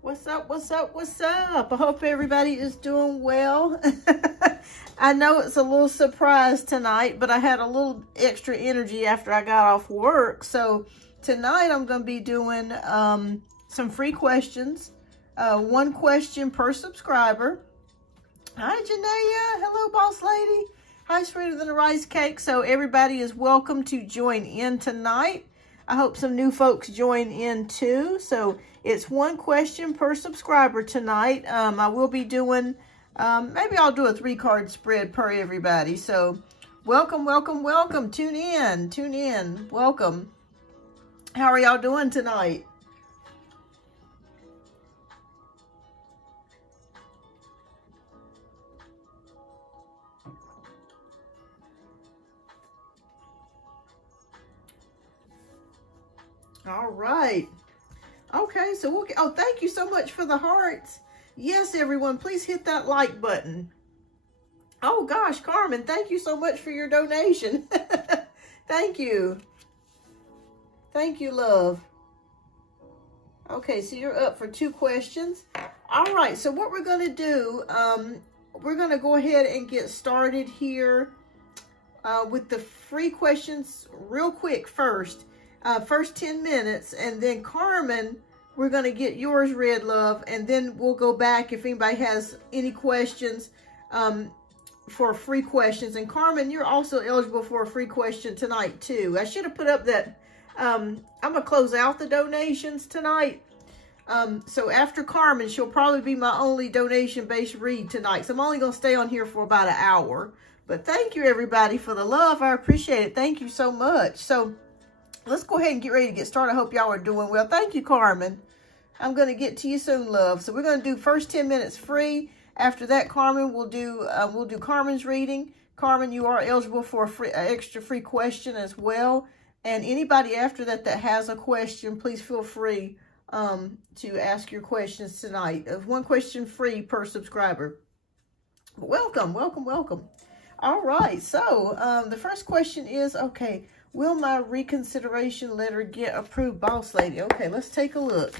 What's up? What's up? What's up? I hope everybody is doing well. I know it's a little surprise tonight, but I had a little extra energy after I got off work. So tonight I'm going to be doing some free questions. One question per subscriber. Hi, Janaea. Hello, boss lady. Hi, sweeter than a rice cake. So everybody is welcome to join in tonight. I hope some new folks join in too. So it's one question per subscriber tonight. I will be doing, maybe I'll do a 3-card spread per everybody. So welcome, welcome, welcome. Tune in, welcome. How are y'all doing tonight? All right. Okay, so we'll get, oh, thank you so much for the hearts. Yes, everyone, please hit that like button. Oh gosh, Carmen, thank you so much for your donation. Thank you. Thank you, love. Okay, so you're up for 2 questions. All right, so what we're going to do, we're going to go ahead and get started here with the free questions real quick first. First 10 minutes, and then Carmen, we're going to get yours read, love, and then we'll go back if anybody has any questions for free questions. And Carmen, you're also eligible for a free question tonight too. I should have put up that I'm going to close out the donations tonight. So after Carmen, she'll probably be my only donation-based read tonight. So I'm only going to stay on here for about an hour. But thank you, everybody, for the love. I appreciate it. Thank you so much. So let's go ahead and get ready to get started. I hope y'all are doing well. Thank you, Carmen. I'm going to get to you soon, love. So we're going to do first 10 minutes free. After that, Carmen, we'll do Carmen's reading. Carmen, you are eligible for a free, extra free question as well. And anybody after that that has a question, please feel free to ask your questions tonight. One question free per subscriber. Welcome, welcome, welcome. All right. So the first question is, okay, will my reconsideration letter get approved, boss lady? Okay, let's take a look.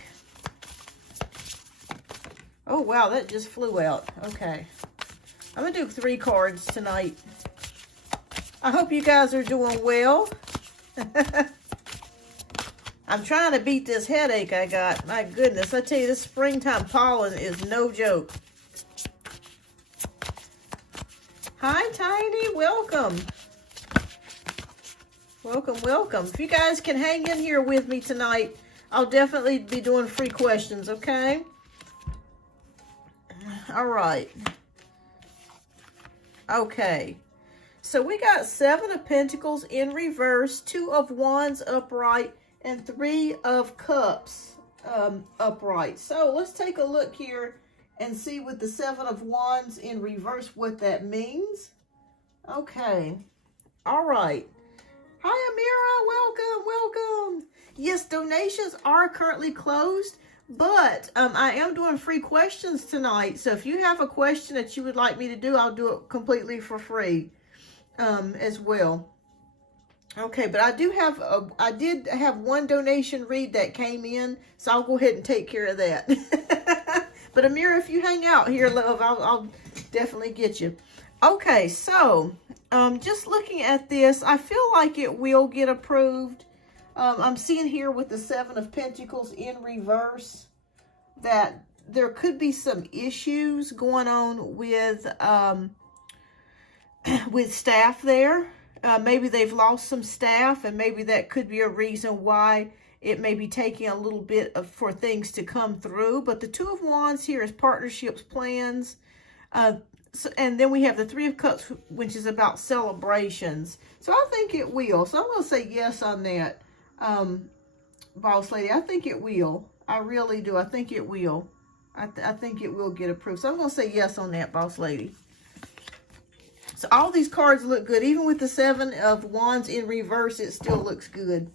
Oh, wow, that just flew out. Okay. I'm going to do 3 cards tonight. I hope you guys are doing well. I'm trying to beat this headache I got. My goodness, I tell you, this springtime pollen is no joke. Hi, Tiny. Welcome. Welcome, welcome. If you guys can hang in here with me tonight, I'll definitely be doing free questions, okay? All right. Okay. So we got 7 of Pentacles in reverse, 2 of Wands upright, and 3 of Cups upright. So let's take a look here and see with the 7 of Wands in reverse what that means. Okay. All right. Hi, Amira. Welcome, welcome. Yes, donations are currently closed, but I am doing free questions tonight. So if you have a question that you would like me to do, I'll do it completely for free as well. Okay, but I did have 1 donation read that came in, so I'll go ahead and take care of that. But Amira, if you hang out here, love, I'll definitely get you. Okay, so just looking at this, I feel like it will get approved. I'm seeing here with the 7 of Pentacles in reverse that there could be some issues going on with staff there. Maybe they've lost some staff, and maybe that could be a reason why it may be taking a little bit for things to come through. But the 2 of Wands here is partnerships, plans. So, and then we have the 3 of Cups, which is about celebrations. So I think it will. So I'm going to say yes on that, boss lady. I think it will. I really do. I think it will. I think it will get approved. So I'm going to say yes on that, boss lady. So all these cards look good. Even with the 7 of Wands in reverse, it still looks good.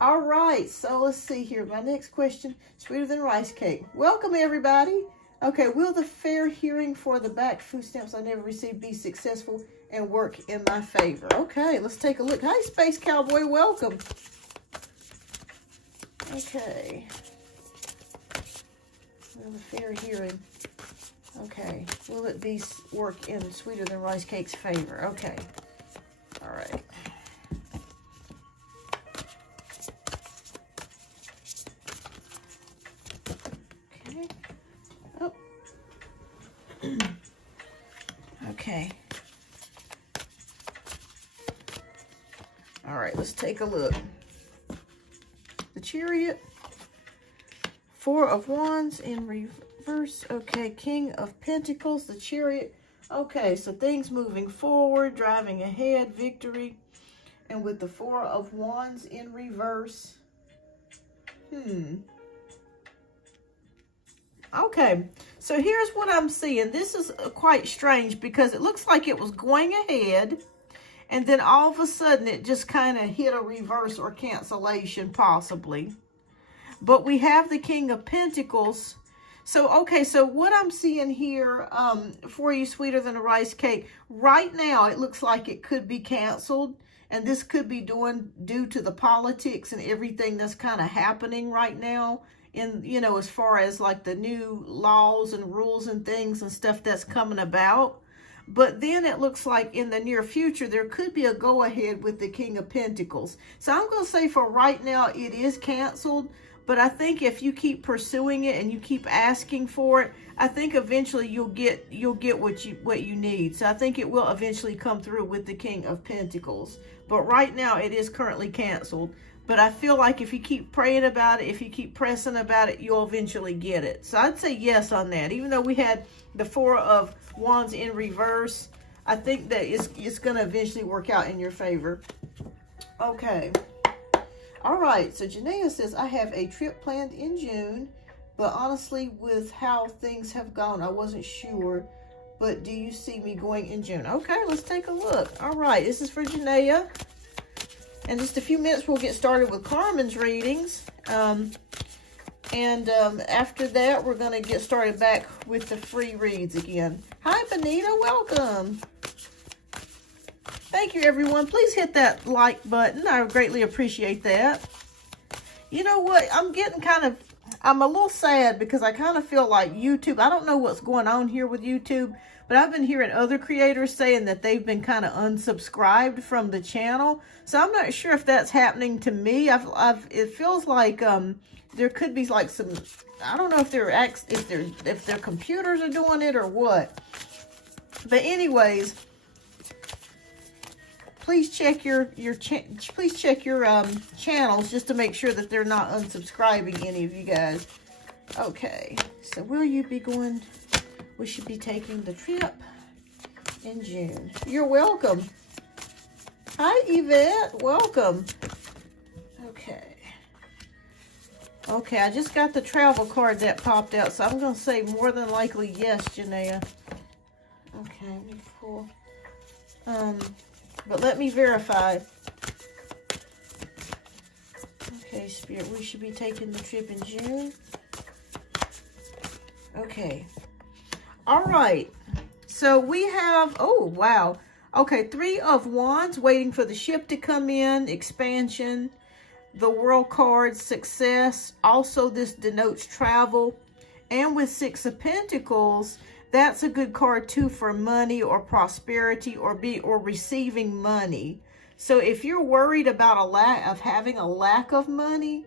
All right. So let's see here. My next question, sweeter than rice cake. Welcome, everybody. Okay, will the fair hearing for the back food stamps I never received be successful and work in my favor? Okay, let's take a look. Hi, Space Cowboy, welcome. Okay. Well, the fair hearing. Okay. Will it be work in Sweeter Than Rice Cake's favor? Okay. All right. Okay. Oh. Okay. All right, let's take a look. The Chariot. 4 of Wands in reverse. Okay, King of Pentacles, the Chariot. Okay, so things moving forward, driving ahead, victory. And with the 4 of Wands in reverse. Okay, so here's what I'm seeing. This is quite strange because it looks like it was going ahead. And then all of a sudden it just kind of hit a reverse or cancellation possibly. But we have the King of Pentacles. So, okay, so what I'm seeing here for you, Sweeter Than a Rice Cake, right now it looks like it could be canceled. And this could be due to the politics and everything that's kind of happening right now. In, you know, as far as like the new laws and rules and things and stuff that's coming about. But then it looks like in the near future, there could be a go-ahead with the King of Pentacles. So I'm going to say for right now, it is canceled. But I think if you keep pursuing it and you keep asking for it, I think eventually you'll get what you need. So I think it will eventually come through with the King of Pentacles. But right now, it is currently canceled. But I feel like if you keep praying about it, if you keep pressing about it, you'll eventually get it. So I'd say yes on that. Even though we had the 4 of Wands in reverse, I think that it's going to eventually work out in your favor. Okay. All right. So Janaea says, I have a trip planned in June, but honestly, with how things have gone, I wasn't sure. But do you see me going in June? Okay, let's take a look. All right. This is for Janaea. In just a few minutes, we'll get started with Carmen's readings. After that, we're going to get started back with the free reads again. Hi, Benita. Welcome. Thank you, everyone. Please hit that like button. I greatly appreciate that. You know what? I'm a little sad because I kind of feel like YouTube, I don't know what's going on here with YouTube, but I've been hearing other creators saying that they've been kind of unsubscribed from the channel. So I'm not sure if that's happening to me. It feels like there could be like some, I don't know if their computers are doing it or what. But anyways, please check your channels just to make sure that they're not unsubscribing any of you guys. Okay, so will you be going? We should be taking the trip in June. You're welcome. Hi, Yvette. Welcome. Okay. Okay, I just got the travel card that popped out, so I'm going to say more than likely yes, Janaea. Okay, let me pull. But let me verify. Okay, Spirit, we should be taking the trip in June. Okay. All right. So we have, oh, wow. Okay, 3 of Wands, waiting for the ship to come in, expansion, the World card, success. Also, this denotes travel. And with 6 of Pentacles, that's a good card too for money or prosperity or receiving money. So if you're worried about having a lack of money,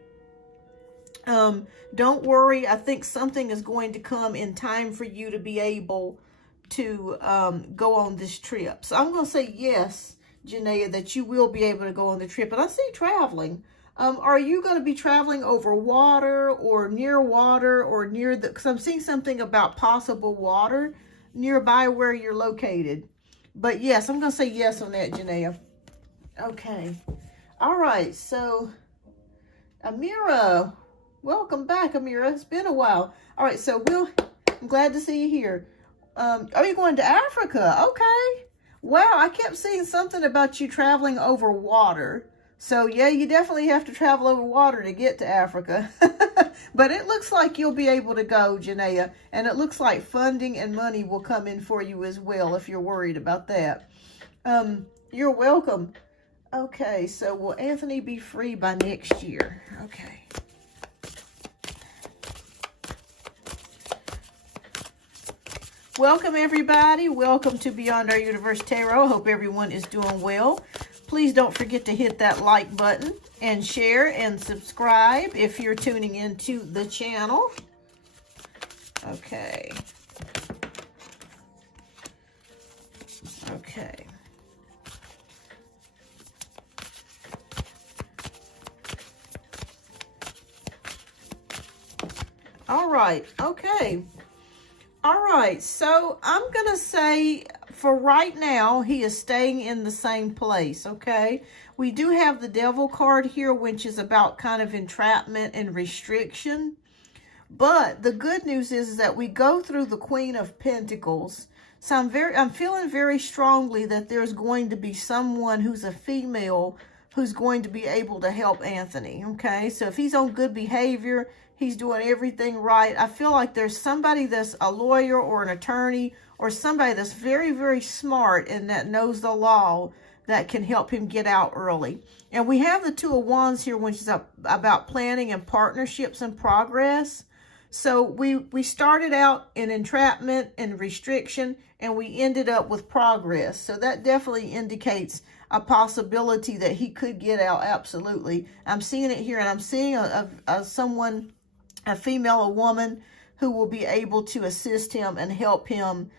don't worry. I think something is going to come in time for you to be able to go on this trip. So I'm going to say yes, Janaea, that you will be able to go on the trip. And I see traveling. Are you going to be traveling over water or near the, because I'm seeing something about possible water nearby where you're located. But yes, I'm going to say yes on that, Janaea. Okay. All right. So, Amira, welcome back, Amira. It's been a while. All right. So, I'm glad to see you here. Are you going to Africa? Okay. Wow. I kept seeing something about you traveling over water. So, yeah, you definitely have to travel over water to get to Africa. But it looks like you'll be able to go, Janaea. And it looks like funding and money will come in for you as well if you're worried about that. You're welcome. Okay, so will Anthony be free by next year? Okay. Welcome, everybody. Welcome to Beyond Our Universe Tarot. Hope everyone is doing well. Please don't forget to hit that like button and share and subscribe if you're tuning into the channel. Okay. Okay. All right. Okay. All right. So I'm going to say for right now, he is staying in the same place. Okay. We do have the Devil card here, which is about kind of entrapment and restriction. But the good news is that we go through the Queen of Pentacles. So I'm feeling very strongly that there's going to be someone who's a female who's going to be able to help Anthony. Okay. So if he's on good behavior, he's doing everything right. I feel like there's somebody that's a lawyer or an attorney or somebody that's very, very smart and that knows the law that can help him get out early. And we have the Two of Wands here, which is about planning and partnerships and progress. So we started out in entrapment and restriction, and we ended up with progress. So that definitely indicates a possibility that he could get out, absolutely. I'm seeing it here, and I'm seeing someone, a female, a woman, who will be able to assist him and help him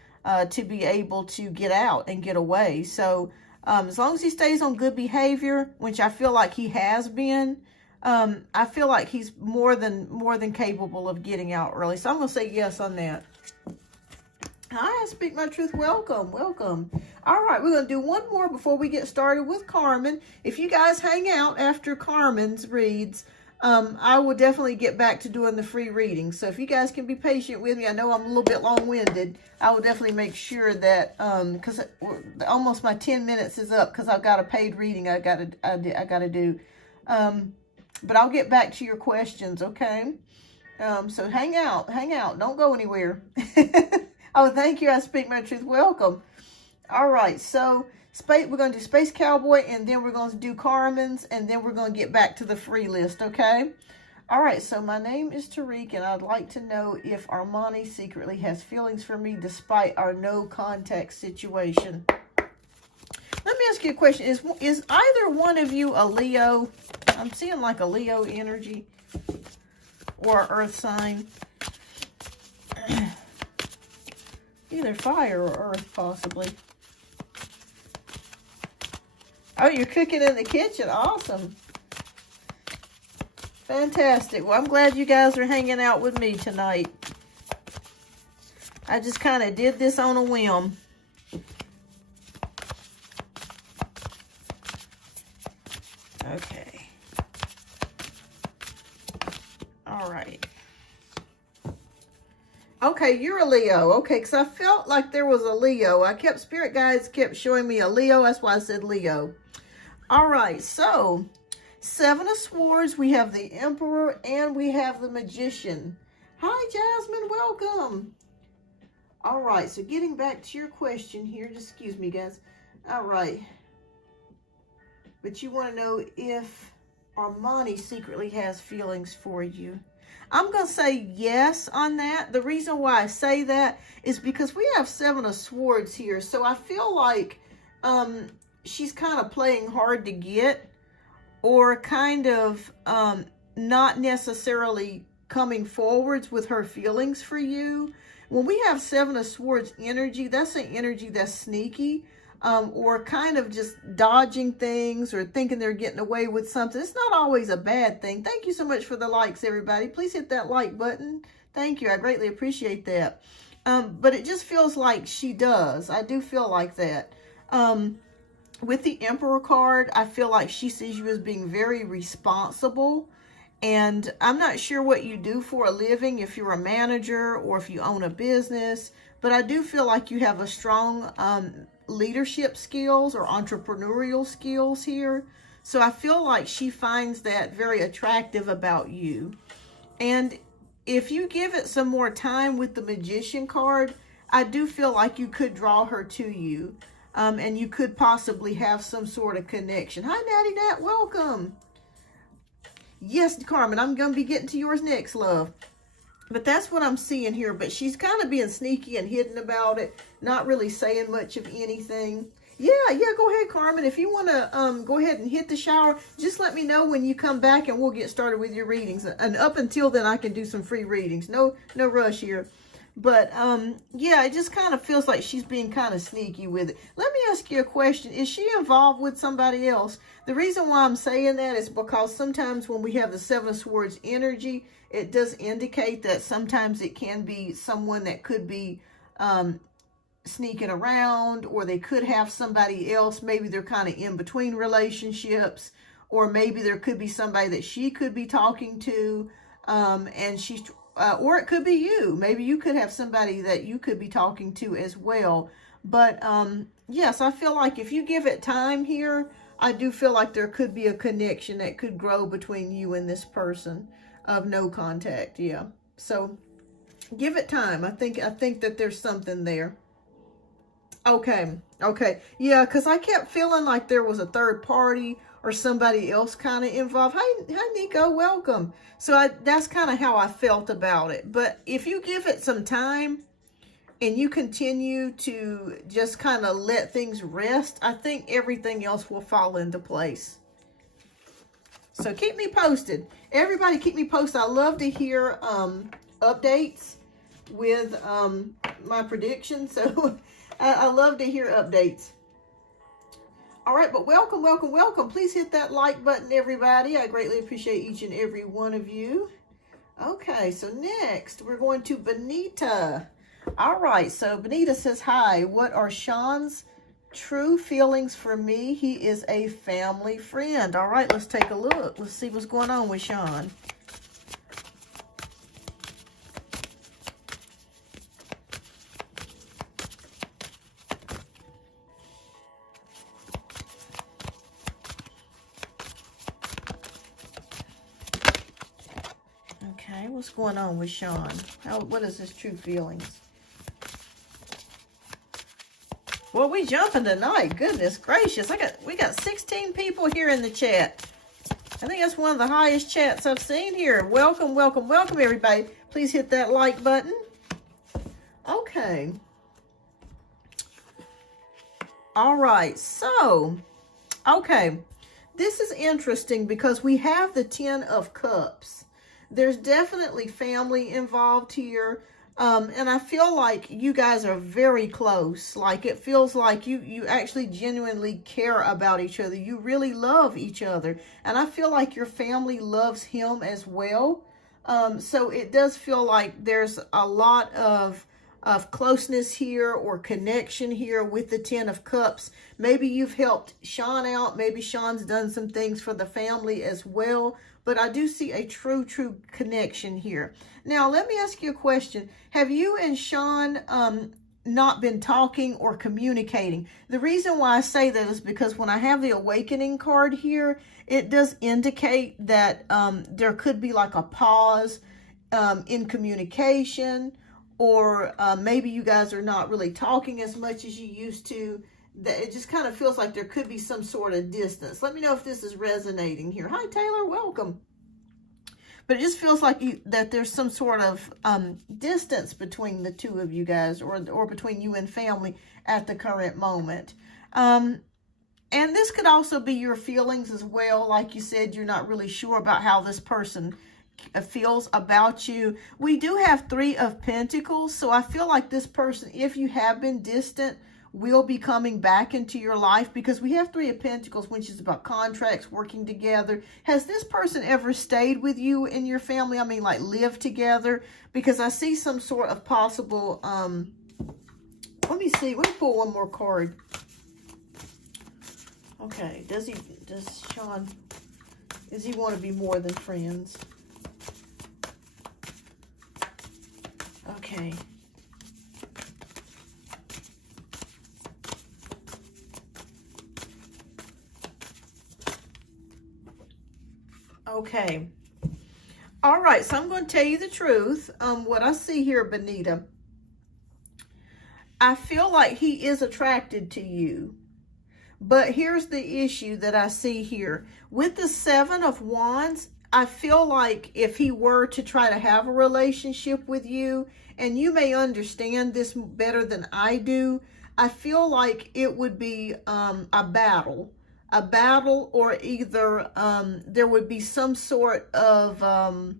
to be able to get out and get away. So as long as he stays on good behavior, which I feel like he has been, I feel like he's more than capable of getting out early. So I'm going to say yes on that. Hi, Speak My Truth. Welcome, welcome. All right, we're going to do one more before we get started with Carmen. If you guys hang out after Carmen's reads, I will definitely get back to doing the free reading. So if you guys can be patient with me, I know I'm a little bit long-winded. I will definitely make sure that, because almost my 10 minutes is up because I've got a paid reading I got to do. But I'll get back to your questions, okay? So hang out, don't go anywhere. Oh, thank you. I Speak My Truth. Welcome. All right, so we're going to do Space Cowboy, and then we're going to do Carmen's, and then we're going to get back to the free list, okay? All right, so my name is Tariq, and I'd like to know if Armani secretly has feelings for me despite our no contact situation. Let me ask you a question. Is either one of you a Leo? I'm seeing like a Leo energy or an earth sign. Either fire or earth, possibly. Oh, you're cooking in the kitchen. Awesome. Fantastic. Well, I'm glad you guys are hanging out with me tonight. I just kind of did this on a whim. Okay. All right. Okay, you're a Leo. Okay, because I felt like there was a Leo. Spirit guides kept showing me a Leo. That's why I said Leo. All right, so Seven of Swords. We have the Emperor and we have the Magician. Hi, Jasmine. Welcome. All right, so getting back to your question here. Just excuse me, guys. All right. But you want to know if Armani secretly has feelings for you. I'm going to say yes on that. The reason why I say that is because we have Seven of Swords here. So I feel like she's kind of playing hard to get, or kind of not necessarily coming forwards with her feelings for you. When we have Seven of Swords energy, that's an energy that's sneaky. Or kind of just dodging things or thinking they're getting away with something. It's not always a bad thing. Thank you so much for the likes, everybody. Please hit that like button. Thank you. I greatly appreciate that. But it just feels like she does. I do feel like that. With the Emperor card, I feel like she sees you as being very responsible. And I'm not sure what you do for a living, if you're a manager or if you own a business. But I do feel like you have a strong leadership skills or entrepreneurial skills here. So I feel like she finds that very attractive about you. And if you give it some more time with the Magician card, I do feel like you could draw her to you. And you could possibly have some sort of connection. Hi, Natty Nat. Welcome. Yes, Carmen, I'm going to be getting to yours next, love. But that's what I'm seeing here. But she's kind of being sneaky and hidden about it, not really saying much of anything. Yeah, go ahead, Carmen. If you want to go ahead and hit the shower, just let me know when you come back and we'll get started with your readings. And up until then, I can do some free readings. No rush here. But, yeah, it just kind of feels like she's being kind of sneaky with it. Let me ask you a question. Is she involved with somebody else? The reason why I'm saying that is because sometimes when we have the Seven of Swords energy, it does indicate that sometimes it can be someone that could be sneaking around, or they could have somebody else. Maybe they're kind of in between relationships, or maybe there could be somebody that she could be talking to, and she's... or it could be you. Maybe you could have somebody that you could be talking to as well. But, yes, I feel like if you give it time here, I do feel like there could be a connection that could grow between you and this person of no contact. Yeah. So give it time. I think that there's something there. Okay. Yeah, because I kept feeling like there was a third party or somebody else kind of involved. Hi, Nico, welcome. So that's kind of how I felt about it. But if you give it some time and you continue to just kind of let things rest, I think everything else will fall into place. So keep me posted. Everybody keep me posted. I love to hear updates with my predictions. So I love to hear updates. All right, but welcome. Please hit that like button, everybody. I greatly appreciate each and every one of you. Okay, so next we're going to Benita. All right, so Benita says, hi, what are Sean's true feelings for me? He is a family friend. All right, let's take a look. Let's see what's going on with Sean. What's going on with Sean? What is his true feelings? Well, we jumping tonight. Goodness gracious. We got 16 people here in the chat. I think that's one of the highest chats I've seen here. Welcome, everybody. Please hit that like button. Okay. All right. So, okay. This is interesting because we have the 10 of Cups. There's definitely family involved here. And I feel like you guys are very close. Like it feels like you actually genuinely care about each other. You really love each other. And I feel like your family loves him as well. So it does feel like there's a lot of closeness here or connection here with the 10 of Cups. Maybe you've helped Sean out. Maybe Sean's done some things for the family as well. But I do see a true connection here. Now, let me ask you a question. Have you and Sean not been talking or communicating? The reason why I say that is because when I have the Awakening card here, it does indicate that there could be like a pause in communication, or maybe you guys are not really talking as much as you used to. That it just kind of feels like there could be some sort of distance. Let me know if this is resonating here. Hi, Taylor. Welcome. But it just feels like that there's some sort of distance between the two of you guys, or between you and family at the current moment. And this could also be your feelings as well. Like you said, you're not really sure about how this person feels about you. We do have 3 of Pentacles. So I feel like this person, if you have been distant, will be coming back into your life, because we have 3 of Pentacles, which is about contracts, working together. Has this person ever stayed with you and your family? I mean, like lived together? Because I see some sort of possible, let me see. Let me pull one more card. Okay. Does Sean want to be more than friends? Okay. Okay. All right. So I'm going to tell you the truth. What I see here, Benita, I feel like he is attracted to you. But here's the issue that I see here. With the 7 of Wands, I feel like if he were to try to have a relationship with you, and you may understand this better than I do, I feel like it would be a battle, or either there would be some sort of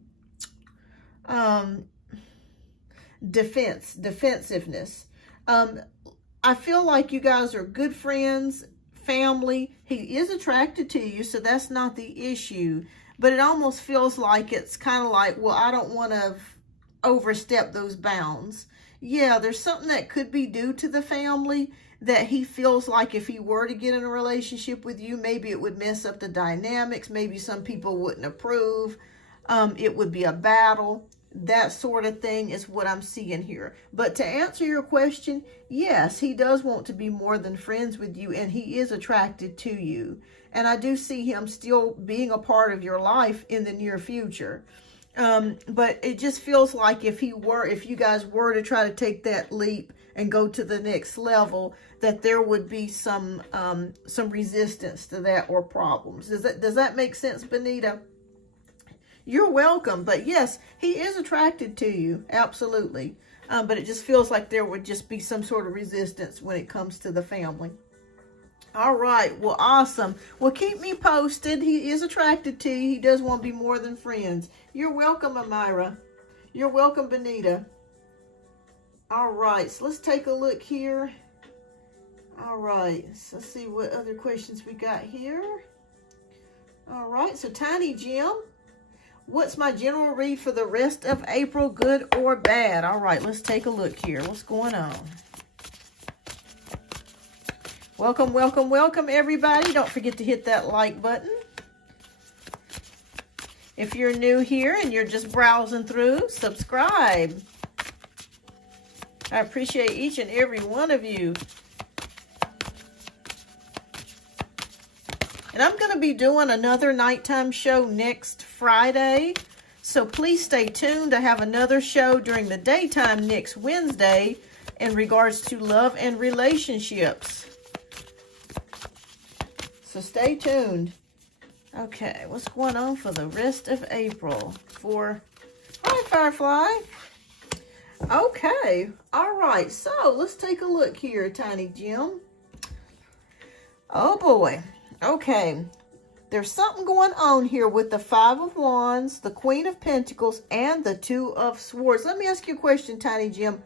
defensiveness. I feel like you guys are good friends, family. He is attracted to you, so that's not the issue. But it almost feels like it's kind of like, well, I don't want to overstep those bounds. Yeah, there's something that could be due to the family that he feels like if he were to get in a relationship with you, maybe it would mess up the dynamics. Maybe some people wouldn't approve. It would be a battle. That sort of thing is what I'm seeing here. But to answer your question, yes, he does want to be more than friends with you, and he is attracted to you. And I do see him still being a part of your life in the near future. But it just feels like if you guys were to try to take that leap and go to the next level, that there would be some resistance to that or problems. Does that make sense, Benita? You're welcome. But yes, he is attracted to you. Absolutely. But it just feels like there would just be some sort of resistance when it comes to the family. All right. Well, awesome. Well, keep me posted. He is attracted to you. He does want to be more than friends. You're welcome, Amira. You're welcome, Benita. All right. So let's take a look here. All right. So let's see what other questions we got here. All right. So Tiny Jim, what's my general read for the rest of April, good or bad? All right. Let's take a look here. What's going on? Welcome, welcome, welcome, everybody. Don't forget to hit that like button. If you're new here and you're just browsing through, subscribe. I appreciate each and every one of you. And I'm going to be doing another nighttime show next Friday. So please stay tuned. I have another show during the daytime next Wednesday in regards to love and relationships. So stay tuned. Okay, what's going on for the rest of April? Hi, Firefly. Okay, all right. So let's take a look here, Tiny Jim. Oh boy. Okay, there's something going on here with the Five of Wands, the Queen of Pentacles, and the Two of Swords. Let me ask you a question, Tiny Jim.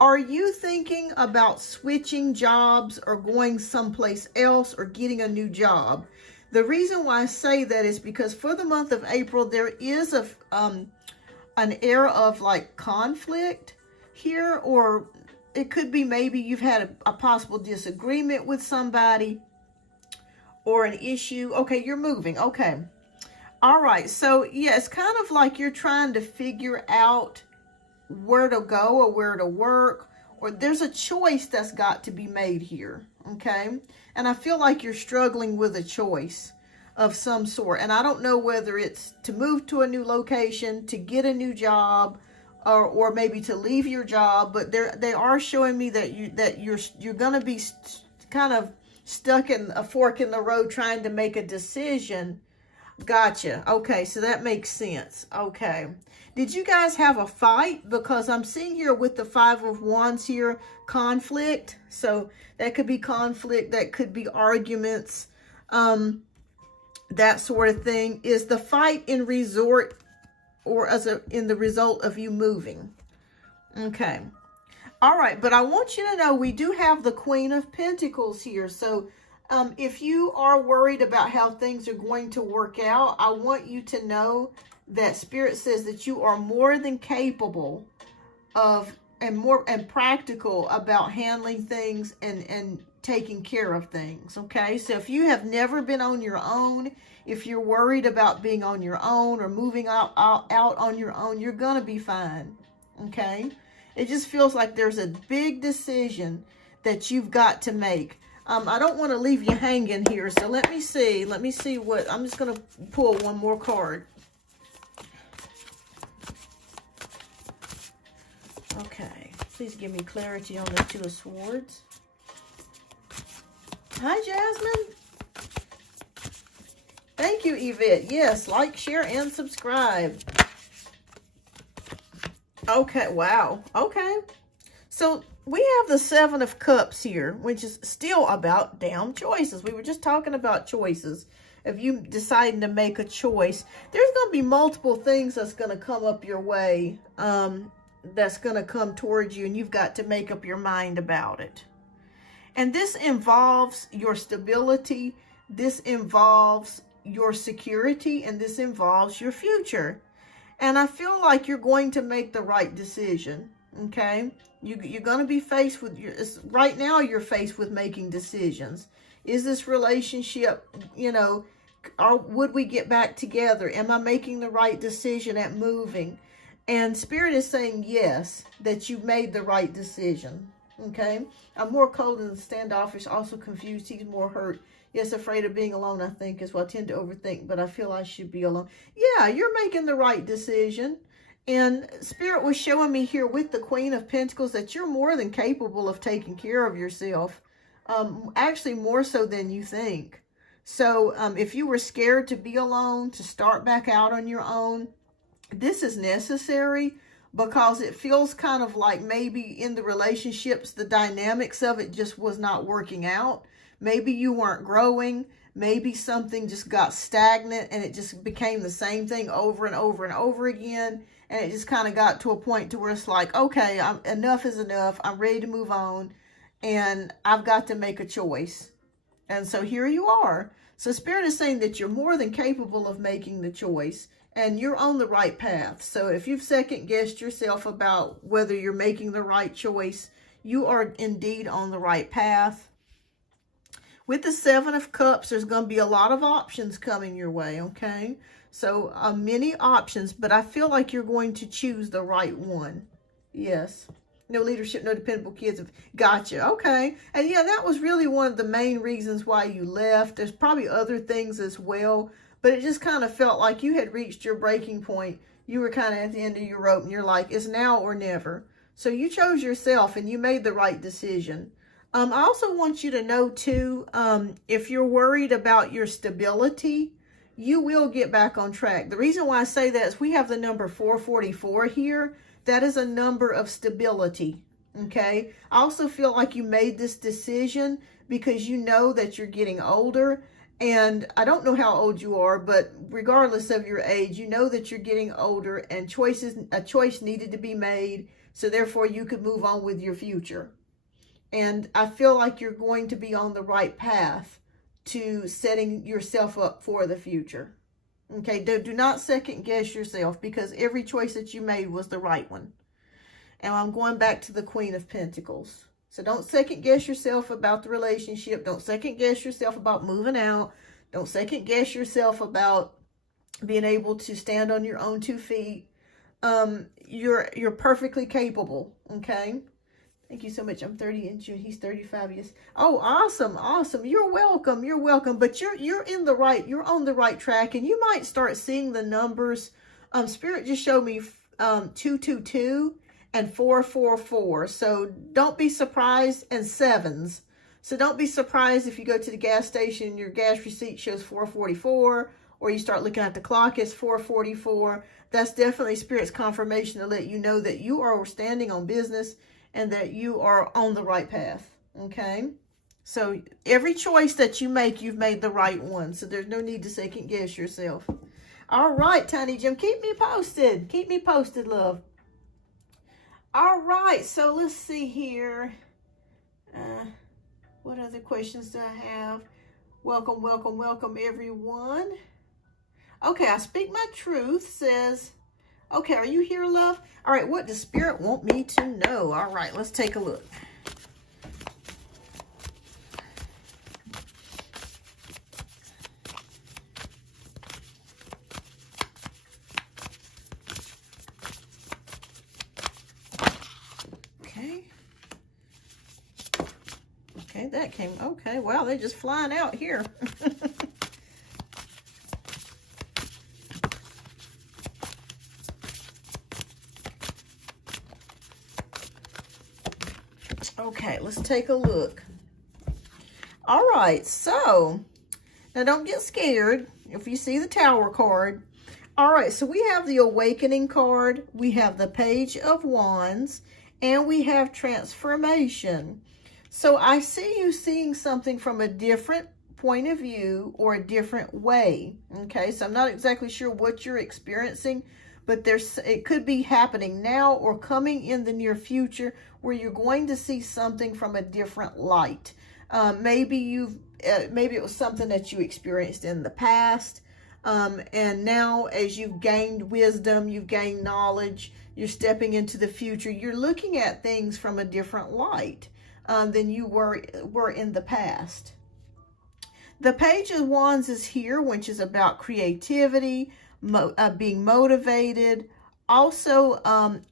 Are you thinking about switching jobs or going someplace else or getting a new job? The reason why I say that is because for the month of April, there is an era of like conflict here, or it could be maybe you've had a possible disagreement with somebody or an issue. Okay, you're moving. Okay. All right. So yeah, it's kind of like you're trying to figure out where to go or where to work, or there's a choice that's got to be made here. Okay. And I feel like you're struggling with a choice of some sort. And I don't know whether it's to move to a new location, to get a new job, or maybe to leave your job. But they are showing me that you're going to be kind of stuck in a fork in the road trying to make a decision. Gotcha. Okay, so that makes sense. Okay. Did you guys have a fight? Because I'm seeing here with the Five of Wands here, conflict. So that could be conflict, that could be arguments, that sort of thing. Is the fight in resort or in the result of you moving? Okay. All right, but I want you to know we do have the Queen of Pentacles here. So if you are worried about how things are going to work out, I want you to know that Spirit says that you are more than capable of and practical about handling things and taking care of things. Okay, so if you have never been on your own, if you're worried about being on your own or moving out on your own, you're gonna be fine. Okay, it just feels like there's a big decision that you've got to make. I don't want to leave you hanging here, so let me see what, I'm just going to pull one more card. Okay, please give me clarity on the Two of Swords. Hi, Jasmine. Thank you, Yvette. Yes, like, share, and subscribe. Okay, wow. Okay. So we have the Seven of Cups here, which is still about damn choices. We were just talking about choices. If you deciding to make a choice, there's going to be multiple things that's going to come up your way, that's going to come towards you, and you've got to make up your mind about it. And this involves your stability, this involves your security, and this involves your future. And I feel like you're going to make the right decision, okay? You're going to be faced with, right now you're faced with making decisions. Is this relationship, you know, or would we get back together? Am I making the right decision at moving? And Spirit is saying yes, that you made the right decision, okay? I'm more cold and standoffish, also confused. He's more hurt. Yes, afraid of being alone, I think, is what I tend to overthink, but I feel I should be alone. Yeah, you're making the right decision. And Spirit was showing me here with the Queen of Pentacles that you're more than capable of taking care of yourself. Actually, more so than you think. So if you were scared to be alone, to start back out on your own, this is necessary, because it feels kind of like maybe in the relationships, the dynamics of it just was not working out. Maybe you weren't growing. Maybe something just got stagnant and it just became the same thing over and over and over again. And it just kind of got to a point to where it's like, okay, enough is enough. I'm ready to move on. And I've got to make a choice. And so here you are. So Spirit is saying that you're more than capable of making the choice. And you're on the right path. So if you've second-guessed yourself about whether you're making the right choice, you are indeed on the right path. With the Seven of Cups, there's going to be a lot of options coming your way, okay? So many options, but I feel like you're going to choose the right one. Yes. No leadership, no dependable kids. Gotcha. Okay. And yeah, that was really one of the main reasons why you left. There's probably other things as well, but it just kind of felt like you had reached your breaking point. You were kind of at the end of your rope and you're like, it's now or never. So you chose yourself and you made the right decision. I also want you to know too, if you're worried about your stability, you will get back on track. The reason why I say that is we have the number 444 here. That is a number of stability, okay? I also feel like you made this decision because you know that you're getting older. And I don't know how old you are, but regardless of your age, you know that you're getting older and a choice needed to be made. So therefore you could move on with your future. And I feel like you're going to be on the right path to setting yourself up for the future. Okay, do not second guess yourself, because every choice that you made was the right one. And I'm going back to the Queen of Pentacles. So don't second guess yourself about the relationship. Don't second guess yourself about moving out. Don't second guess yourself about being able to stand on your own 2 feet. You're perfectly capable, okay? Thank you so much. I'm 30 in June. He's 35. Yes. Oh, awesome. Awesome. You're welcome. You're welcome. But you're on the right track, and you might start seeing the numbers. Spirit just showed me 222 and 444. So don't be surprised, and 7s. So don't be surprised if you go to the gas station and your gas receipt shows 444, or you start looking at the clock, it's 444. That's definitely Spirit's confirmation to let you know that you are standing on business and that you are on the right path, okay? So every choice that you make, you've made the right one. So there's no need to second guess yourself. All right, Tiny Jim, keep me posted. Keep me posted, love. All right, so let's see here. What other questions do I have? Welcome, welcome, welcome, everyone. Okay, I speak my truth says, okay, are you here, love? All right, what does Spirit want me to know? All right, let's take a look. Okay. Okay, that came, okay, wow, they're just flying out here. Okay, let's take a look. All right, so now don't get scared. if you see the Tower card. All right, so we have the Awakening card, we have the Page of Wands, and we have Transformation. So I see you seeing something from a different point of view or a different way. Okay, so I'm not exactly sure what you're experiencing, but it could be happening now or coming in the near future where you're going to see something from a different light. Maybe it was something that you experienced in the past. And now as you've gained wisdom, you've gained knowledge, you're stepping into the future, you're looking at things from a different light than you were in the past. The Page of Wands is here, which is about creativity, being motivated. Also,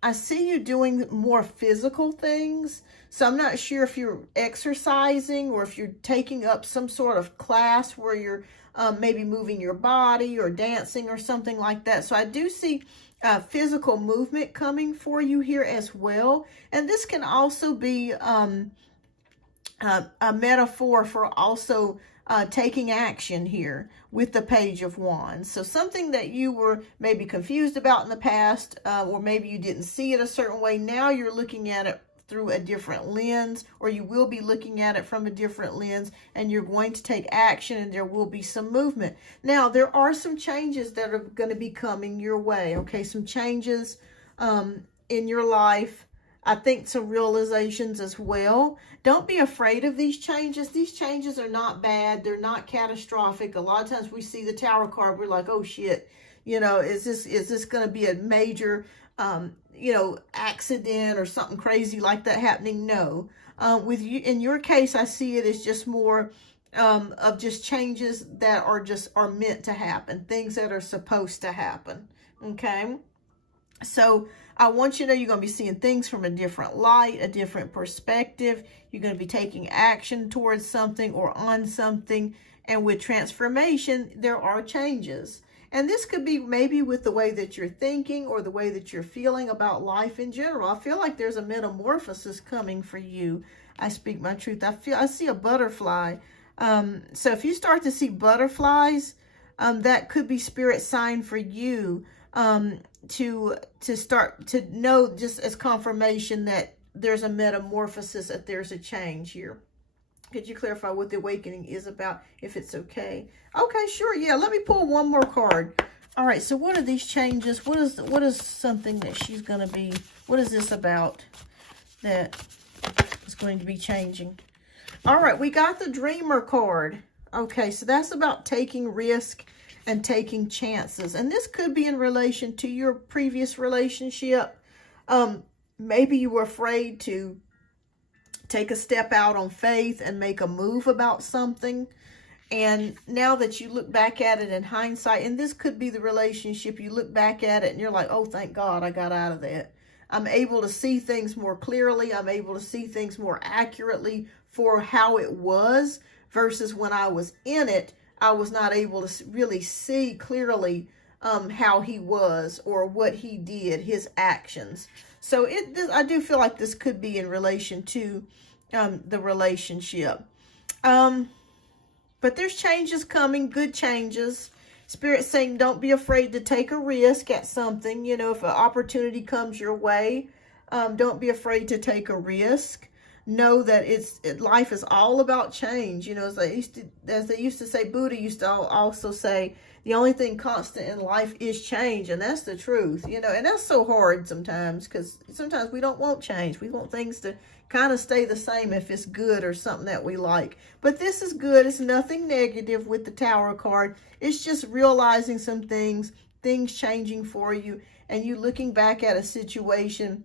I see you doing more physical things. So I'm not sure if you're exercising or if you're taking up some sort of class where you're maybe moving your body or dancing or something like that. So I do see physical movement coming for you here as well. And this can also be a metaphor for also taking action here with the Page of Wands. So something that you were maybe confused about in the past, or maybe you didn't see it a certain way, now you're looking at it through a different lens, or you will be looking at it from a different lens, and you're going to take action, and there will be some movement. Now, there are some changes that are going to be coming your way, okay? Some changes in your life. I think some realizations as well. Don't be afraid of these changes. These changes are not bad. They're not catastrophic. A lot of times we see the Tower card, we're like, oh shit, you know, is this going to be a major, you know, accident or something crazy like that happening? No. With you, in your case, I see it as just more of just changes that are meant to happen, things that are supposed to happen. Okay. So I want you to know you're going to be seeing things from a different light, a different perspective. You're going to be taking action towards something or on something. And with transformation, there are changes. And this could be maybe with the way that you're thinking or the way that you're feeling about life in general. I feel like there's a metamorphosis coming for you. I speak my truth. I see a butterfly. So if you start to see butterflies, that could be spirit sign for you. To start to know, just as confirmation that there's a metamorphosis, that there's a change here. Could you clarify what the awakening is about, if it's okay? Okay, sure. Yeah, let me pull one more card. All right, so what are these changes? What is something that she's going to be, what is this about that is going to be changing? All right, we got the Dreamer card. Okay, so that's about taking risk and taking chances. And this could be in relation to your previous relationship. Maybe you were afraid to take a step out on faith and make a move about something. And now that you look back at it in hindsight, and this could be the relationship, you look back at it and you're like, oh, thank God I got out of that. I'm able to see things more clearly. I'm able to see things more accurately for how it was versus when I was in it. I was not able to really see clearly how he was or what he did, his actions. So I do feel like this could be in relation to the relationship. But there's changes coming, good changes. Spirit saying don't be afraid to take a risk at something. You know, if an opportunity comes your way, don't be afraid to take a risk. Know that life is all about change. You know, as they used to say, Buddha used to also say, the only thing constant in life is change. And that's the truth, you know, and that's so hard sometimes because sometimes we don't want change. We want things to kind of stay the same if it's good or something that we like. But this is good. It's nothing negative with the Tower card. It's just realizing some things changing for you, and you looking back at a situation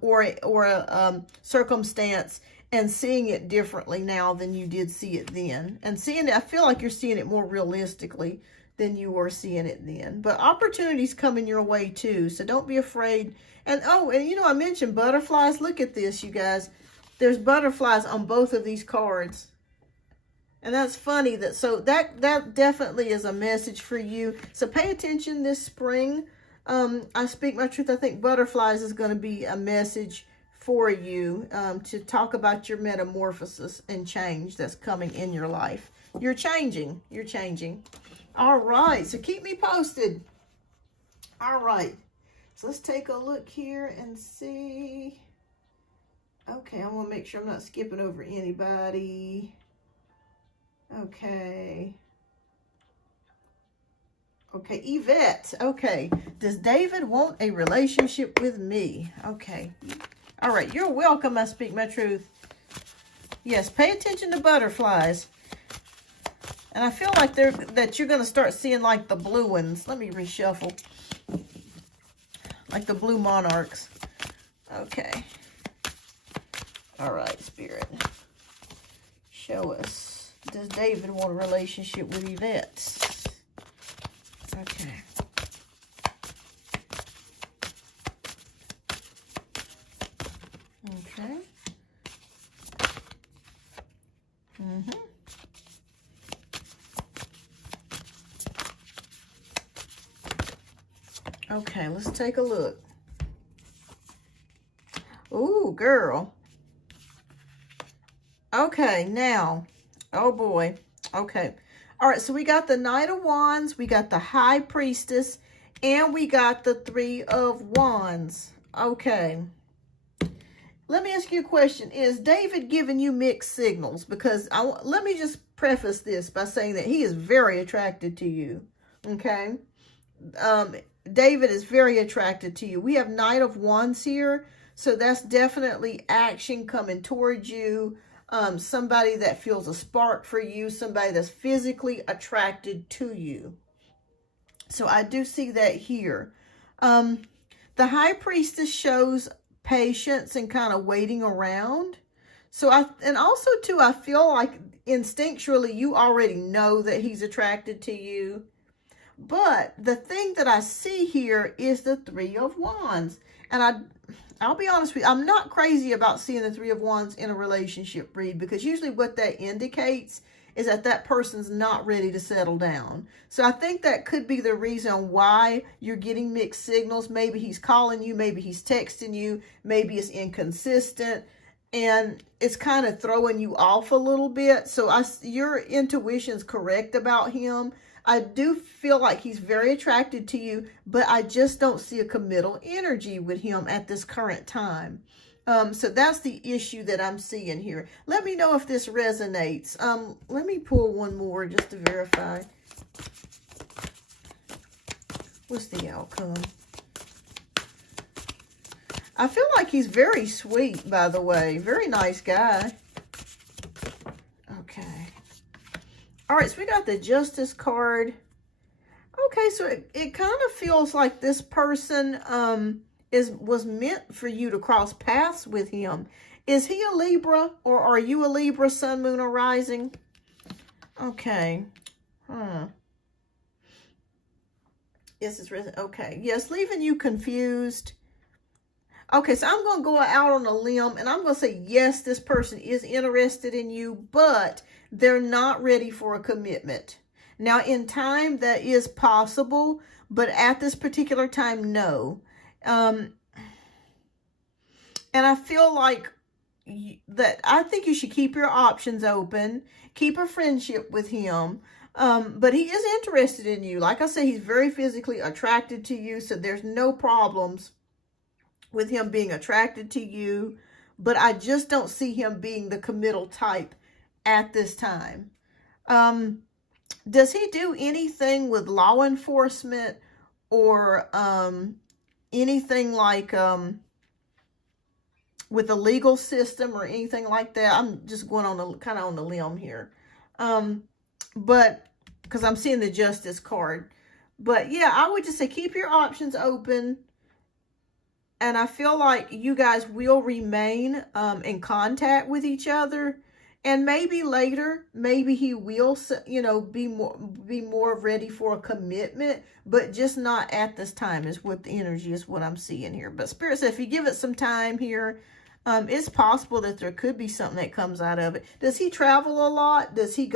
or a circumstance and seeing it differently now than you did see it then. And seeing it, I feel like you're seeing it more realistically than you were seeing it then. But opportunities coming your way too, so don't be afraid. And you know, I mentioned butterflies. Look at this, you guys. There's butterflies on both of these cards. And that's funny. That definitely is a message for you. So pay attention this spring. I speak my truth. I think butterflies is going to be a message for you to talk about your metamorphosis and change that's coming in your life. You're changing. You're changing. All right, so keep me posted. All right, so let's take a look here and see. Okay, I want to make sure I'm not skipping over anybody. Okay. Okay, Yvette. Okay, does David want a relationship with me? Okay. All right, you're welcome, I speak my truth. Yes, pay attention to butterflies. And I feel like that you're going to start seeing like the blue ones. Let me reshuffle. Like the blue monarchs. Okay. All right, Spirit. Show us. Does David want a relationship with Yvette? Okay. Okay. Okay, let's take a look. Ooh, girl. Okay, now. Oh, boy. Okay. All right, so we got the Knight of Wands, we got the High Priestess, and we got the Three of Wands. Okay. Let me ask you a question. Is David giving you mixed signals? Because let me just preface this by saying that he is very attracted to you. Okay. David is very attracted to you. We have Knight of Wands here. So that's definitely action coming towards you. Somebody that feels a spark for you. Somebody that's physically attracted to you. So I do see that here. The High Priestess shows patience and kind of waiting around. So and also too, I feel like instinctually you already know that he's attracted to you. But the thing that I see here is the Three of Wands. And I'll be honest with you, I'm not crazy about seeing the Three of Wands in a relationship read, because usually what that indicates is that that person's not ready to settle down. So I think that could be the reason why you're getting mixed signals. Maybe he's calling you, maybe he's texting you, maybe it's inconsistent, and it's kind of throwing you off a little bit. So your intuition's correct about him. I do feel like he's very attracted to you, but I just don't see a committal energy with him at this current time. So that's the issue that I'm seeing here. Let me know if this resonates. Let me pull one more just to verify. What's the outcome? I feel like he's very sweet, by the way. Very nice guy. Okay. All right, so we got the Justice card. Okay, so it kind of feels like this person was meant for you to cross paths with him. Is he a Libra, or are you a Libra, Sun, Moon, or Rising? Okay. Yes, it's risen. Okay. Yes, leaving you confused. Okay, so I'm going to go out on a limb, and I'm going to say, yes, this person is interested in you, but they're not ready for a commitment. Now, in time, that is possible, but at this particular time, no. And I feel like I think you should keep your options open, keep a friendship with him, but he is interested in you. Like I said, he's very physically attracted to you, so there's no problems with him being attracted to you, but I just don't see him being the committal type at this time. Does he do anything with law enforcement or anything like with the legal system or anything like that? I'm just going on kind of on the limb here. But because I'm seeing the Justice card. But yeah, I would just say keep your options open. And I feel like you guys will remain in contact with each other. And maybe later, maybe he will, you know, be more ready for a commitment, but just not at this time is what the energy is, what I'm seeing here. But Spirit said, if you give it some time here, it's possible that there could be something that comes out of it. Does he travel a lot? Does he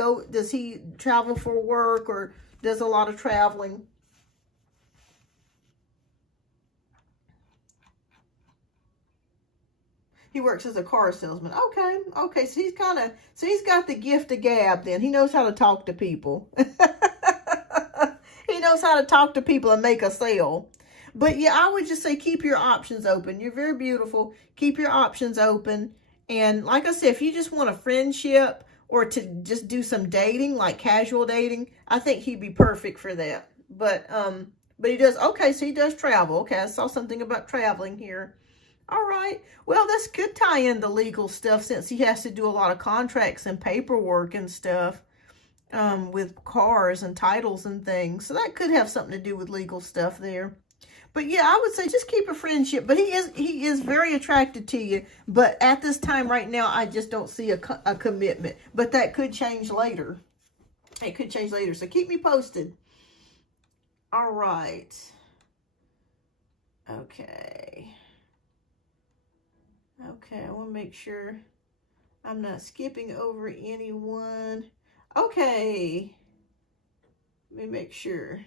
travel for work, or does a lot of traveling? He works as a car salesman. Okay. Okay. So he's got the gift of gab then. He knows how to talk to people. knows how to talk to people and make a sale. But yeah, I would just say keep your options open. You're very beautiful. Keep your options open. And like I said, if you just want a friendship or to just do some dating, like casual dating, I think he'd be perfect for that. But he does, okay, so he does travel. Okay, I saw something about traveling here. All right. Well, this could tie into legal stuff since he has to do a lot of contracts and paperwork and stuff with cars and titles and things. So that could have something to do with legal stuff there. But yeah, I would say just keep a friendship. But he is very attracted to you. But at this time right now, I just don't see a commitment. But that could change later. It could change later. So keep me posted. All right. Okay. Okay, I want to make sure I'm not skipping over anyone. Okay. Let me make sure.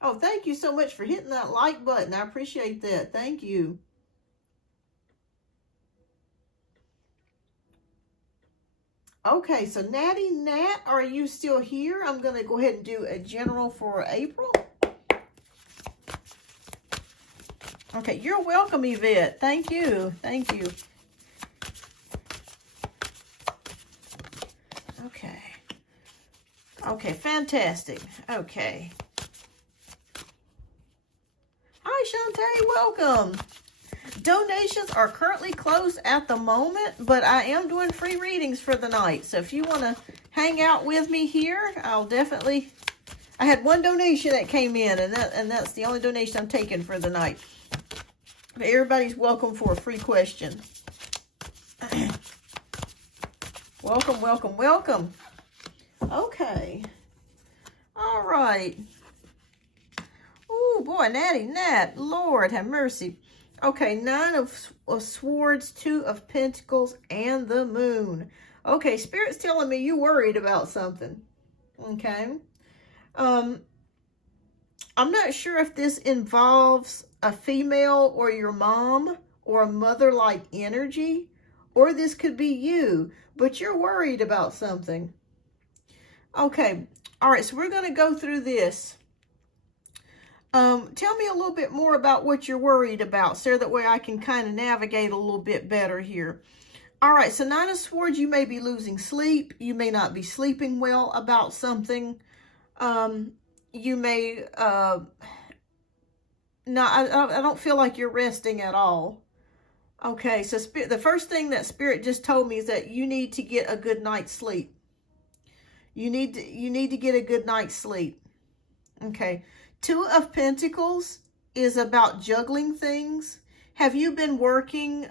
Oh, thank you so much for hitting that like button. I appreciate that. Thank you. Okay, so Natty Nat, are you still here? I'm going to go ahead and do a general for April. Okay, you're welcome, Yvette. Thank you. Thank you. Okay. Okay, fantastic. Okay. Hi, Shantae. Welcome. Donations are currently closed at the moment, but I am doing free readings for the night. So if you want to hang out with me here, I'll definitely... I had one donation that came in, and that's the only donation I'm taking for the night. But everybody's welcome for a free question. Welcome, welcome, welcome. Okay. All right. Oh, boy, Natty Nat. Lord, have mercy. Okay, Nine of Swords, Two of Pentacles, and the Moon. Okay, Spirit's telling me you're worried about something. Okay. I'm not sure if this involves a female or your mom or a mother-like energy, or this could be you, but you're worried about something. Okay. All right, so we're going to go through this. Tell me a little bit more about what you're worried about, so that way I can kind of navigate a little bit better here. All right, so Nine of Swords, you may be losing sleep. You may not be sleeping well about something. You may, no, I don't feel like you're resting at all. Okay, so the first thing that Spirit just told me is that you need to get a good night's sleep. You need to get a good night's sleep. Okay. Two of Pentacles is about juggling things. Have you been working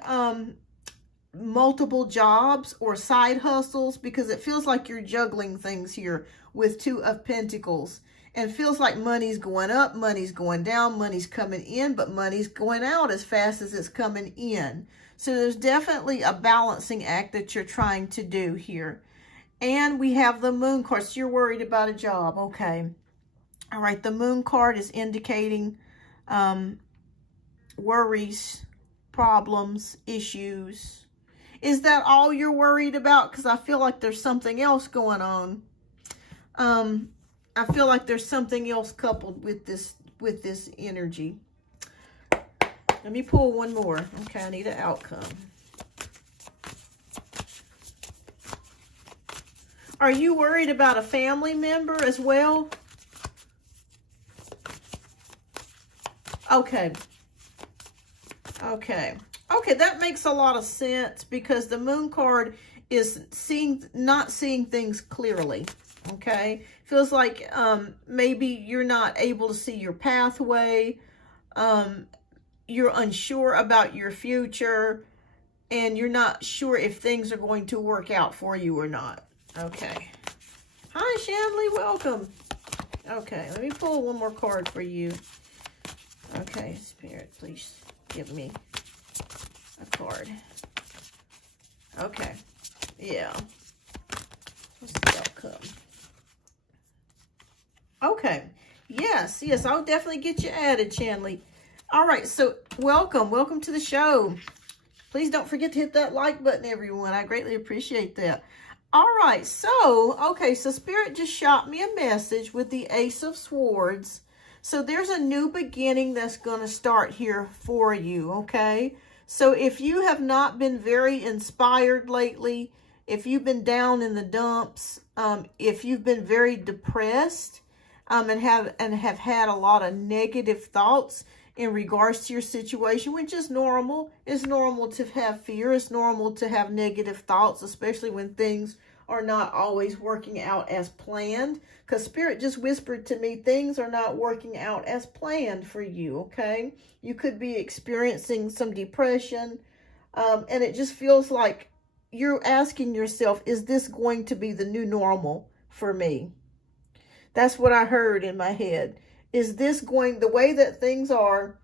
multiple jobs or side hustles? Because it feels like you're juggling things here with Two of Pentacles. And feels like money's going up, money's going down, money's coming in, but money's going out as fast as it's coming in. So there's definitely a balancing act that you're trying to do here. And we have the Moon card. So you're worried about a job. Okay. All right. The Moon card is indicating worries, problems, issues. Is that all you're worried about? Because I feel like there's something else going on. I feel like there's something else coupled with this energy. Let me pull one more. Okay, I need an outcome. Are you worried about a family member as well? Okay. Okay. Okay, that makes a lot of sense because the Moon card is not seeing things clearly. Okay, feels like maybe you're not able to see your pathway. You're unsure about your future, and you're not sure if things are going to work out for you or not. Okay. Hi, Shanley. Welcome. Okay, let me pull one more card for you. Okay, Spirit, please give me a card. Okay. Yeah. What's the outcome? Okay. Yes, I'll definitely get you added, Shanley. All right, so welcome to the show. Please don't forget to hit that like button, everyone. I greatly appreciate that. All right, so, okay, so Spirit just shot me a message with the Ace of Swords. So there's a new beginning that's going to start here for you, okay? So if you have not been very inspired lately, if you've been down in the dumps, if you've been very depressed, and have had a lot of negative thoughts in regards to your situation, which is normal. It's normal to have fear. It's normal to have negative thoughts, especially when things are not always working out as planned. Because Spirit just whispered to me, things are not working out as planned for you, okay? You could be experiencing some depression, and it just feels like you're asking yourself, is this going to be the new normal for me? That's what I heard in my head. Is this going, the way that things are,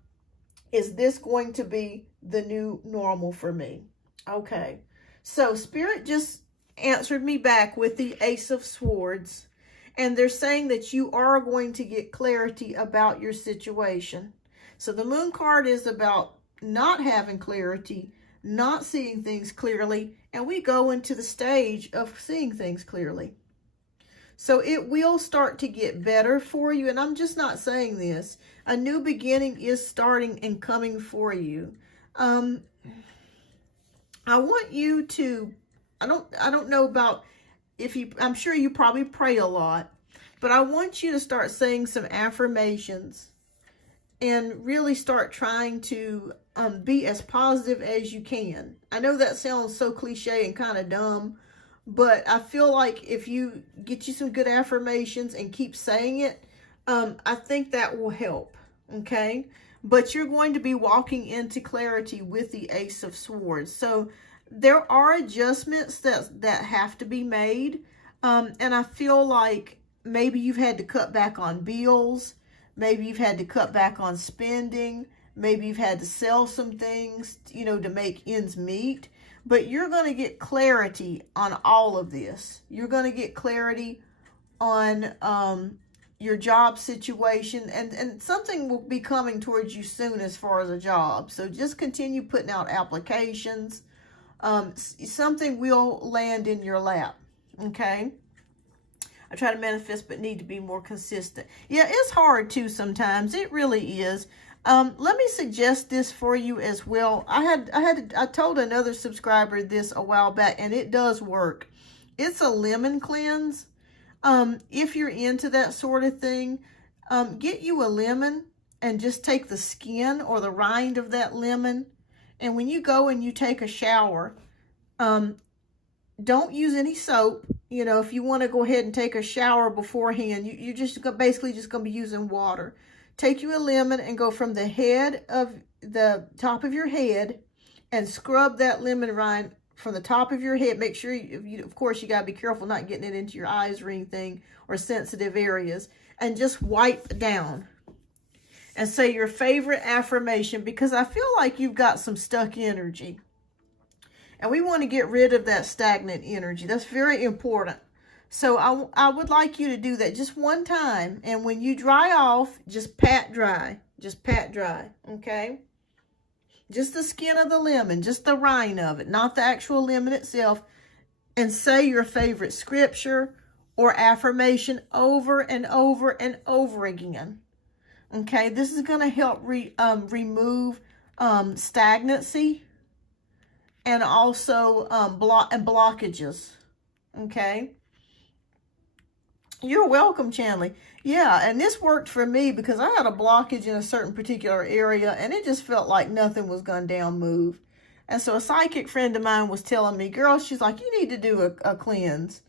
is this going to be the new normal for me? Okay. So Spirit just answered me back with the Ace of Swords. And they're saying that you are going to get clarity about your situation. So the Moon card is about not having clarity, not seeing things clearly. And we go into the stage of seeing things clearly. So it will start to get better for you. And I'm just not saying this. A new beginning is starting and coming for you. I want you to, I don't know about if you, I'm sure you probably pray a lot, but I want you to start saying some affirmations and really start trying to be as positive as you can. I know that sounds so cliche and kind of dumb, but I feel like if you get you some good affirmations and keep saying it, I think that will help, okay? But you're going to be walking into clarity with the Ace of Swords. So there are adjustments that have to be made. And I feel like maybe you've had to cut back on bills. Maybe you've had to cut back on spending. Maybe you've had to sell some things, you know, to make ends meet. But you're going to get clarity on all of this. You're going to get clarity on your job situation. And something will be coming towards you soon as far as a job. So just continue putting out applications. Something will land in your lap. Okay? I try to manifest but need to be more consistent. Yeah, it's hard too sometimes. It really is. Let me suggest this for you as well. I told another subscriber this a while back, and it does work. It's a lemon cleanse. If you're into that sort of thing, get you a lemon and just take the skin or the rind of that lemon. And when you go and you take a shower, don't use any soap. You know, if you want to go ahead and take a shower beforehand, you're just basically just going to be using water. Take you a lemon and go from the head of the top of your head and scrub that lemon rind from the top of your head. Make sure, of course, you got to be careful not getting it into your eyes or anything or sensitive areas. And just wipe down and say your favorite affirmation, because I feel like you've got some stuck energy. And we want to get rid of that stagnant energy. That's very important. So I would like you to do that just one time. And when you dry off, just pat dry. Just pat dry, okay? Just the skin of the lemon, just the rind of it, not the actual lemon itself. And say your favorite scripture or affirmation over and over and over again. Okay, this is going to help remove stagnancy and also blockages. Okay. You're welcome, Chanley. Yeah, and this worked for me because I had a blockage in a certain particular area, and it just felt like nothing was going down move. And so a psychic friend of mine was telling me, girl, she's like, you need to do a cleanse.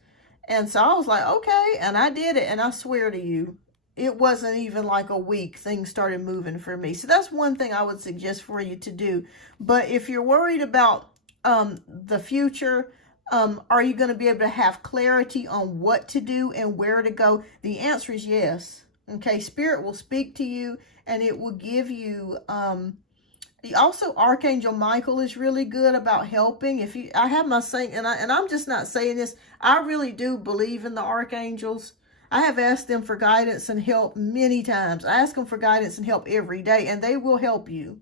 And so I was like, okay, and I did it, and I swear to you, it wasn't even like a week, things started moving for me. So that's one thing I would suggest for you to do. But if you're worried about the future, are you going to be able to have clarity on what to do and where to go? The answer is yes. Okay, Spirit will speak to you, and it will give you, also Archangel Michael is really good about helping. If you, I have my saying, and I'm just not saying this, I really do believe in the archangels. I have asked them for guidance and help many times. I ask them for guidance and help every day, and they will help you.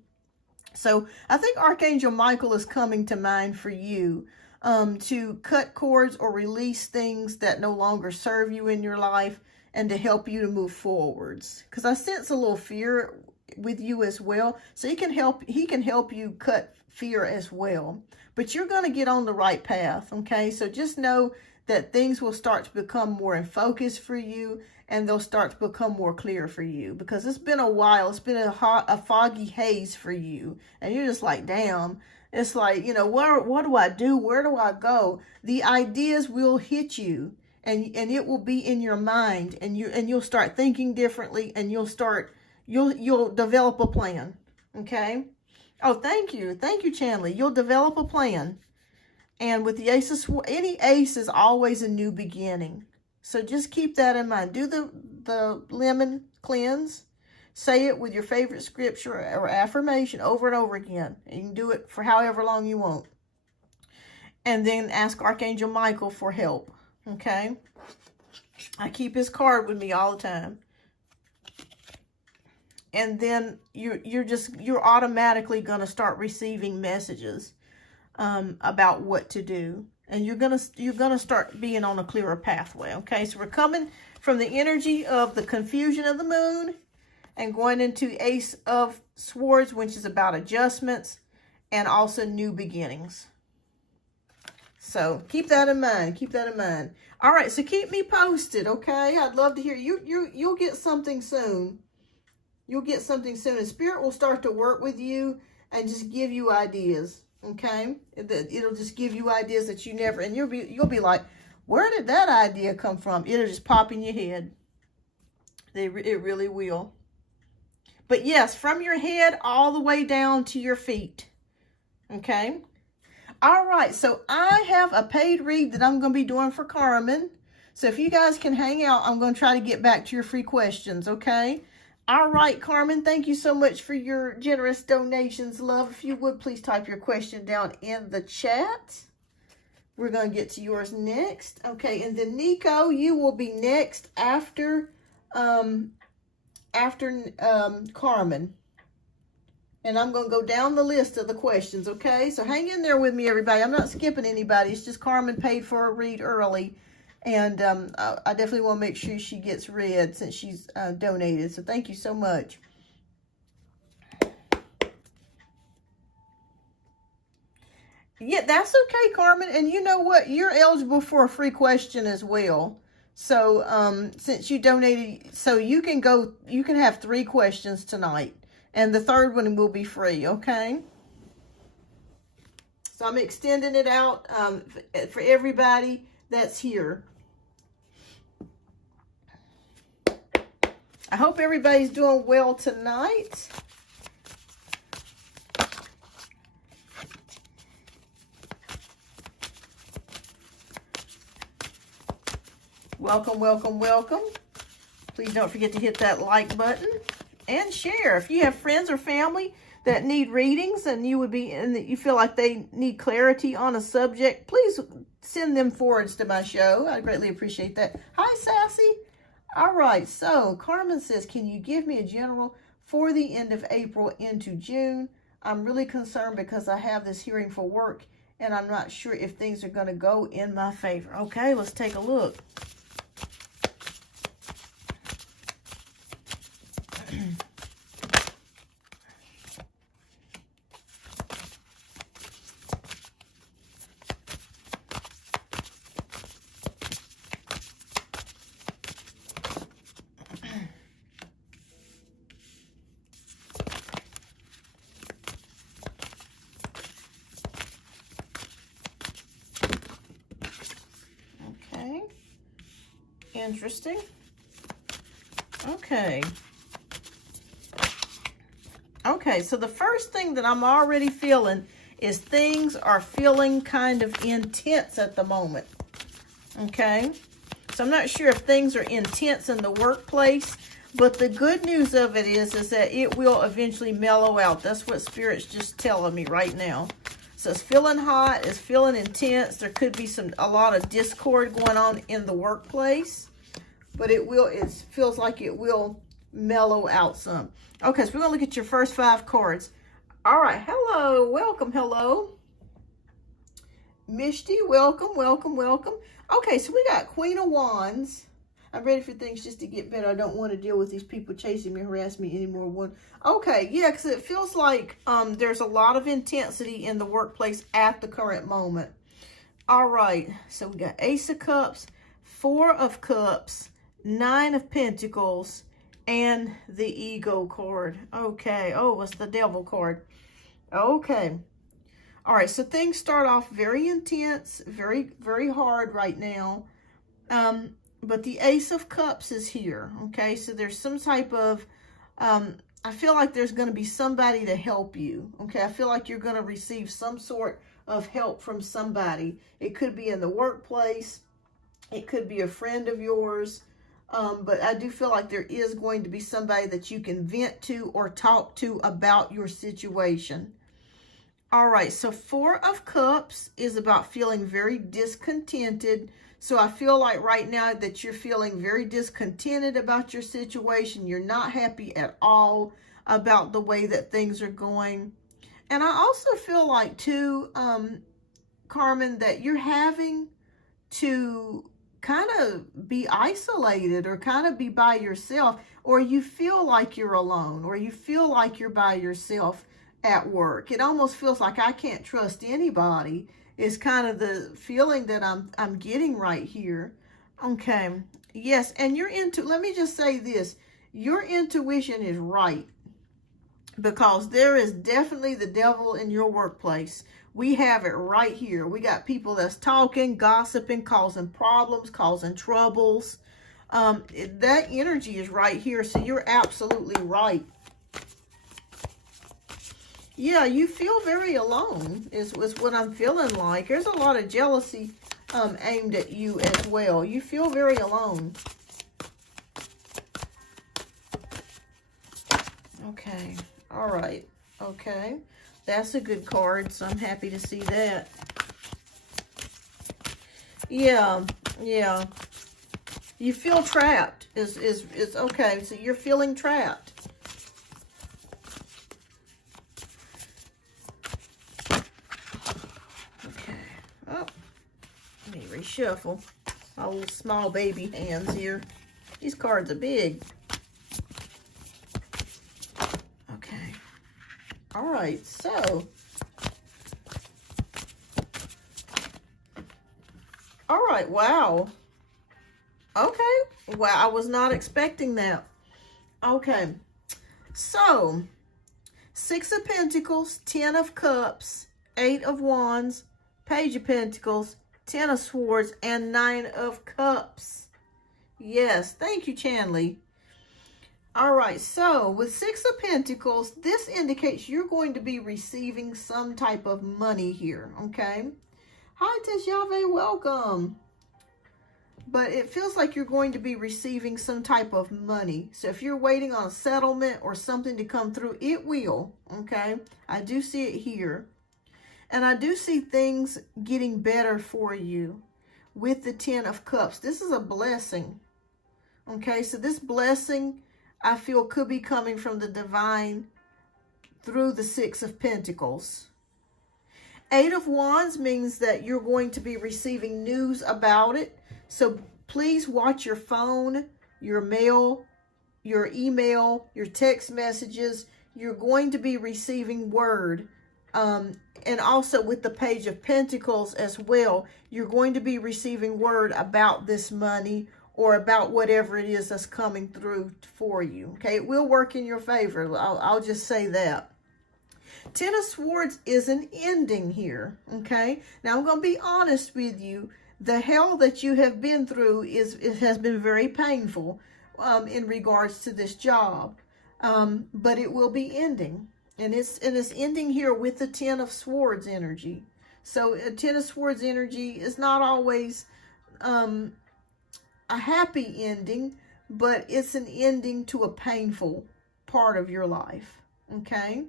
So I think Archangel Michael is coming to mind for you. to cut cords or release things that no longer serve you in your life, and to help you to move forwards. Because I sense a little fear with you as well. So he can help you cut fear as well. But you're going to get on the right path, okay? So just know that things will start to become more in focus for you, and they'll start to become more clear for you, because it's been a while. It's been a foggy haze for you, and you're just like, damn. It's like, you know, what do I do? Where do I go? The ideas will hit you, and it will be in your mind, and you'll start thinking differently, and you'll develop a plan. Okay? Oh, thank you, Chandler. You'll develop a plan. And with the Ace of Swords, any ace is always a new beginning. So just keep that in mind. Do the lemon cleanse. Say it with your favorite scripture or affirmation over and over again. And you can do it for however long you want. And then ask Archangel Michael for help. Okay? I keep his card with me all the time. And then you're automatically going to start receiving messages about what to do, and you're gonna start being on a clearer pathway. Okay, so we're coming from the energy of the confusion of the moon and going into Ace of Swords, which is about adjustments and also new beginnings. So keep that in mind. Keep that in mind. All right, so keep me posted. Okay, I'd love to hear you'll get something soon. You'll get something soon, and Spirit will start to work with you and just give you ideas. Okay, it'll just give you ideas that you never, and you'll be like, where did that idea come from? It'll just pop in your head. It really will. But yes, from your head all the way down to your feet. Okay. All right. So I have a paid read that I'm going to be doing for Carmen. So if you guys can hang out, I'm going to try to get back to your free questions. Okay. All right, Carmen, thank you so much for your generous donations, love. If you would, please type your question down in the chat. We're going to get to yours next. Okay, and then Nico, you will be next after Carmen. And I'm going to go down the list of the questions, okay? So hang in there with me, everybody. I'm not skipping anybody. It's just Carmen paid for a read early. And I definitely want to make sure she gets read since she's donated. So thank you so much. Yeah, that's okay, Carmen. And you know what? You're eligible for a free question as well. So since you donated, so you can have 3 questions tonight. And the third one will be free, okay? So I'm extending it out for everybody that's here. I hope everybody's doing well tonight. Welcome, welcome, welcome. Please don't forget to hit that like button and share. If you have friends or family that need readings and that you feel like they need clarity on a subject, please send them forwards to my show. I greatly appreciate that. Hi, Sassy. All right, so Carmen says, can you give me a general for the end of April into June? I'm really concerned because I have this hearing for work and I'm not sure if things are going to go in my favor. Okay, let's take a look. Interesting. Okay, so the first thing that I'm already feeling is things are feeling kind of intense at the moment. Okay, so I'm not sure if things are intense in the workplace, but the good news of it is that it will eventually mellow out. That's what Spirit's just telling me right now. So it's feeling hot, it's feeling intense. There could be a lot of discord going on in the workplace, but it feels like it will mellow out some. Okay, so we're gonna look at your first 5 cards. All right, hello, welcome, hello. Mishti, welcome, welcome, welcome. Okay, so we got Queen of Wands. I'm ready for things just to get better. I don't want to deal with these people chasing me, harassing me anymore. Okay, yeah, because it feels like there's a lot of intensity in the workplace at the current moment. All right, so we got Ace of Cups, Four of Cups, Nine of Pentacles, and the Ego card. Okay, oh, it's the Devil card. Okay. All right, so things start off very intense, very, very hard right now. But the Ace of Cups is here, okay? So there's some type of, I feel like there's going to be somebody to help you, okay? I feel like you're going to receive some sort of help from somebody. It could be in the workplace. It could be a friend of yours. But I do feel like there is going to be somebody that you can vent to or talk to about your situation. All right, so Four of Cups is about feeling very discontented. So I feel like right now that you're feeling very discontented about your situation. You're not happy at all about the way that things are going. And I also feel like too, Carmen, that you're having to kind of be isolated or kind of be by yourself, or you feel like you're alone, or you feel like you're by yourself at work. It almost feels like I can't trust anybody is kind of the feeling that I'm getting right here. Okay. Yes, and let me just say this. Your intuition is right, because there is definitely the devil in your workplace. We have it right here. We got people that's talking, gossiping, causing problems, causing troubles. That energy is right here, so you're absolutely right. Yeah, you feel very alone is what I'm feeling like. There's a lot of jealousy aimed at you as well. You feel very alone. Okay. All right. Okay. That's a good card, so I'm happy to see that. Yeah. Yeah. You feel trapped. Is okay. So you're feeling trapped. Reshuffle my little small baby hands here. These cards are big. Okay. All right. So, all right. Wow. Okay. Wow. I was not expecting that. Okay. So, Six of Pentacles, Ten of Cups, Eight of Wands, Page of Pentacles, Ten of Swords, and Nine of Cups. Yes, thank you, Chanley. All right, so with Six of Pentacles, this indicates you're going to be receiving some type of money here, okay? Hi, Teshave, welcome. But it feels like you're going to be receiving some type of money. So if you're waiting on a settlement or something to come through, it will, okay? I do see it here. And I do see things getting better for you with the Ten of Cups. This is a blessing. Okay, so this blessing, I feel, could be coming from the divine through the Six of Pentacles. Eight of Wands means that you're going to be receiving news about it. So please watch your phone, your mail, your email, your text messages. You're going to be receiving word. And also with the Page of Pentacles as well, you're going to be receiving word about this money or about whatever it is that's coming through for you. Okay, it will work in your favor. I'll just say that. Ten of Swords is an ending here. Okay, now I'm going to be honest with you. The hell that you have been through has been very painful in regards to this job, but it will be ending. And it's ending here with the Ten of Swords energy. So a Ten of Swords energy is not always a happy ending, but it's an ending to a painful part of your life. Okay?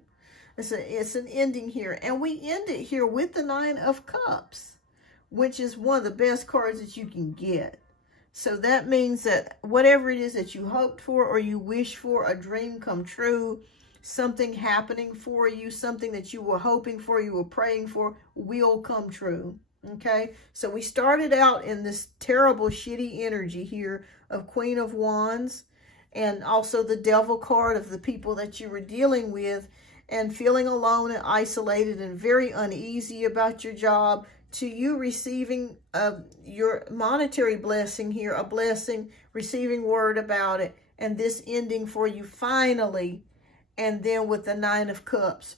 It's an ending here. And we end it here with the Nine of Cups, which is one of the best cards that you can get. So that means that whatever it is that you hoped for or you wish for, a dream come true, something happening for you, something that you were hoping for, you were praying for, will come true. Okay, so we started out in this terrible, shitty energy here of Queen of Wands, and also the Devil card of the people that you were dealing with, and feeling alone and isolated and very uneasy about your job, to you receiving your monetary blessing here, a blessing, receiving word about it, and this ending for you finally, and then with the Nine of Cups,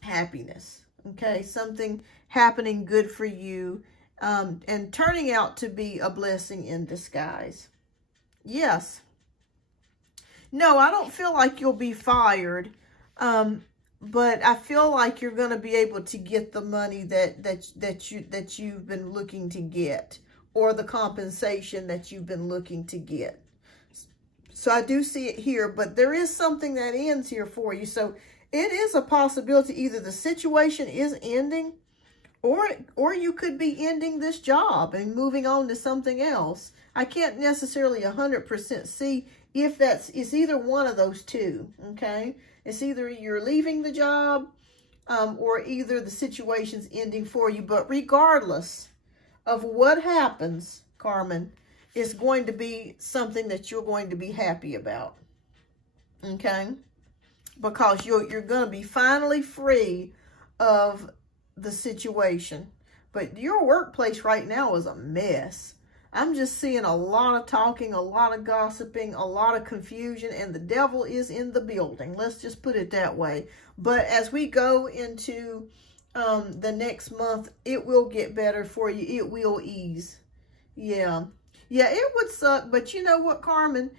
happiness. Okay, something happening good for you, and turning out to be a blessing in disguise. Yes. No, I don't feel like you'll be fired, but I feel like you're going to be able to get the money that you've been looking to get, or the compensation that you've been looking to get. So I do see it here, but there is something that ends here for you. So it is a possibility either the situation is ending, or you could be ending this job and moving on to something else. I can't necessarily 100% see if it's either one of those two, okay? It's either you're leaving the job, or either the situation's ending for you. But regardless of what happens, Carmen, it's going to be something that you're going to be happy about, okay? Because you're going to be finally free of the situation. But your workplace right now is a mess. I'm just seeing a lot of talking, a lot of gossiping, a lot of confusion, and the devil is in the building. Let's just put it that way. But as we go into the next month, it will get better for you. It will ease. Yeah. Yeah, it would suck, but you know what, Carmen?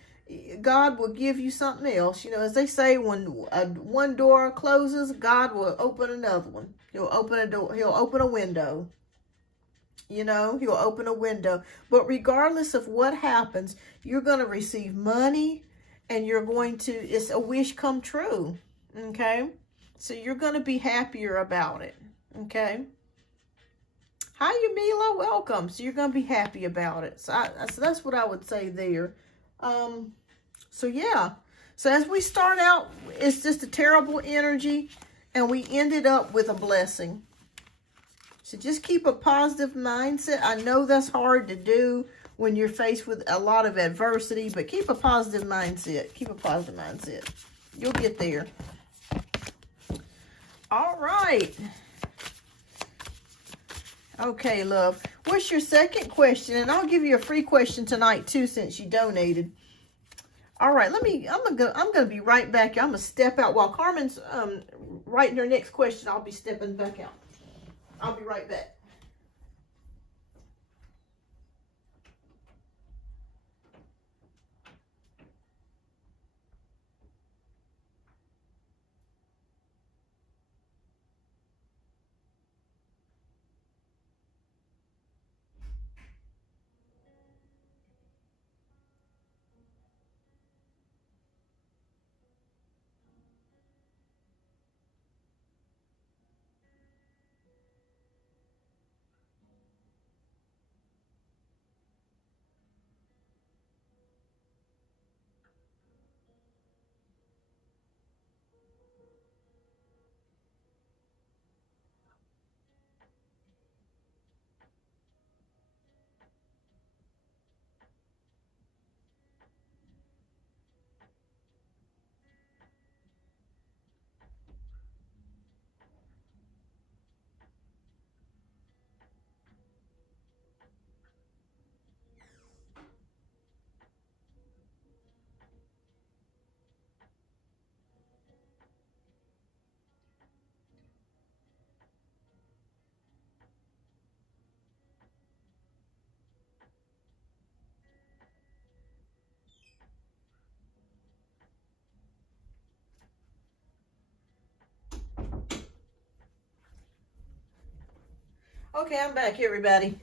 God will give you something else. You know, as they say, when one door closes, God will open another one. He'll open a door. He'll open a window. You know, he'll open a window. But regardless of what happens, you're going to receive money, and you're going to, it's a wish come true. Okay? So you're going to be happier about it. Okay? Hi, Yamila. Welcome. So you're going to be happy about it. So that's what I would say there. So yeah. So as we start out, it's just a terrible energy, and we ended up with a blessing. So just keep a positive mindset. I know that's hard to do when you're faced with a lot of adversity, but keep a positive mindset. Keep a positive mindset. You'll get there. All right. Okay, love. What's your second question? And I'll give you a free question tonight too, since you donated. All right, I'm gonna be right back. I'm gonna step out while Carmen's writing her next question. I'll be stepping back out. I'll be right back. Okay, I'm back, everybody.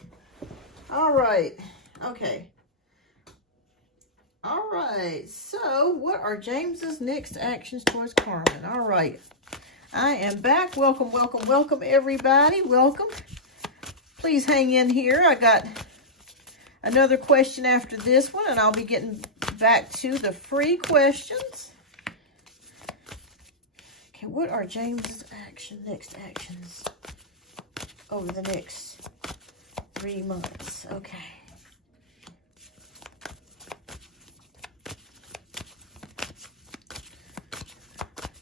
All right. Okay. All right. So, what are James's next actions towards Carmen? All right. I am back. Welcome, welcome, welcome, everybody. Welcome. Please hang in here. I got another question after this one, and I'll be getting back to the free questions. Okay, what are James's next actions over the next 3 months. Okay.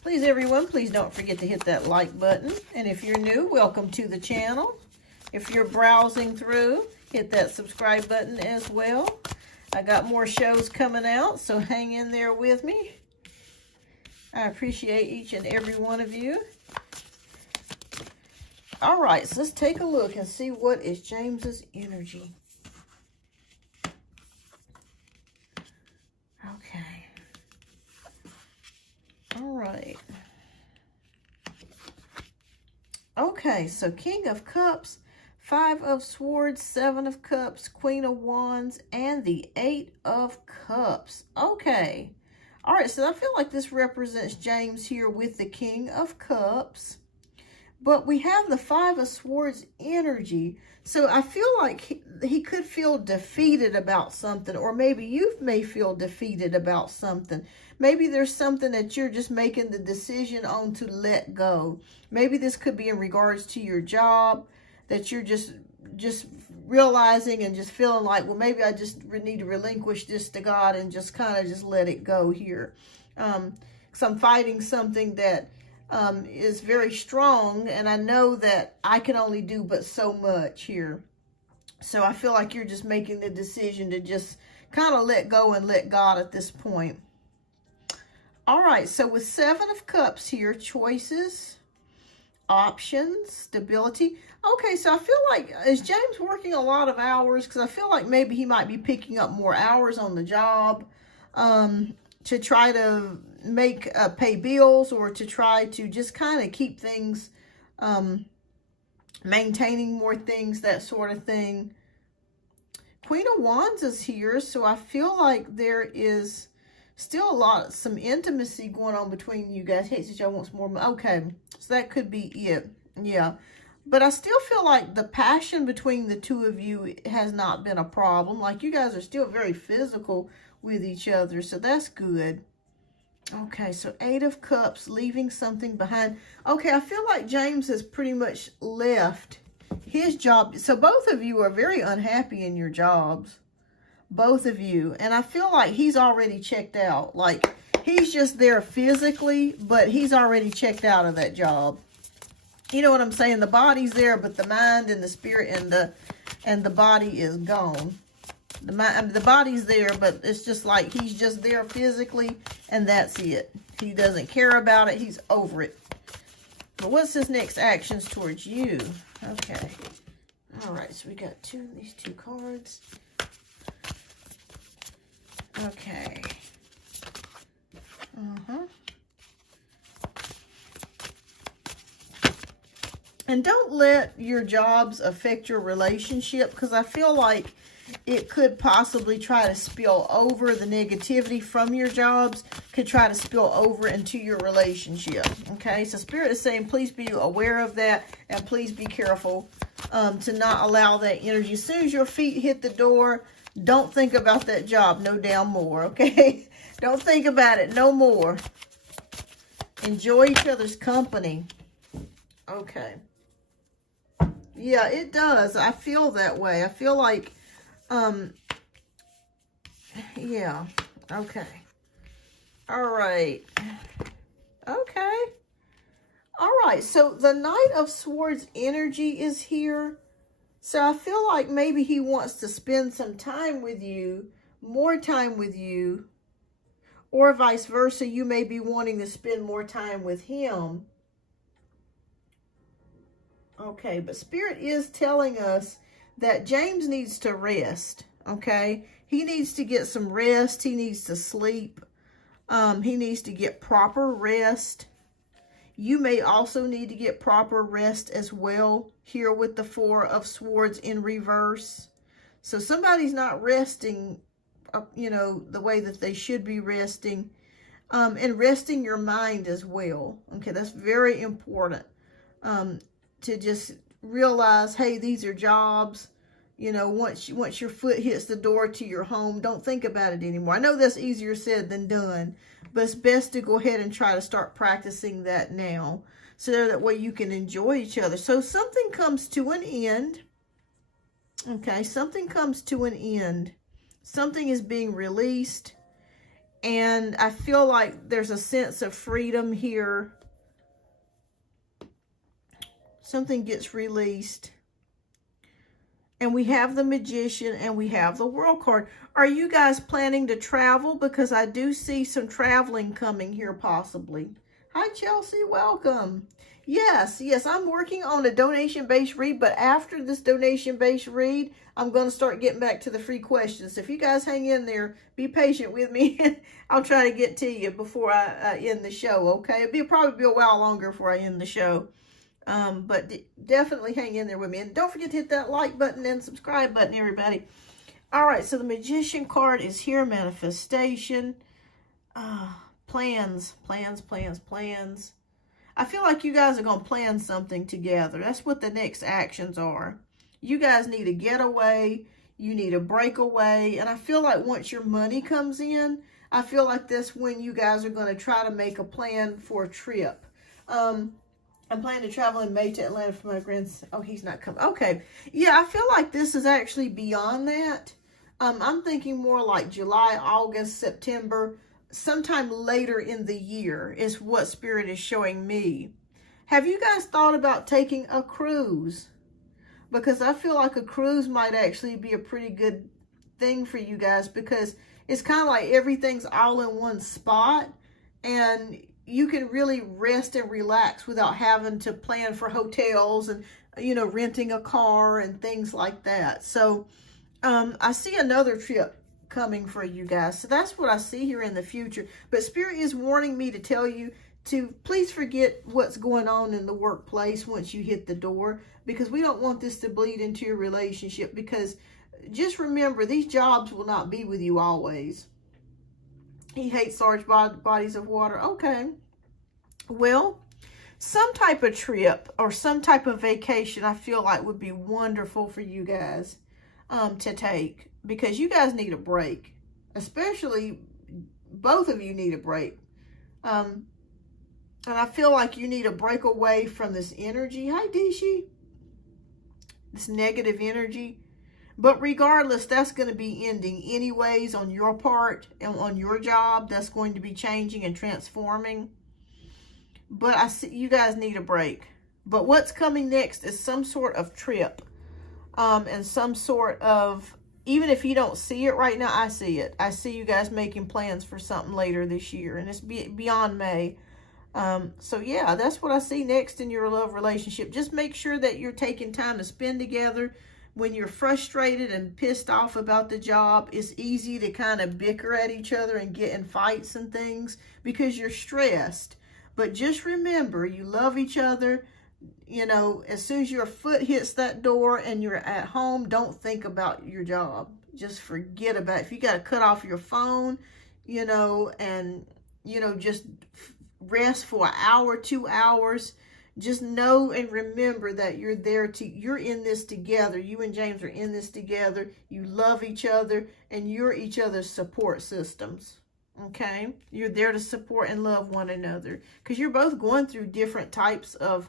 Please, everyone, please don't forget to hit that like button. And if you're new, welcome to the channel. If you're browsing through, hit that subscribe button as well. I got more shows coming out, so hang in there with me. I appreciate each and every one of you. All right, so let's take a look and see what is James's energy. Okay. All right. Okay, so King of Cups, 5 of Swords, 7 of Cups, Queen of Wands, and the 8 of Cups. Okay. All right, so I feel like this represents James here with the King of Cups. But we have the 5 of Swords energy. So I feel like he could feel defeated about something, or maybe you may feel defeated about something. Maybe there's something that you're just making the decision on to let go. Maybe this could be in regards to your job, that you're just realizing and just feeling like, well, maybe I just need to relinquish this to God and just kind of just let it go here. Because I'm fighting something that is very strong, and I know that I can only do but so much here. So I feel like you're just making the decision to just kind of let go and let God at this point. All right, so with 7 of Cups here, choices, options, stability. Okay, so I feel like, is James working a lot of hours? Because I feel like maybe he might be picking up more hours on the job to try to make pay bills, or to try to just kind of keep things, maintaining more things, that sort of thing. Queen of Wands is here, so I feel like there is still some intimacy going on between you guys. Hey, since y'all wants more. Okay, so that could be it. Yeah. But I still feel like the passion between the two of you has not been a problem. Like, you guys are still very physical with each other, so that's good. Okay, so 8 of Cups, leaving something behind. Okay, I feel like James has pretty much left his job. So both of you are very unhappy in your jobs. Both of you. And I feel like he's already checked out. Like, he's just there physically, but he's already checked out of that job. You know what I'm saying? The body's there, but the mind and the spirit and the body is gone. The body's there, but it's just like he's just there physically, and that's it. He doesn't care about it. He's over it. But what's his next actions towards you? Okay. All right, so we got these two cards. Okay. And don't let your jobs affect your relationship, because I feel like it could possibly try to spill over. The negativity from your jobs could try to spill over into your relationship. Okay, so Spirit is saying please be aware of that, and please be careful to not allow that energy. As soon as your feet hit the door, don't think about that job no damn more, okay? Don't think about it no more. Enjoy each other's company. Okay. Yeah, it does. I feel that way. I feel like, yeah. Okay. All right. Okay. All right. So the Knight of Swords energy is here. So I feel like maybe he wants to spend some time with you, more time with you, or vice versa. You may be wanting to spend more time with him. Okay, but Spirit is telling us that James needs to rest, okay? He needs to get some rest. He needs to sleep. He needs to get proper rest. You may also need to get proper rest as well here with the 4 of Swords in reverse. So somebody's not resting, you know, the way that they should be resting. And resting your mind as well. Okay, that's very important. To just realize, hey, these are jobs. You know, once your foot hits the door to your home, don't think about it anymore. I know that's easier said than done, but it's best to go ahead and try to start practicing that now, so that way you can enjoy each other. So something comes to an end. Okay, something comes to an end. Something is being released. And I feel like there's a sense of freedom here. Something gets released. And we have the Magician and we have the World card. Are you guys planning to travel? Because I do see some traveling coming here possibly. Hi, Chelsea. Welcome. Yes, I'm working on a donation-based read, but after this donation-based read, I'm going to start getting back to the free questions. So if you guys hang in there, be patient with me, and I'll try to get to you before I end the show, okay? It'll probably be a while longer before I end the show. But definitely hang in there with me. And don't forget to hit that like button and subscribe button, everybody. All right, so the Magician card is here. Manifestation. Plans. I feel like you guys are going to plan something together. That's what the next actions are. You guys need a getaway. You need a breakaway. And I feel like once your money comes in, I feel like that's when you guys are going to try to make a plan for a trip. I'm planning to travel in May to Atlanta for my grandson. Oh, he's not coming. Okay. Yeah, I feel like this is actually beyond that. I'm thinking more like July, August, September. Sometime later in the year is what Spirit is showing me. Have you guys thought about taking a cruise? Because I feel like a cruise might actually be a pretty good thing for you guys, because it's kind of like everything's all in one spot and you can really rest and relax without having to plan for hotels and, you know, renting a car and things like that. So I see another trip coming for you guys. So that's what I see here in the future. But Spirit is warning me to tell you to please forget what's going on in the workplace once you hit the door, because we don't want this to bleed into your relationship. Because just remember, these jobs will not be with you always. He hates large bodies of water. Okay. Well, some type of trip or some type of vacation I feel like would be wonderful for you guys to take. Because you guys need a break. Especially, both of you need a break. And I feel like you need a break away from this energy. Hi, Dishi. This negative energy. But regardless, that's going to be ending anyways on your part and on your job. That's going to be changing and transforming. But I see you guys need a break. But what's coming next is some sort of trip. And some sort of... Even if you don't see it right now, I see it. I see you guys making plans for something later this year. And it's beyond May. So, yeah, that's what I see next in your love relationship. Just make sure that you're taking time to spend together. When you're frustrated and pissed off about the job, it's easy to kind of bicker at each other and get in fights and things because you're stressed. But just remember, you love each other. You know, as soon as your foot hits that door and you're at home, don't think about your job. Just forget about it. If you got to cut off your phone, you know, and, you know, just rest for an hour, 2 hours, just know and remember that you're you're in this together. You and James are in this together. You love each other and you're each other's support systems. Okay? You're there to support and love one another because you're both going through different types of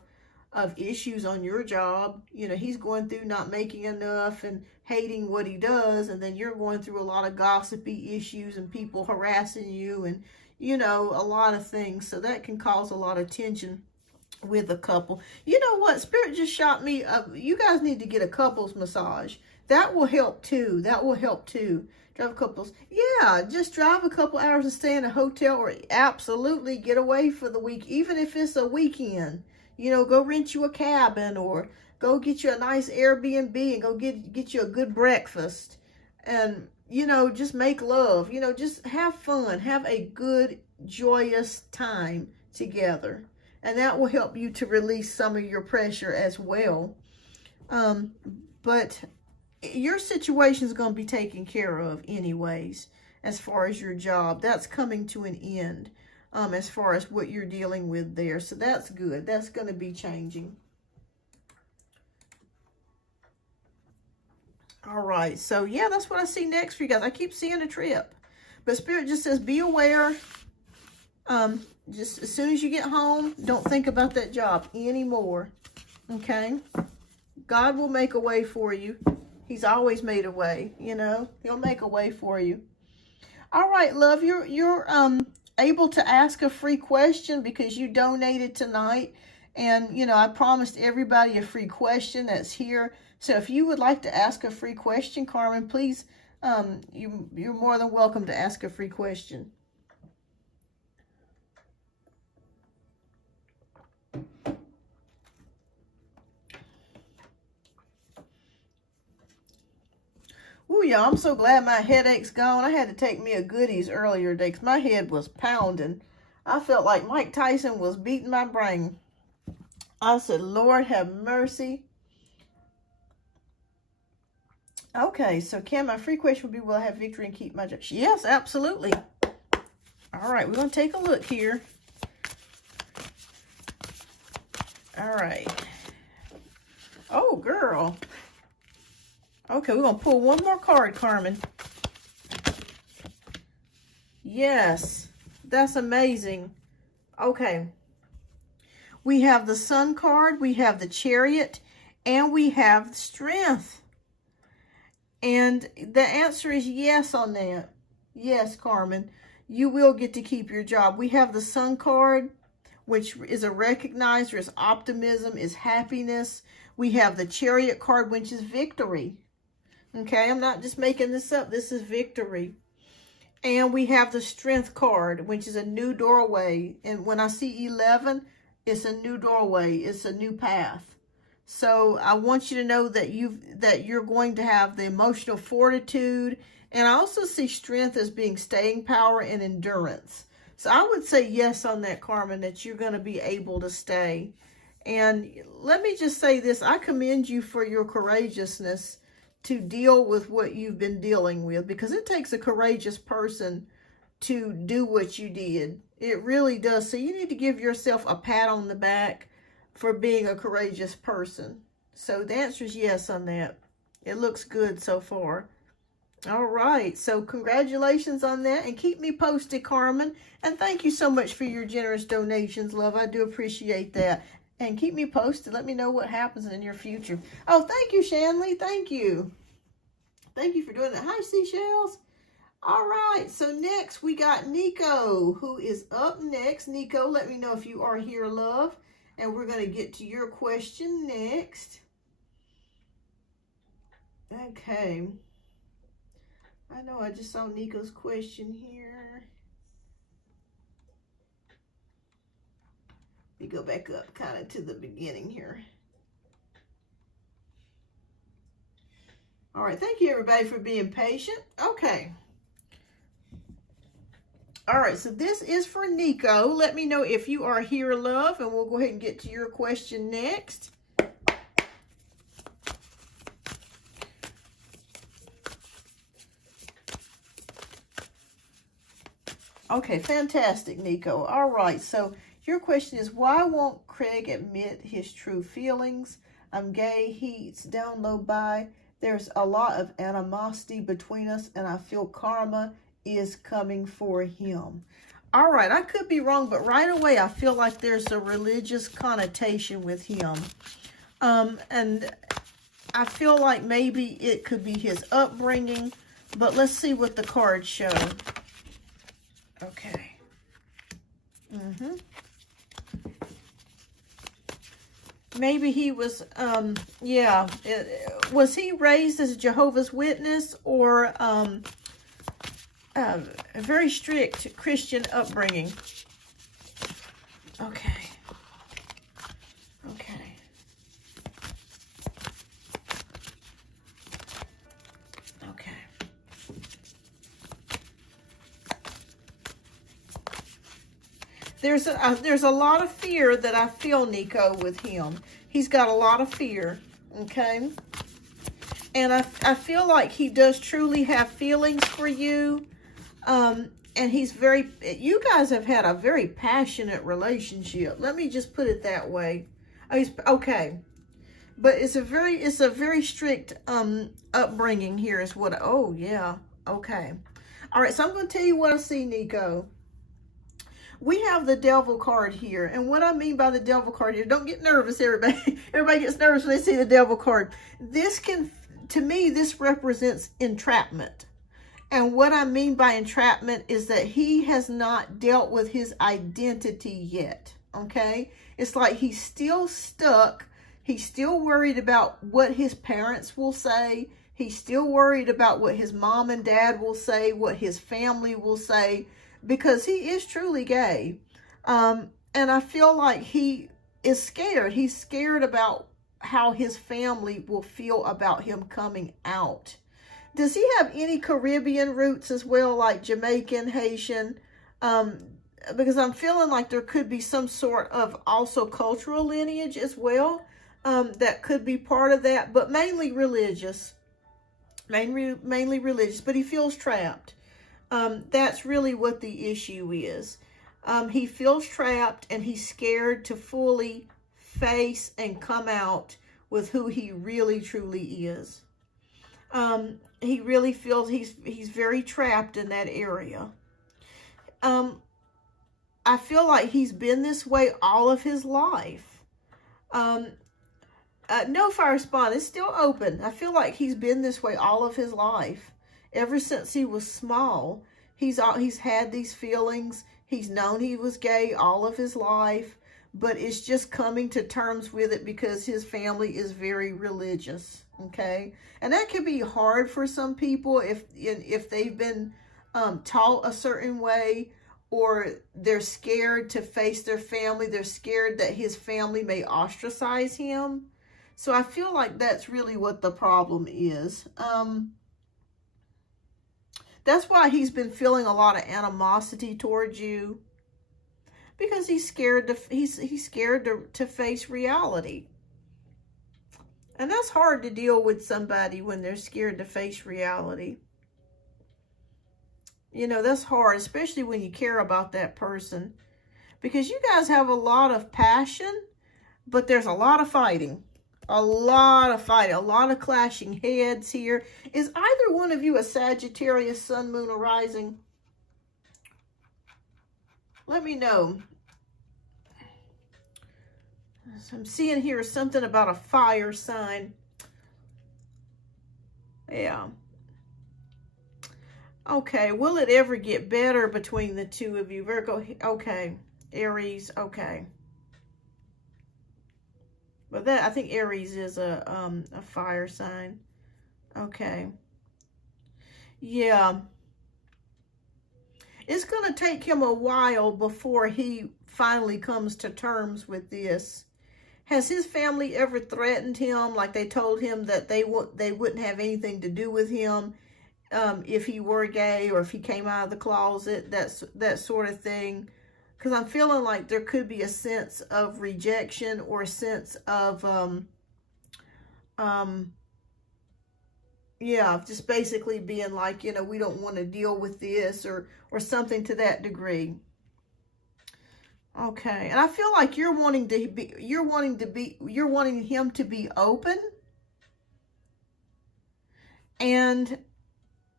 issues on your job. You know, he's going through not making enough and hating what he does, and then you're going through a lot of gossipy issues and people harassing you and, you know, a lot of things. So that can cause a lot of tension with a couple. You know what? Spirit just shot me. You guys need to get a couples massage. That will help too. Drive couples. Yeah, just drive a couple hours and stay in a hotel, or absolutely get away for the week, even if it's a weekend. You know, go rent you a cabin or go get you a nice Airbnb and go get you a good breakfast. And, you know, just make love. You know, just have fun. Have a good, joyous time together. And that will help you to release some of your pressure as well. But your situation is going to be taken care of anyways, as far as your job. That's coming to an end. As far as what you're dealing with there. So that's good. That's going to be changing. All right. So, yeah, that's what I see next for you guys. I keep seeing a trip. But Spirit just says, be aware. Just as soon as you get home, don't think about that job anymore. Okay? God will make a way for you. He's always made a way, you know. He'll make a way for you. All right, love, you're able to ask a free question because you donated tonight. And, you know, I promised everybody a free question that's here. So if you would like to ask a free question, Carmen, please, you're more than welcome to ask a free question. Ooh, y'all, I'm so glad my headache's gone. I had to take me a goodies earlier today because my head was pounding. I felt like Mike Tyson was beating my brain. I said, Lord, have mercy. Okay, so Kim, my free question would be, will I have victory and keep my job? Yes, absolutely. All right, we're going to take a look here. All right. Oh, girl. Okay, we're going to pull one more card, Carmen. Yes, that's amazing. Okay. We have the Sun card, we have the Chariot, and we have Strength. And the answer is yes on that. Yes, Carmen, you will get to keep your job. We have the Sun card, which is a recognizer, is optimism, is happiness. We have the Chariot card, which is victory. Okay, I'm not just making this up. This is victory. And we have the Strength card, which is a new doorway. And when I see 11, it's a new doorway. It's a new path. So I want you to know that you're going to have the emotional fortitude. And I also see strength as being staying power and endurance. So I would say yes on that, Carmen, that you're going to be able to stay. And let me just say this. I commend you for your courageousness to deal with what you've been dealing with, because it takes a courageous person to do what you did. It really does. So you need to give yourself a pat on the back for being a courageous person. So the answer is yes on that. It looks good so far. All right. So congratulations on that, and keep me posted, Carmen. And thank you so much for your generous donations, love. I do appreciate that. And keep me posted. Let me know what happens in your future. Oh, thank you, Shanley. Thank you. Thank you for doing that. Hi, Seashells. All right. So next we got Nico, who is up next. Nico, let me know if you are here, love. And we're going to get to your question next. Okay. I know I just saw Nico's question here. Let me go back up kind of to the beginning here. All right, thank you everybody for being patient. Okay. All right, so this is for Nico. Let me know if you are here, love, and we'll go ahead and get to your question next. Okay, fantastic, Nico. All right, so your question is, why won't Craig admit his true feelings? I'm gay, he's down low by. There's a lot of animosity between us, and I feel karma is coming for him. All right, I could be wrong, but right away I feel like there's a religious connotation with him. And I feel like maybe it could be his upbringing, but let's see what the cards show. Okay. Maybe he was, was he raised as a Jehovah's Witness or a very strict Christian upbringing? Okay. Okay. Okay. There's a lot of fear that I feel, Nico, with him. He's got a lot of fear, okay? And I feel like he does truly have feelings for you. And he's you guys have had a very passionate relationship. Let me just put it that way. Okay. But it's a very strict upbringing here is what, oh yeah, okay. All right, so I'm going to tell you what I see, Nico. We have the Devil card here. And what I mean by the Devil card here, don't get nervous, everybody. Everybody gets nervous when they see the Devil card. This can to me, this represents entrapment. And what I mean by entrapment is that he has not dealt with his identity yet, okay? It's like he's still stuck. He's still worried about what his parents will say. He's still worried about what his mom and dad will say, what his family will say, because he is truly gay. And I feel like he is scared. He's scared about how his family will feel about him coming out. Does he have any Caribbean roots as well, like Jamaican, Haitian? Because I'm feeling like there could be some sort of also cultural lineage as well that could be part of that, but mainly religious. Mainly religious, but he feels trapped. That's really what the issue is. He feels trapped and he's scared to fully face and come out with who he really truly is. He really feels he's very trapped in that area. I feel like he's been this way all of his life. No fire response. It's still open. I feel like he's been this way all of his life. Ever since he was small, he's had these feelings. He's known he was gay all of his life, but it's just coming to terms with it because his family is very religious. Okay, and that can be hard for some people if they've been taught a certain way, or they're scared to face their family. They're scared that his family may ostracize him. So I feel like that's really what the problem is. That's why he's been feeling a lot of animosity towards you, because he's scared to face reality. And that's hard to deal with somebody when they're scared to face reality. You know, that's hard, especially when you care about that person, because you guys have a lot of passion, but there's a lot of fighting. A lot of fighting, a lot of clashing heads here. Is either one of you a Sagittarius, Sun, Moon, or Rising? Let me know. So I'm seeing here something about a fire sign. Yeah. Okay, will it ever get better between the two of you? Virgo, okay. Aries, okay. But that, I think Aries is a fire sign. Okay. Yeah. It's going to take him a while before he finally comes to terms with this. Has his family ever threatened him? Like they told him that they wouldn't have anything to do with him if he were gay, or if he came out of the closet, that sort of thing. Because I'm feeling like there could be a sense of rejection, or a sense of, yeah, just basically being like, you know, we don't want to deal with this, or something to that degree. Okay, and I feel like you're wanting him to be open, and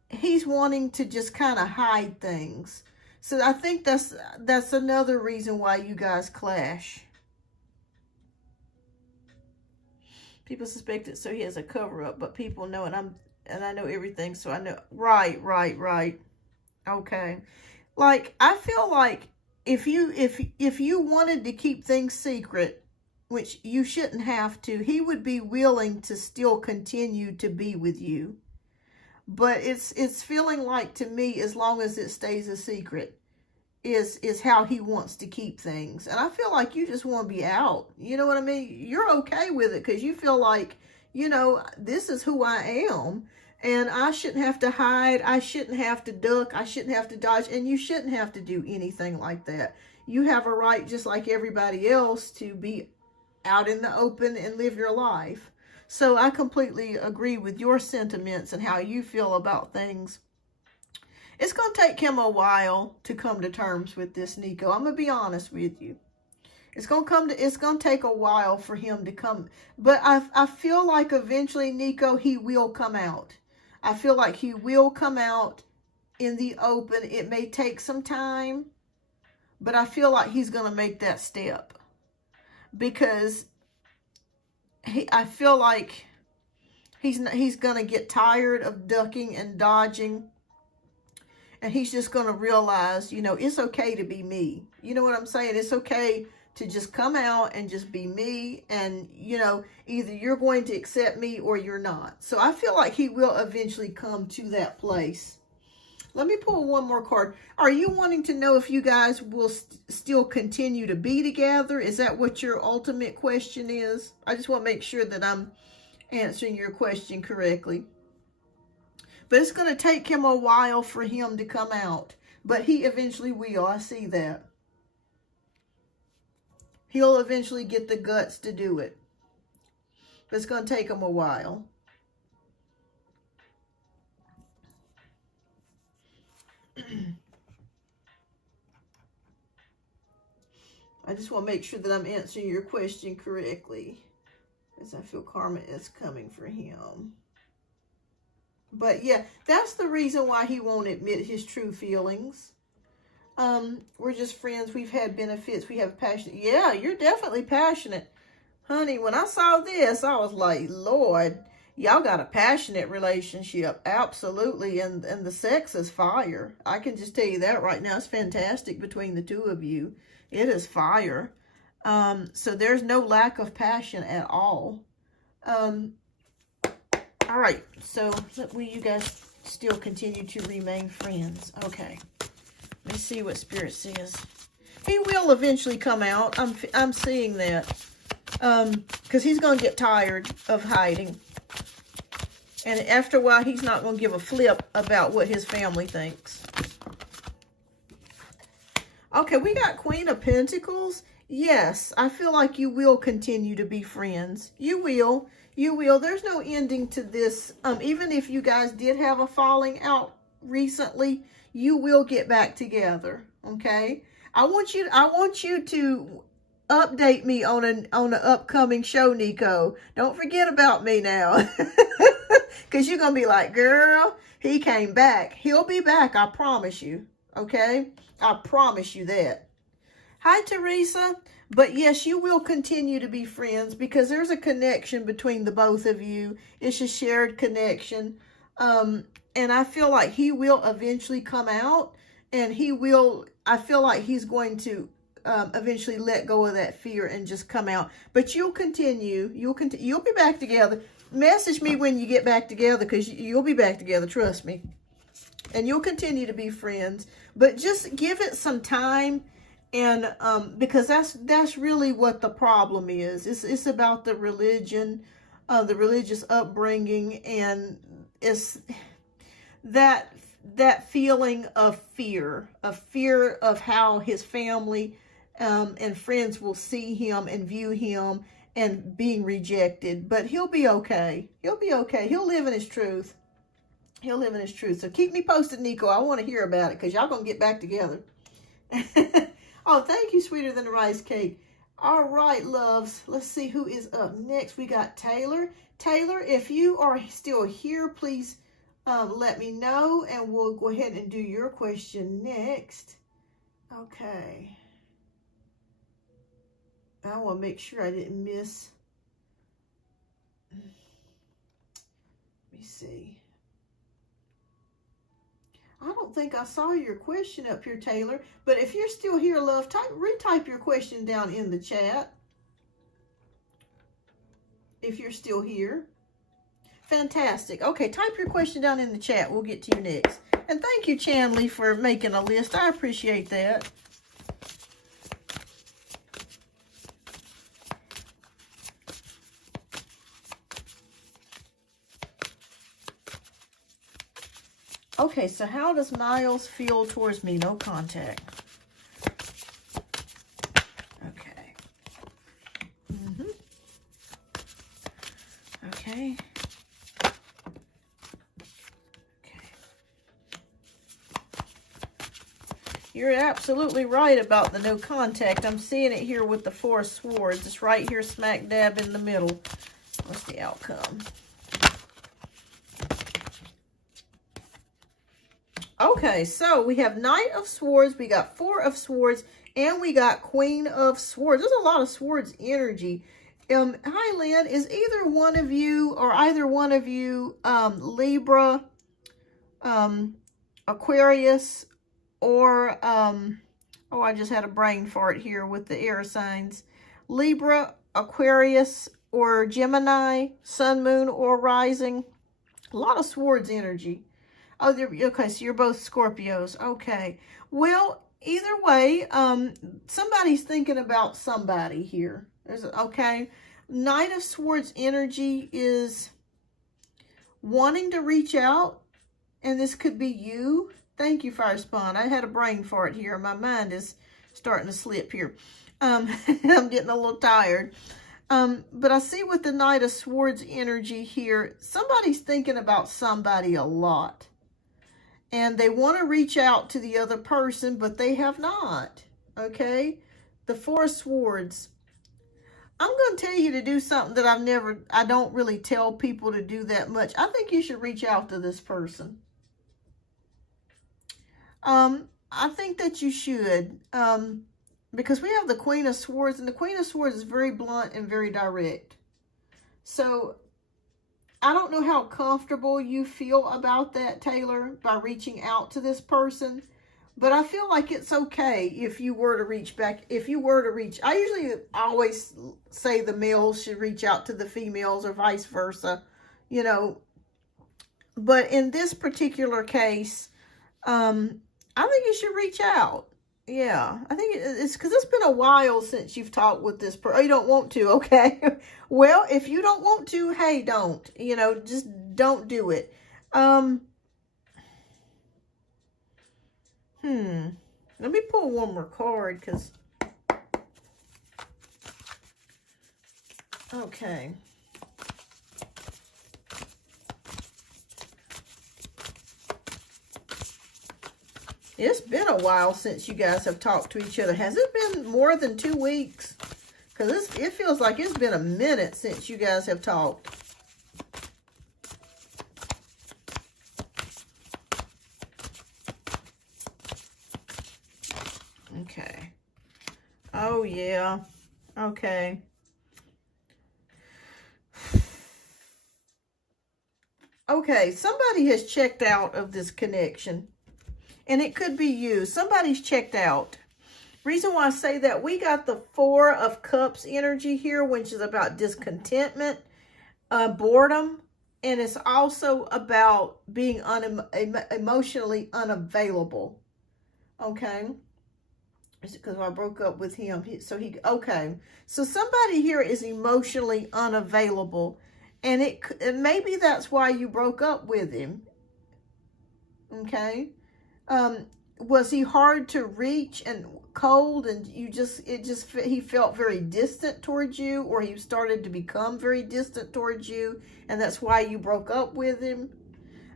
he's wanting to just kind of hide things. So I think that's another reason why you guys clash. People suspect it, so he has a cover up, but people know, and I know everything, so I know. Right. Okay. Like, I feel like if you wanted to keep things secret, which you shouldn't have to, he would be willing to still continue to be with you. But it's feeling like, to me, as long as it stays a secret is how he wants to keep things. And I feel like you just want to be out. You know what I mean? You're okay with it because you feel like, you know, this is who I am. And I shouldn't have to hide. I shouldn't have to duck. I shouldn't have to dodge. And you shouldn't have to do anything like that. You have a right, just like everybody else, to be out in the open and live your life. So I completely agree with your sentiments and how you feel about things. It's going to take him a while to come to terms with this, Nico. I'm going to be honest with you. It's going to take a while for him to come. But I feel like eventually, Nico, he will come out. I feel like he will come out in the open. It may take some time, but I feel like he's going to make that step. Because I feel like He's going to get tired of ducking and dodging. And he's just going to realize, you know, it's okay to be me. You know what I'm saying? It's okay to just come out and just be me. And, you know, either you're going to accept me or you're not. So I feel like he will eventually come to that place. Let me pull one more card. Are you wanting to know if you guys will still continue to be together? Is that what your ultimate question is? I just want to make sure that I'm answering your question correctly. But it's going to take him a while for him to come out. But he eventually will. I see that. He'll eventually get the guts to do it. But it's going to take him a while. I just want to make sure that I'm answering your question correctly. As I feel karma is coming for him. But yeah, that's the reason why he won't admit his true feelings. We're just friends. We've had benefits. We have passion. Yeah, you're definitely passionate. Honey, when I saw this, I was like, Lord, y'all got a passionate relationship. Absolutely. And the sex is fire. I can just tell you that right now. It's fantastic between the two of you. It is fire. So there's no lack of passion at all. All right, so will you guys still continue to remain friends? Okay, let me see what Spirit says. He will eventually come out. I'm seeing that, because he's going to get tired of hiding, and after a while, he's not going to give a flip about what his family thinks. Okay, we got Queen of Pentacles. Yes, I feel like you will continue to be friends. You will. You will. There's no ending to this. Even if you guys did have a falling out recently, you will get back together. Okay. I want you to update me on an upcoming show, Nico. Don't forget about me now. Because you're going to be like, girl, he came back. He'll be back. I promise you. Okay. I promise you that. Hi, Teresa. But yes, you will continue to be friends because there's a connection between the both of you. It's a shared connection. And I feel like he will eventually come out, and I feel like he's going to eventually let go of that fear and just come out. But you'll continue. You'll be back together. Message me when you get back together, because you'll be back together. Trust me. And you'll continue to be friends. But just give it some time. And because that's really what the problem is. It's about the religion, the religious upbringing, and it's that feeling of fear of how his family and friends will see him and view him and being rejected. But he'll be okay. He'll be okay. He'll live in his truth. He'll live in his truth. So keep me posted, Nico. I want to hear about it because y'all gonna get back together. Oh, thank you, Sweeter Than a Rice Cake. All right, loves. Let's see who is up next. We got Taylor. Taylor, if you are still here, please let me know, and we'll go ahead and do your question next. Okay. I want to make sure I didn't miss. Let me see. I don't think I saw your question up here, Taylor. But if you're still here, love, retype your question down in the chat. If you're still here. Fantastic. Okay, type your question down in the chat. We'll get to you next. And thank you, Chanley, for making a list. I appreciate that. Okay, so how does Miles feel towards me? No contact. Okay. Okay. Okay. You're absolutely right about the no contact. I'm seeing it here with the Four of Swords. It's right here smack dab in the middle. What's the outcome? Okay, so we have Knight of Swords, we got Four of Swords, and we got Queen of Swords. There's a lot of Swords energy. Hi, Lynn. Is either one of you or either one of you Libra, Aquarius, or oh, I just had a brain fart here with the air signs. Libra, Aquarius, or Gemini, Sun, Moon, or Rising? A lot of swords energy. Oh, okay, so you're both Scorpios. Okay. Well, either way, somebody's thinking about somebody here. Okay. Knight of Swords energy is wanting to reach out, and this could be you. Thank you, Fire Spawn. I had a brain fart here. My mind is starting to slip here. I'm getting a little tired. But I see with the Knight of Swords energy here, somebody's thinking about somebody a lot. And they want to reach out to the other person, but they have not. Okay? The Four of Swords. I'm going to tell you to do something that I don't really tell people to do that much. I think you should reach out to this person. I think that you should. Because we have the Queen of Swords, and the Queen of Swords is very blunt and very direct. So, I don't know how comfortable you feel about that, Taylor, by reaching out to this person. But I feel like it's okay if you were to reach back. If you were to reach, I always say the males should reach out to the females or vice versa, you know. But in this particular case, I think you should reach out. Yeah, I think it's because it's been a while since you've talked with this person. Oh, you don't want to, okay. Well, if you don't want to, hey, don't. You know, just don't do it. Let me pull one more card, because... Okay. It's been a while since you guys have talked to each other. Has it been more than 2 weeks? Because it feels like it's been a minute since you guys have talked. Okay. Oh, yeah. Okay. Okay, somebody has checked out of this connection. And it could be you. Somebody's checked out. Reason why I say that, we got the Four of Cups energy here, which is about discontentment, boredom, and it's also about being emotionally unavailable. Okay? Because I broke up with him. Okay. So somebody here is emotionally unavailable, and maybe that's why you broke up with him. Okay? Was he hard to reach and cold, and he felt very distant towards you, or he started to become very distant towards you, and that's why you broke up with him?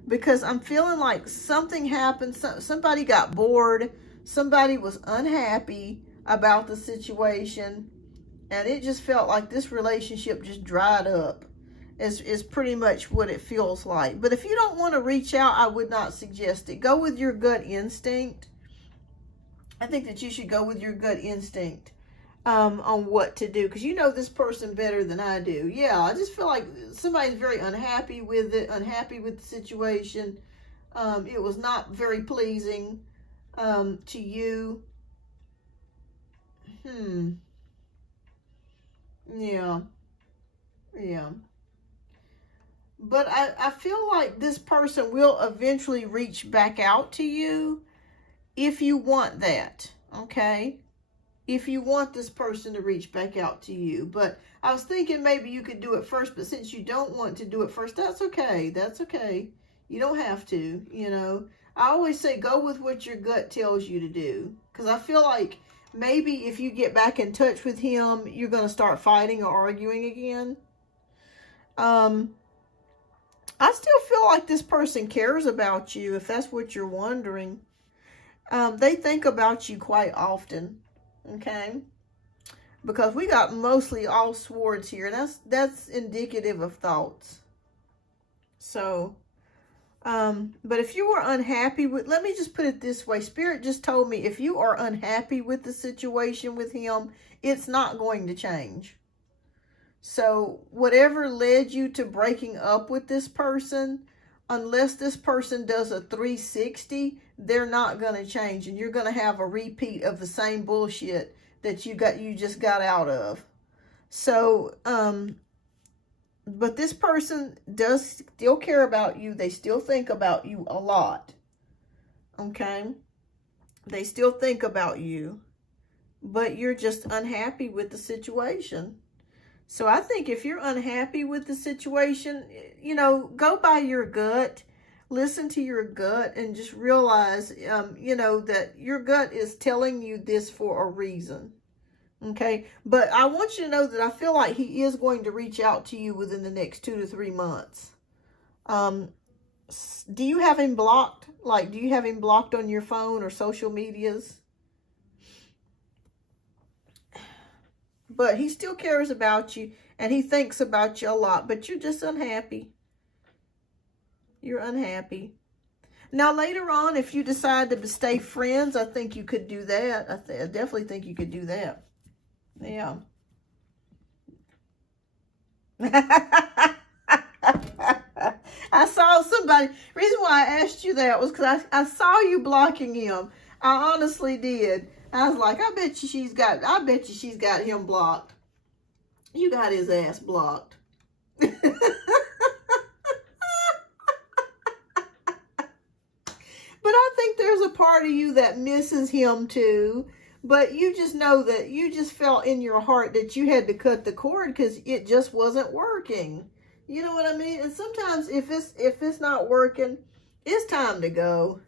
Because I'm feeling like something happened. Somebody got bored. Somebody was unhappy about the situation, and it just felt like this relationship just dried up. Is pretty much what it feels like. But if you don't want to reach out, I would not suggest it. Go with your gut instinct. I think that you should go with your gut instinct on what to do, because you know this person better than I do. Yeah, I just feel like somebody's very unhappy with it, unhappy with the situation. It was not very pleasing to you. Yeah. But I feel like this person will eventually reach back out to you if you want that, okay? If you want this person to reach back out to you. But I was thinking maybe you could do it first, but since you don't want to do it first, that's okay. That's okay. You don't have to, you know. I always say go with what your gut tells you to do. Because I feel like maybe if you get back in touch with him, you're going to start fighting or arguing again. I still feel like this person cares about you, if that's what you're wondering. They think about you quite often, okay? Because we got mostly all swords here. That's indicative of thoughts. So, but if you were unhappy with, let me just put it this way. Spirit just told me if you are unhappy with the situation with him, it's not going to change. So whatever led you to breaking up with this person, unless this person does a 360, they're not going to change. And you're going to have a repeat of the same bullshit that you just got out of. So, but this person does still care about you. They still think about you a lot. Okay? They still think about you. But you're just unhappy with the situation. So I think if you're unhappy with the situation, you know, go by your gut, listen to your gut, and just realize, you know, that your gut is telling you this for a reason. Okay. But I want you to know that I feel like he is going to reach out to you within the next 2 to 3 months. Do you have him blocked? Like, do you have him blocked on your phone or social medias? But he still cares about you, and he thinks about you a lot, but you're just unhappy. You're unhappy. Now, later on, if you decide to stay friends, I think you could do that. I definitely think you could do that. Yeah. I saw somebody. Reason why I asked you that was because I saw you blocking him. I honestly did. I was like, I bet you she's got him blocked. You got his ass blocked. But I think there's a part of you that misses him too. But you just know that you just felt in your heart that you had to cut the cord because it just wasn't working. You know what I mean? And sometimes if it's not working, it's time to go.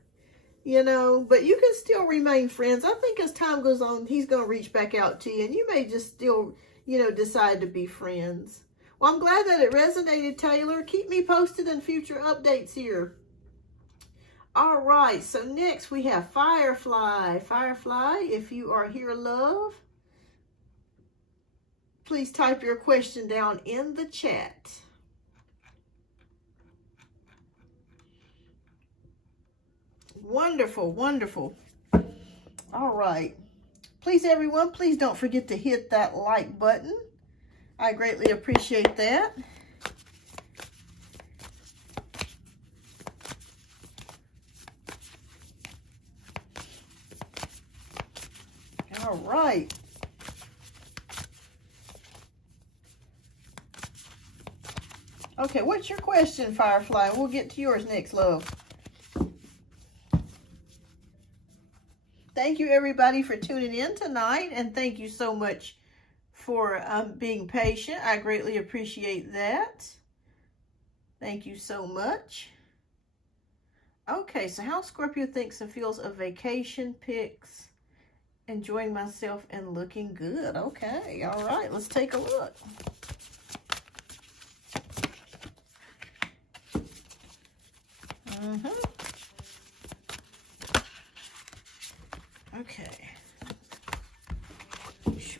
You know, but you can still remain friends. I think as time goes on, he's going to reach back out to you, and you may just still, you know, decide to be friends. Well, I'm glad that it resonated, Taylor. Keep me posted in future updates here. All right, so next we have Firefly. Firefly, if you are here, love, please type your question down in the chat. Wonderful, wonderful. All right. Please, everyone, please don't forget to hit that like button. I greatly appreciate that. All right. Okay, what's your question, Firefly? We'll get to yours next, love. Thank you, everybody, for tuning in tonight, and thank you so much for being patient. I greatly appreciate that. Thank you so much. Okay, so how Scorpio thinks and feels of vacation pics, enjoying myself and looking good. Okay, all right, let's take a look. Okay.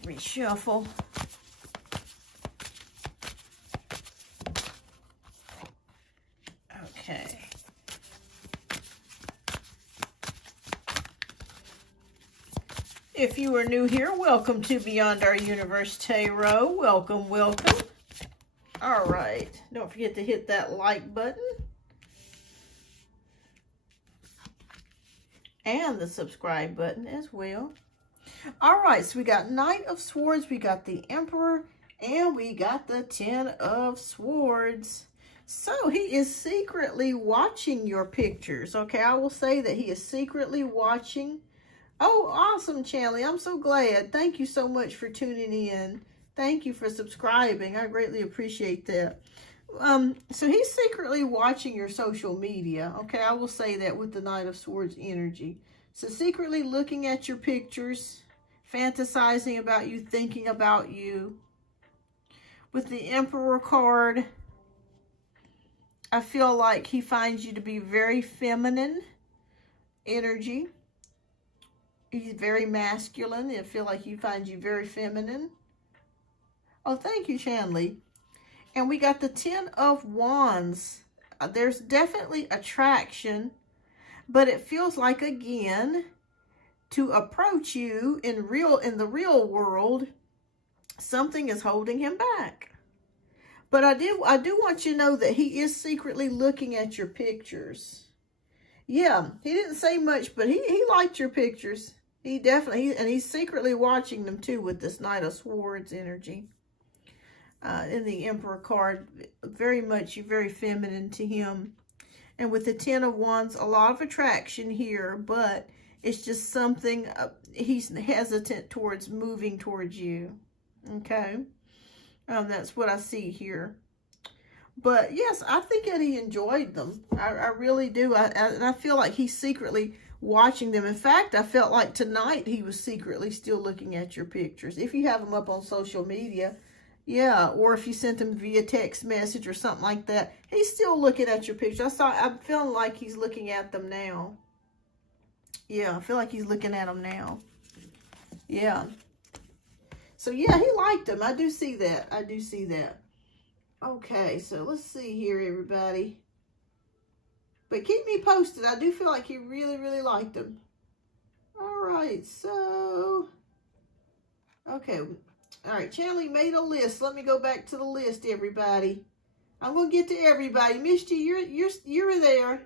Reshuffle. Okay. If you are new here, welcome to Beyond Our Universe Tarot. Welcome, welcome. All right. Don't forget to hit that like button. And the subscribe button as well. All right, so we got Knight of Swords, we got the Emperor, and we got the Ten of Swords. So he is secretly watching your pictures. Okay, I will say that he is secretly watching. Oh, awesome, Chanley. I'm so glad. Thank you so much for tuning in. Thank you for subscribing. I greatly appreciate that. So he's secretly watching your social media. Okay, I will say that with the Knight of Swords energy. So secretly looking at your pictures, fantasizing about you, thinking about you. With the Emperor card, I feel like he finds you to be very feminine energy. He's very masculine. I feel like he finds you very feminine. Oh, thank you, Chanley. And we got the Ten of Wands. There's definitely attraction, but it feels like, again, to approach you in the real world, something is holding him back. But I do want you to know that he is secretly looking at your pictures. Yeah, he didn't say much, but he liked your pictures. He definitely, and he's secretly watching them too with this Knight of Swords energy. In the Emperor card, very much, you're very feminine to him. And with the Ten of Wands, a lot of attraction here, but it's just something, he's hesitant towards moving towards you. Okay? That's what I see here. But yes, I think that he enjoyed them. I really do. And I feel like he's secretly watching them. In fact, I felt like tonight he was secretly still looking at your pictures. If you have them up on social media, yeah, or if you sent them via text message or something like that, he's still looking at your pictures. I'm feeling like he's looking at them now. Yeah, I feel like he's looking at them now. Yeah. So yeah, he liked them. I do see that. I do see that. Okay, so let's see here, everybody. But keep me posted. I do feel like he really, really liked them. All right, so... Okay. All right, Channeling made a list. Let me go back to the list, everybody. I'm going to get to everybody. Misty, you're there.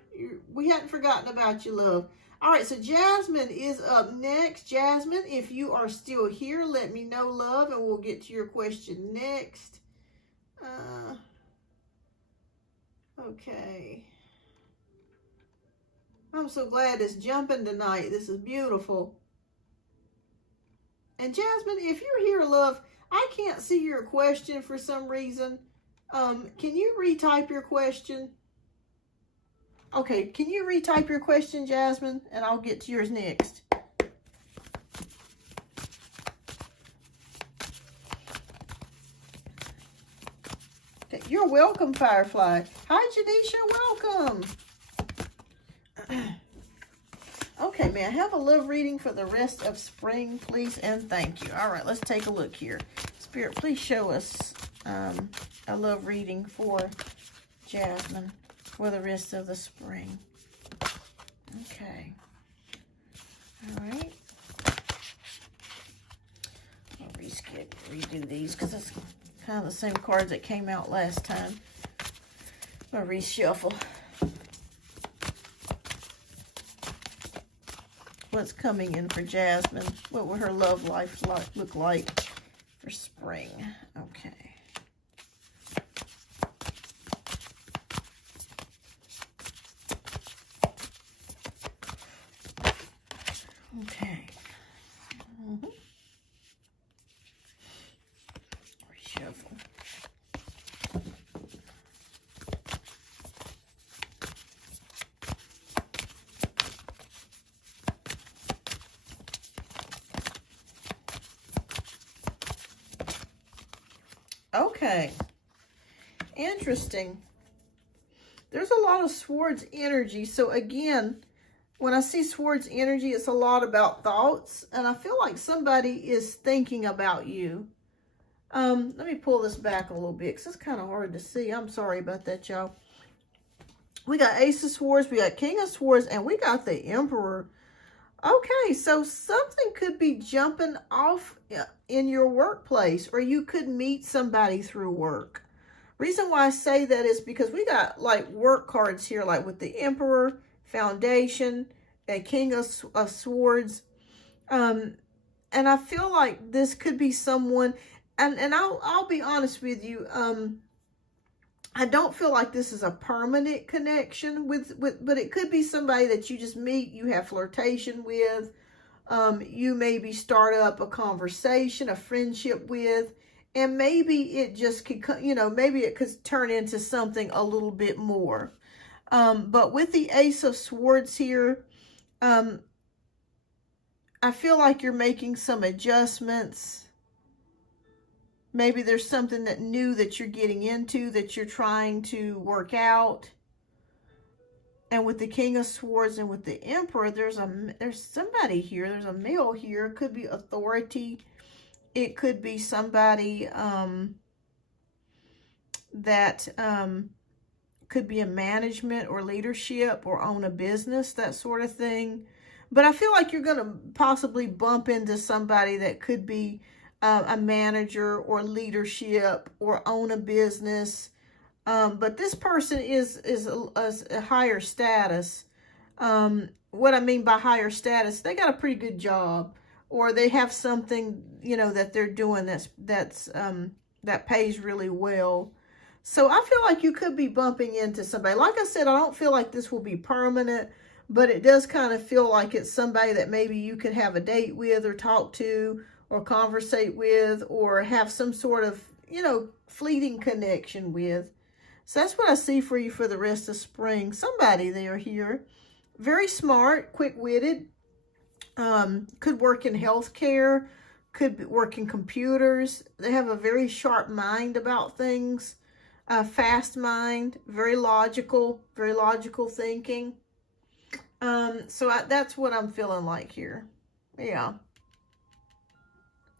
We hadn't forgotten about you, love. All right, so Jasmine is up next. Jasmine, if you are still here, let me know, love, and we'll get to your question next. Okay. I'm so glad it's jumping tonight. This is beautiful. And Jasmine, if you're here, love, I can't see your question for some reason. Can you retype your question? Okay, can you retype your question, Jasmine? And I'll get to yours next. Okay, you're welcome, Firefly. Hi, Janisha, welcome. Okay, may I have a love reading for the rest of spring, please? And thank you. All right, let's take a look here. Spirit, please show us a love reading for Jasmine for the rest of the spring. Okay. All right. I'll redo these because it's kind of the same cards that came out last time. I'll reshuffle. What's coming in for Jasmine? What will her love life look like for spring? Okay. Okay. Reshuffle. Okay, interesting. There's a lot of Swords energy. So again, when I see Swords energy, it's a lot about thoughts. And I feel like somebody is thinking about you. Let me pull this back a little bit because it's kind of hard to see. I'm sorry about that, y'all. We got Ace of Swords, we got King of Swords, and we got the Emperor. Okay, so something could be jumping off in your workplace, or you could meet somebody through work. Reason why I say that is because we got like work cards here, like with the Emperor, Foundation, and King of Swords. And I feel like this could be someone, and I'll be honest with you, I don't feel like this is a permanent connection but it could be somebody that you just meet, you have flirtation with, you maybe start up a conversation, a friendship with, and maybe it just could, maybe it could turn into something a little bit more. But with the Ace of Swords here, I feel like you're making some adjustments. Maybe there's something that new that you're getting into, that you're trying to work out. And with the King of Swords and with the Emperor, there's somebody here. There's a male here. It could be authority. It could be somebody that could be in management or leadership or own a business, that sort of thing. But I feel like you're going to possibly bump into somebody that could be a manager or leadership or own a business. But this person is a higher status. What I mean by higher status, they got a pretty good job, or they have something, you know, that they're doing that pays really well. So I feel like you could be bumping into somebody. Like I said, I don't feel like this will be permanent, but it does kind of feel like it's somebody that maybe you could have a date with or talk to or conversate with or have some sort of, you know, fleeting connection with. So that's what I see for you for the rest of spring. Somebody there here. Very smart, quick-witted. Could work in healthcare. Could work in computers. They have a very sharp mind about things. Fast mind. Very logical thinking. So that's what I'm feeling like here. Yeah.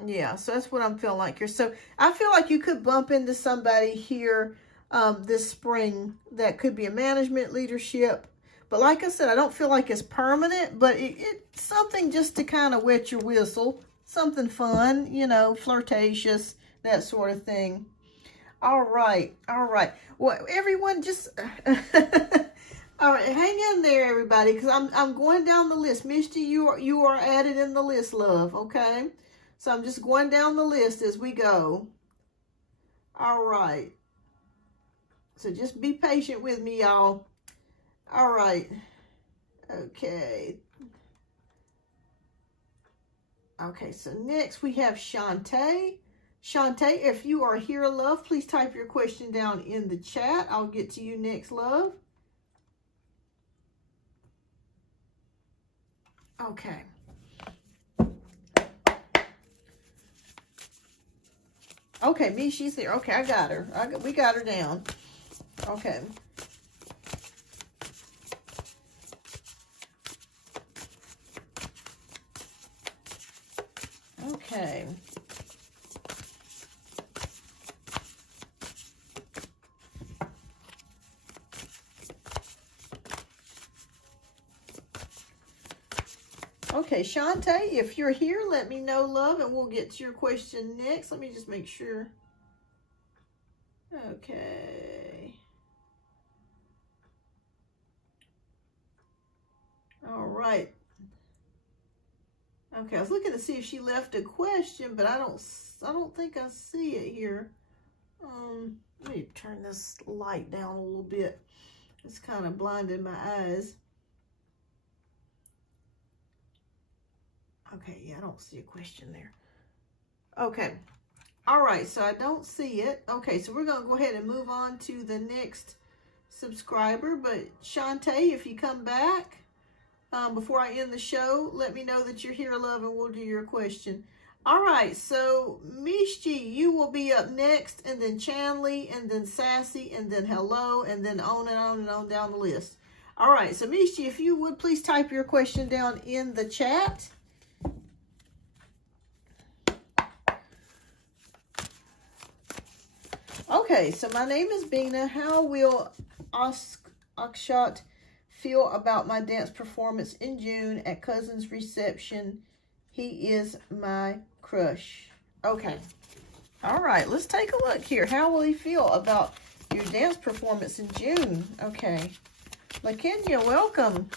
Yeah, so that's what I'm feeling like here. So I feel like you could bump into somebody here this spring that could be a management, leadership. But like I said, I don't feel like it's permanent, but it's something just to kind of wet your whistle. Something fun, you know, flirtatious, that sort of thing. All right. Well, everyone just... All right, hang in there, everybody, because I'm going down the list. Misty, you are added in the list, love, okay? So I'm just going down the list as we go. All right. So just be patient with me, y'all. All right. Okay. Okay, so next we have Shantae. Shantae, if you are here, love, please type your question down in the chat. I'll get to you next, love. Okay. Okay, me, she's here. Okay, I got her. We got her down. Okay. Okay. Okay, Shantae, if you're here, let me know, love, and we'll get to your question next. Let me just make sure. Okay. All right. Okay, I was looking to see if she left a question, but I don't think I see it here. Let me turn this light down a little bit. It's kind of blinded my eyes. Okay, yeah, I don't see a question there. Okay. All right, so I don't see it. Okay, so we're going to go ahead and move on to the next subscriber. But Shantae, if you come back before I end the show, let me know that you're here, love, and we'll do your question. All right, so Mishji, you will be up next, and then Chanley, and then Sassy, and then Hello, and then on and on and on down the list. All right, so Mishji, if you would please type your question down in the chat. Okay, so my name is Bina. How will Akshat feel about my dance performance in June at Cousin's reception? He is my crush. Okay. All right, let's take a look here. How will he feel about your dance performance in June? Okay. LaKenya, welcome.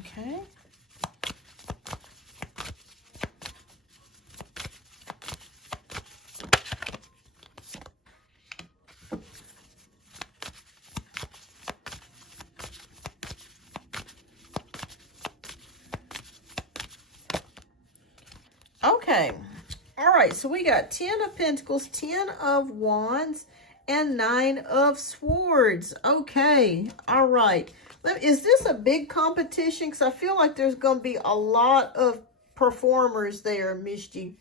Okay. Okay, all right, so we got 10 of Pentacles, 10 of Wands, and 9 of Swords. Okay, all right. Is this a big competition? Because I feel like there's going to be a lot of performers there, Mishji.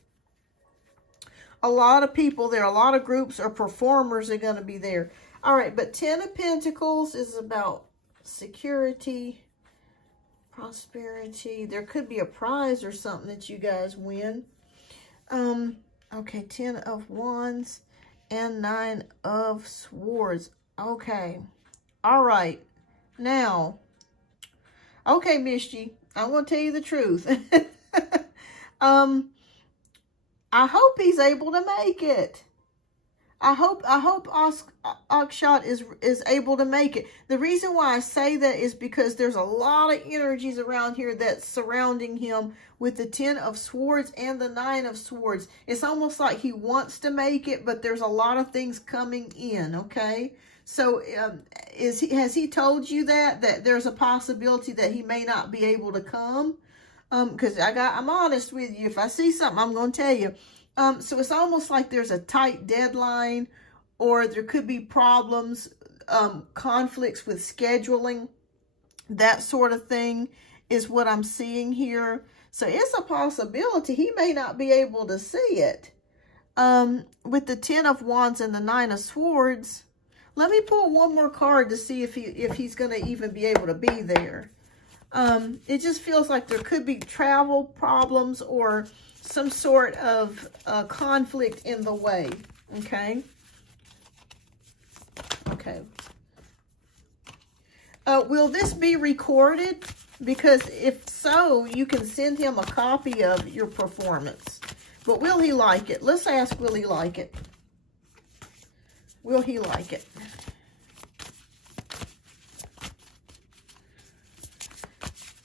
A lot of people there, a lot of groups or performers are going to be there. All right, but 10 of Pentacles is about security, prosperity. There could be a prize or something that you guys win. Okay, 10 of Wands and 9 of Swords. Okay. All right. Now, okay, Mishji, I'm going to tell you the truth. I hope he's able to make it. I hope Akshat is able to make it. The reason why I say that is because there's a lot of energies around here that's surrounding him with the 10 of Swords and the 9 of Swords. It's almost like he wants to make it, but there's a lot of things coming in, okay? So has he told you that there's a possibility that he may not be able to come? Because I'm honest with you. If I see something, I'm going to tell you. So it's almost like there's a tight deadline, or there could be problems, conflicts with scheduling. That sort of thing is what I'm seeing here. So it's a possibility he may not be able to see it. With the 10 of Wands and the 9 of Swords, let me pull one more card to see if he's going to even be able to be there. It just feels like there could be travel problems or some sort of conflict in the way, okay? Okay. Will this be recorded? Because if so, you can send him a copy of your performance. But will he like it? Let's ask, will he like it? Will he like it?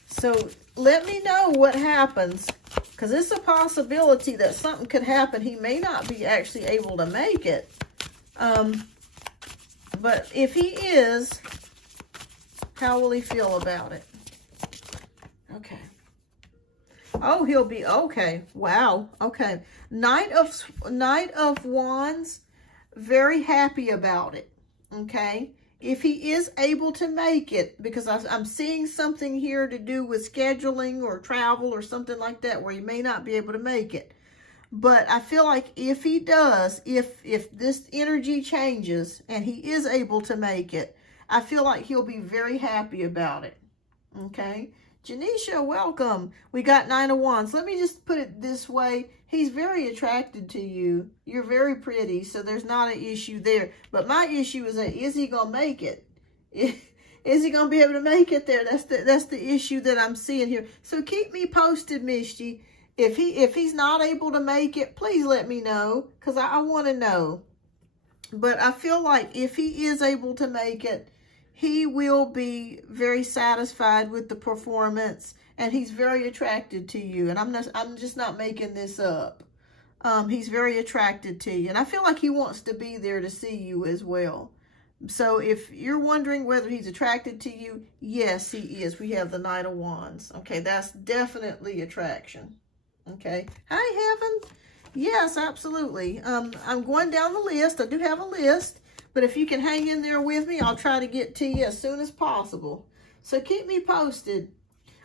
So let me know what happens, because it's a possibility that something could happen. He may not be actually able to make it. But if he is, how will he feel about it? Okay. Oh, he'll be okay. Wow. Okay. Knight of Wands, very happy about it. Okay. If he is able to make it, because I'm seeing something here to do with scheduling or travel or something like that where he may not be able to make it. But I feel like if he does, if this energy changes and he is able to make it, I feel like he'll be very happy about it. Okay. Janisha, welcome. We got 9 of Wands. Let me just put it this way. He's very attracted to you. You're very pretty, so there's not an issue there. But my issue is that, is he going to make it? Is he going to be able to make it there? That's the issue that I'm seeing here. So keep me posted, Misty. If he's not able to make it, please let me know, because I want to know. But I feel like if he is able to make it, he will be very satisfied with the performance, and he's very attracted to you. And I'm just not making this up. He's very attracted to you, and I feel like he wants to be there to see you as well. So if you're wondering whether he's attracted to you, yes, he is. We have the Knight of Wands. Okay, that's definitely attraction. Okay. Hi, Heaven. Yes, absolutely. I'm going down the list. I do have a list. But if you can hang in there with me, I'll try to get to you as soon as possible. So keep me posted.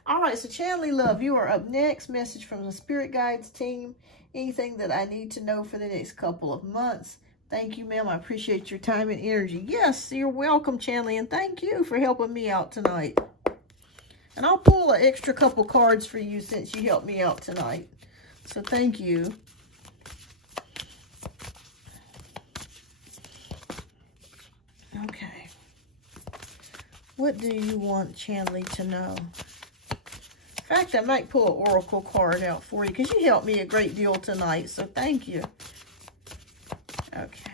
All right, so Chanley Love, you are up next. Message from the Spirit Guides team. Anything that I need to know for the next couple of months. Thank you, ma'am. I appreciate your time and energy. Yes, you're welcome, Chanley, and thank you for helping me out tonight. And I'll pull an extra couple cards for you since you helped me out tonight. So thank you. Okay. What do you want Chanley to know? In fact, I might pull an oracle card out for you because you helped me a great deal tonight. So thank you. Okay.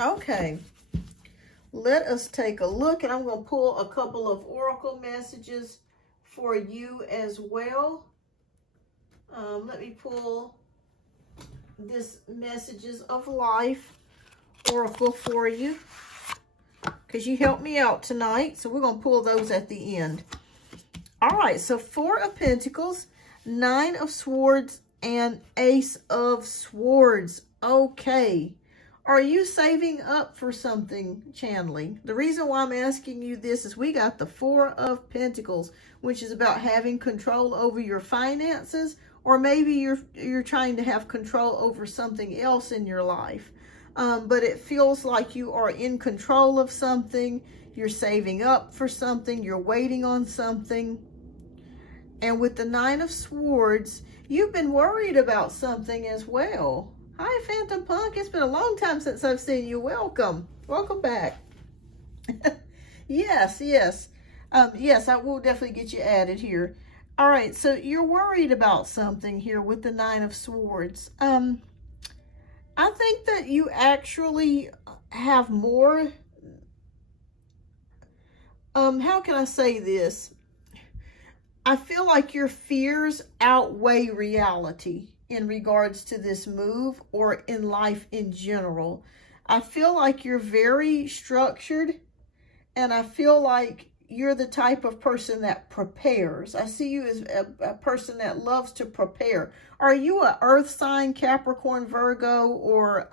Okay. Let us take a look, and I'm going to pull a couple of oracle messages for you as well. Let me pull this Messages of Life oracle for you, because you helped me out tonight. So we're going to pull those at the end. All right, so 4 of Pentacles, 9 of Swords, and Ace of Swords. Okay. Are you saving up for something, Chanley? The reason why I'm asking you this is we got the 4 of Pentacles, which is about having control over your finances, or maybe you're trying to have control over something else in your life. But it feels like you are in control of something, you're saving up for something, you're waiting on something. And with the Nine of Swords, you've been worried about something as well. Hi, Phantom Punk. It's been a long time since I've seen you. Welcome. Welcome back. Yes, yes. Yes, I will definitely get you added here. All right, so you're worried about something here with the Nine of Swords. I think that you actually have more, how can I say this? I feel like your fears outweigh reality in regards to this move or in life in general. I feel like you're very structured, and I feel like you're the type of person that prepares. I see you as a person that loves to prepare. Are you a earth sign, Capricorn, Virgo, or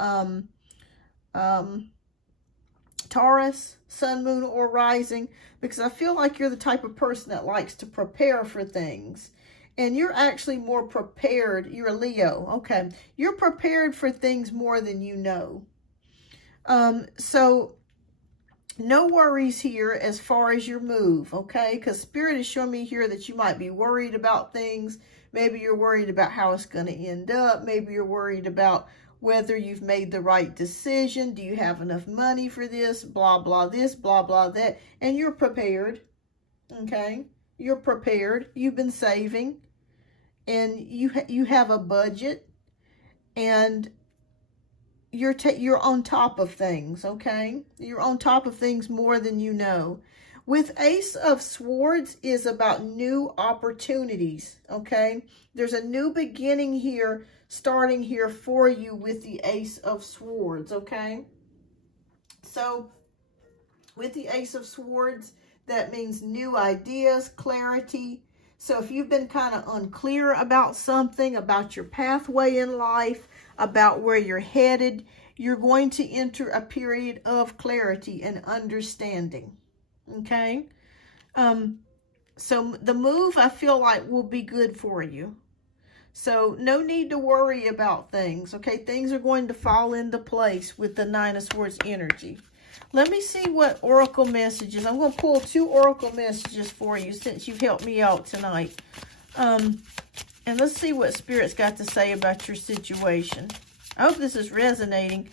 Taurus, sun, moon, or rising? Because I feel like you're the type of person that likes to prepare for things. And you're actually more prepared. You're a Leo. Okay. You're prepared for things more than you know. So no worries here as far as your move, okay? Because Spirit is showing me here that you might be worried about things. Maybe you're worried about how it's going to end up. Maybe you're worried about whether you've made the right decision. Do you have enough money for this? Blah, blah, this, blah, blah, that. And you're prepared, okay? You're prepared. You've been saving. And you have a budget. And you're on top of things, okay? You're on top of things more than you know. With Ace of Swords is about new opportunities, okay? There's a new beginning here, starting here for you with the Ace of Swords, okay? So, with the Ace of Swords, that means new ideas, clarity. So if you've been kind of unclear about something, about your pathway in life, about where you're headed, you're going to enter a period of clarity and understanding, okay? So the move, I feel like, will be good for you. So no need to worry about things, okay? Things are going to fall into place with the Nine of Swords energy. Let me see what oracle messages. I'm going to pull 2 oracle messages for you since you've helped me out tonight. And let's see what Spirit's got to say about your situation. I hope this is resonating.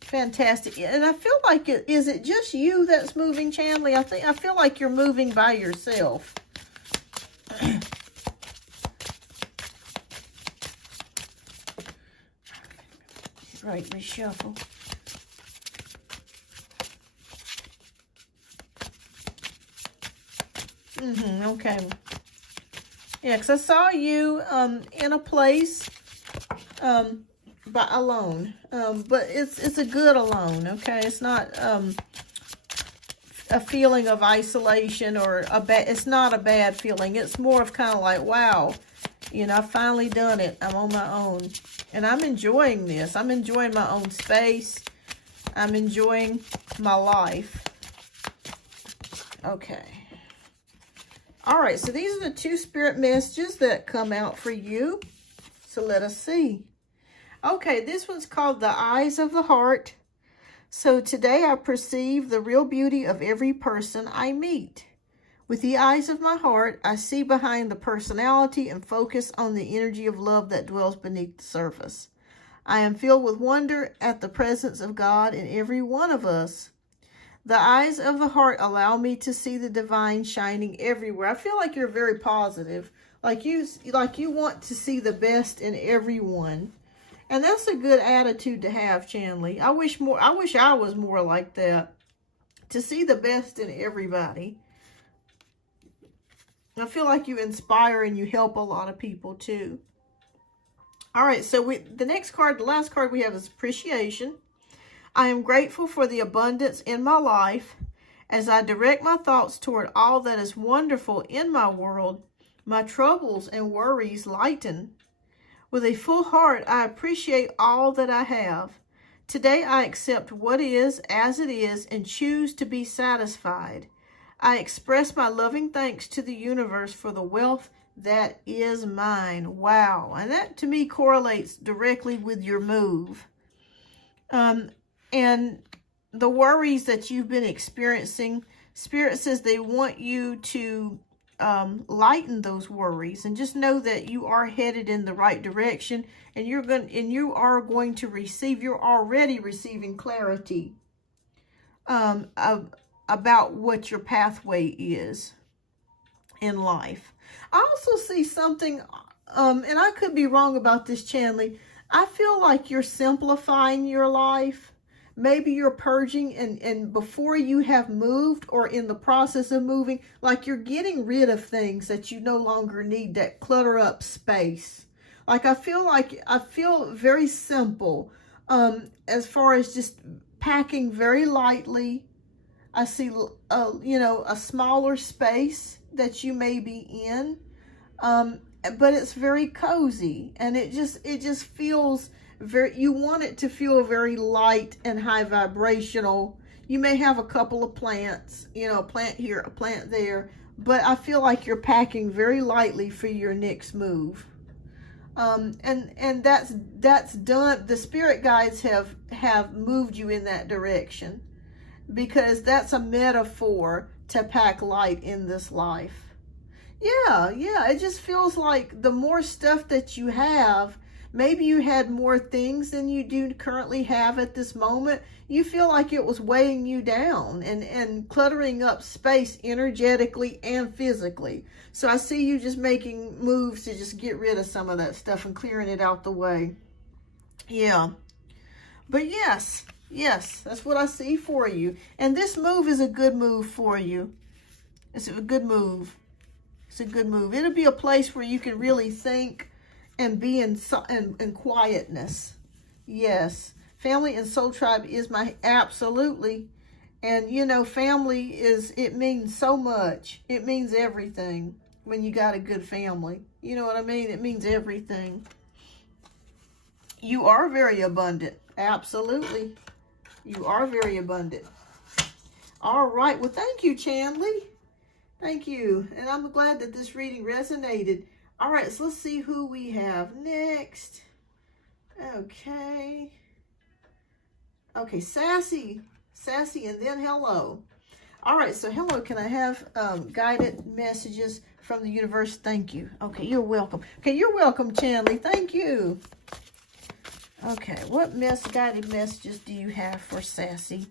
Fantastic. And I feel like is it just you that's moving, Chandley? I feel like you're moving by yourself. Right, reshuffle. Okay. Yeah, because I saw you in a place but alone. But it's a good alone, okay? It's not a feeling of isolation or it's not a bad feeling. It's more of kind of like, wow, you know, I've finally done it. I'm on my own. And I'm enjoying this. I'm enjoying my own space. I'm enjoying my life. Okay. All right, so these are the 2 spirit messages that come out for you. So let us see. Okay, this one's called The Eyes of the Heart. So today I perceive the real beauty of every person I meet. With the eyes of my heart, I see behind the personality and focus on the energy of love that dwells beneath the surface. I am filled with wonder at the presence of God in every one of us. The eyes of the heart allow me to see the divine shining everywhere. I feel like you're very positive. Like you want to see the best in everyone. And that's a good attitude to have, Chandley. I wish I was more like that. To see the best in everybody. I feel like you inspire and you help a lot of people too. All right, so the next card, the last card we have is Appreciation. I am grateful for the abundance in my life. As I direct my thoughts toward all that is wonderful in my world, my troubles and worries lighten. With a full heart, I appreciate all that I have. Today, I accept what is as it is and choose to be satisfied. I express my loving thanks to the universe for the wealth that is mine. Wow. And that, to me, correlates directly with your move. And the worries that you've been experiencing, Spirit says they want you to lighten those worries, and just know that you are headed in the right direction, and you are going to receive, you're already receiving clarity about what your pathway is in life. I also see something, and I could be wrong about this, Chanley. I feel like you're simplifying your life. Maybe you're purging, and before you have moved or in the process of moving, like you're getting rid of things that you no longer need that clutter up space. Like I feel very simple as far as just packing very lightly. I see, you know, a smaller space that you may be in, but it's very cozy, and it just feels very, you want it to feel very light and high vibrational. You may have a couple of plants, you know, a plant here, a plant there, but I feel like you're packing very lightly for your next move. And that's done. The spirit guides have moved you in that direction, because that's a metaphor to pack light in this life. Yeah, it just feels like the more stuff that you have, maybe you had more things than you do currently have at this moment. You feel like it was weighing you down and cluttering up space energetically and physically. So I see you just making moves to just get rid of some of that stuff and clearing it out the way. Yeah. But yes, that's what I see for you. And this move is a good move for you. It's a good move. It's a good move. It'll be a place where you can really think and be in quietness. Yes. Family and soul tribe is my, absolutely. And you know, family it means so much. It means everything when you got a good family. You know what I mean? It means everything. You are very abundant. Absolutely. You are very abundant. All right. Well, thank you, Chanley. Thank you. And I'm glad that this reading resonated. All right, so let's see who we have next. Okay, Sassy, and then hello. All right, so hello, can I have guided messages from the universe? Thank you. Okay, you're welcome. Okay, you're welcome, Chanley. Thank you. Okay, what guided messages do you have for Sassy,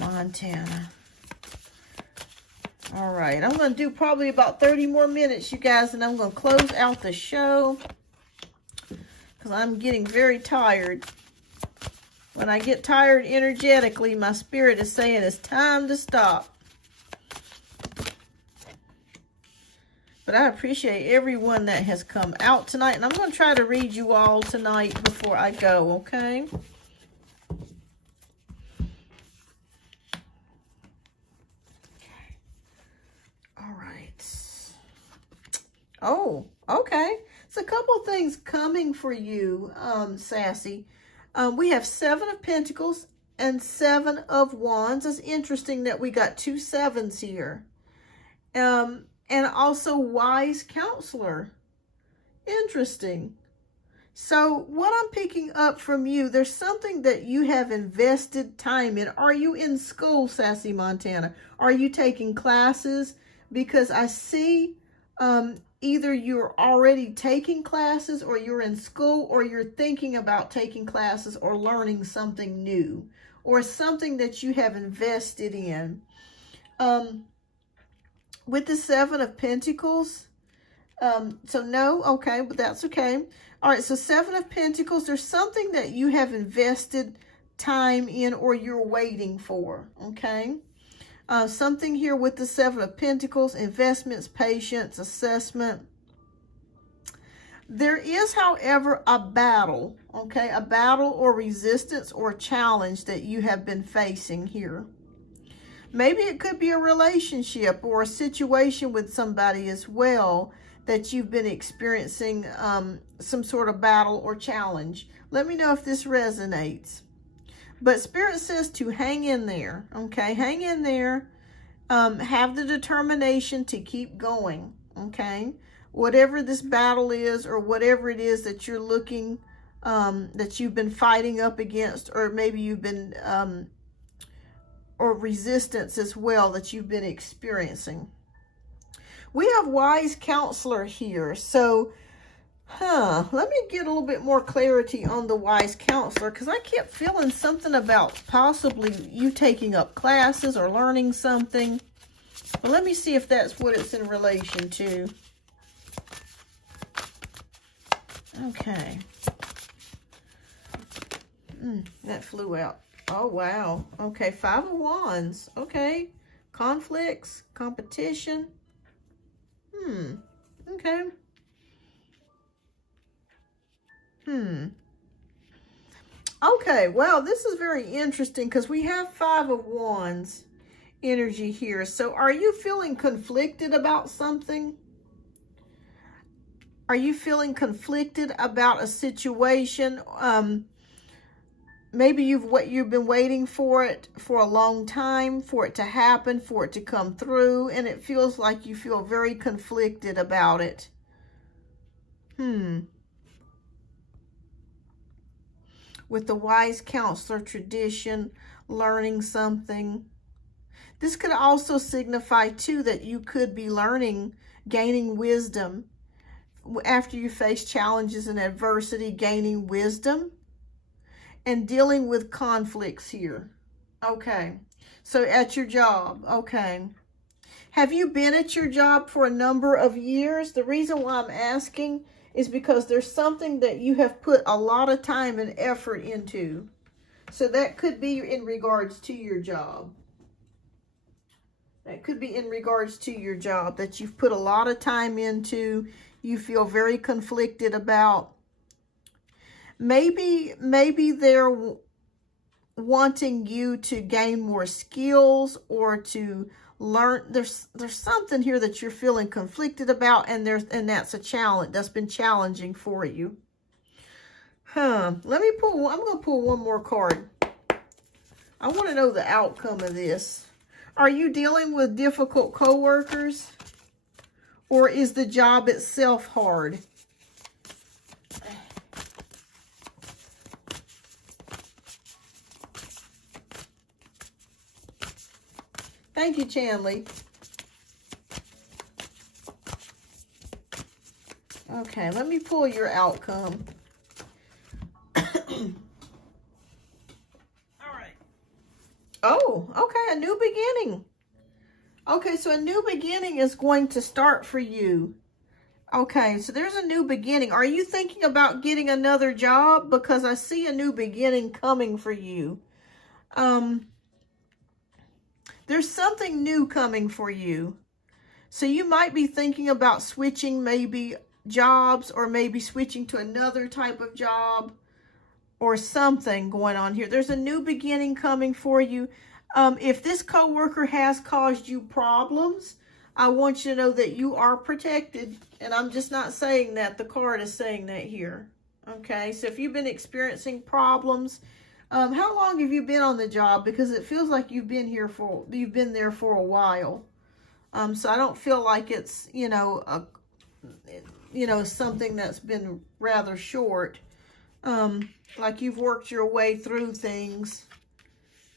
Montana? All right, I'm going to do probably about 30 more minutes, you guys, and I'm going to close out the show because I'm getting very tired. When I get tired energetically, my spirit is saying it's time to stop. But I appreciate everyone that has come out tonight, and I'm going to try to read you all tonight before I go, okay? Oh, okay. It's a couple things coming for you, Sassy. We have 7 of Pentacles and 7 of Wands. It's interesting that we got 2 sevens here. And also Wise Counselor. Interesting. So what I'm picking up from you, there's something that you have invested time in. Are you in school, Sassy Montana? Are you taking classes? Because I see either you're already taking classes, or you're in school, or you're thinking about taking classes or learning something new, or something that you have invested in. With the 7 of Pentacles, so no, okay, but that's okay. All right, so 7 of Pentacles, there's something that you have invested time in or you're waiting for, okay? Something here with the 7 of Pentacles, investments, patience, assessment. There is, however, a battle, okay? A battle or resistance or challenge that you have been facing here. Maybe it could be a relationship or a situation with somebody as well that you've been experiencing some sort of battle or challenge. Let me know if this resonates. But Spirit says to hang in there, okay? Hang in there. Have the determination to keep going, okay? Whatever this battle is, or whatever it is that you're looking, that you've been fighting up against, or maybe you've been or resistance as well that you've been experiencing. We have wise counselor here. So, let me get a little bit more clarity on the wise counselor, because I kept feeling something about possibly you taking up classes or learning something. But let me see if that's what it's in relation to. Okay. That flew out. Oh, wow. Okay, 5 of Wands. Okay. Conflicts, competition. Okay. Okay, well, this is very interesting because we have 5 of Wands energy here. So are you feeling conflicted about something? Are you feeling conflicted about a situation? Maybe you've been waiting for it for a long time, for it to happen, for it to come through, and it feels like you feel very conflicted about it. With the wise counselor tradition, learning something. This could also signify too that you could be learning, gaining wisdom. After you face challenges and adversity, gaining wisdom and dealing with conflicts here. Okay, so at your job, okay. Have you been at your job for a number of years? The reason why I'm asking is because there's something that you have put a lot of time and effort into. So that could be in regards to your job. That could be in regards to your job that you've put a lot of time into. You feel very conflicted about. Maybe they're wanting you to gain more skills or to learn. There's something here that you're feeling conflicted about, and that's a challenge that's been challenging for you. Let me pull. I'm going to pull one more card. I want to know the outcome of this. Are you dealing with difficult coworkers, or is the job itself hard? Thank you, Chanley. Okay, let me pull your outcome. All right. Oh, okay, a new beginning. Okay, so a new beginning is going to start for you. Okay, so there's a new beginning. Are you thinking about getting another job? Because I see a new beginning coming for you. There's something new coming for you. So you might be thinking about switching maybe jobs, or maybe switching to another type of job, or something going on here. There's a new beginning coming for you. If this coworker has caused you problems, I want you to know that you are protected. And I'm just not saying that. The card is saying that here. Okay, so if you've been experiencing problems, how long have you been on the job? Because it feels like you've been there for a while. So I don't feel like it's, something that's been rather short. Like you've worked your way through things.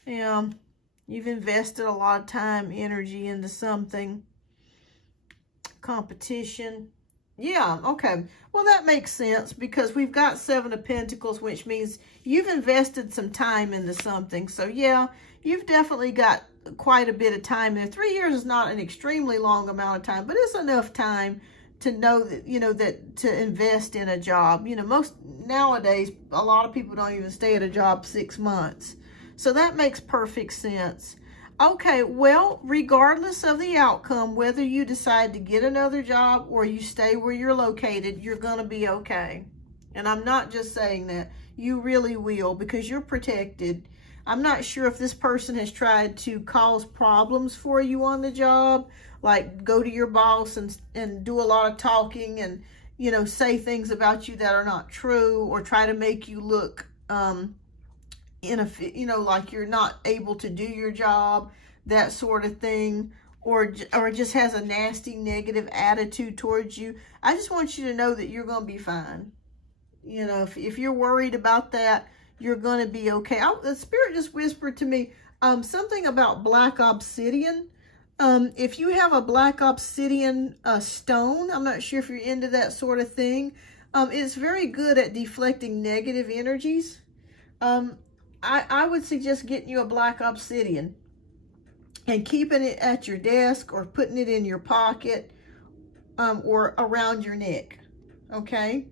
You've invested a lot of time, energy into something. Competition. Yeah, okay. Well, that makes sense because we've got 7 of Pentacles, which means you've invested some time into something. So, yeah, you've definitely got quite a bit of time there. 3 years is not an extremely long amount of time, but it's enough time to know that, that to invest in a job. Most nowadays, a lot of people don't even stay at a job 6 months. So that makes perfect sense. Okay, well, regardless of the outcome, whether you decide to get another job or you stay where you're located, you're going to be okay. And I'm not just saying that. You really will, because you're protected. I'm not sure if this person has tried to cause problems for you on the job, like go to your boss and do a lot of talking and, say things about you that are not true, or try to make you look like you're not able to do your job, that sort of thing, or just has a nasty negative attitude towards you. I just want you to know that you're going to be fine. If you're worried about that, you're going to be okay. The Spirit just whispered to me, Something about black obsidian. If you have a black obsidian stone, I'm not sure if you're into that sort of thing. It's very good at deflecting negative energies. I would suggest getting you a black obsidian and keeping it at your desk or putting it in your pocket or around your neck. Okay?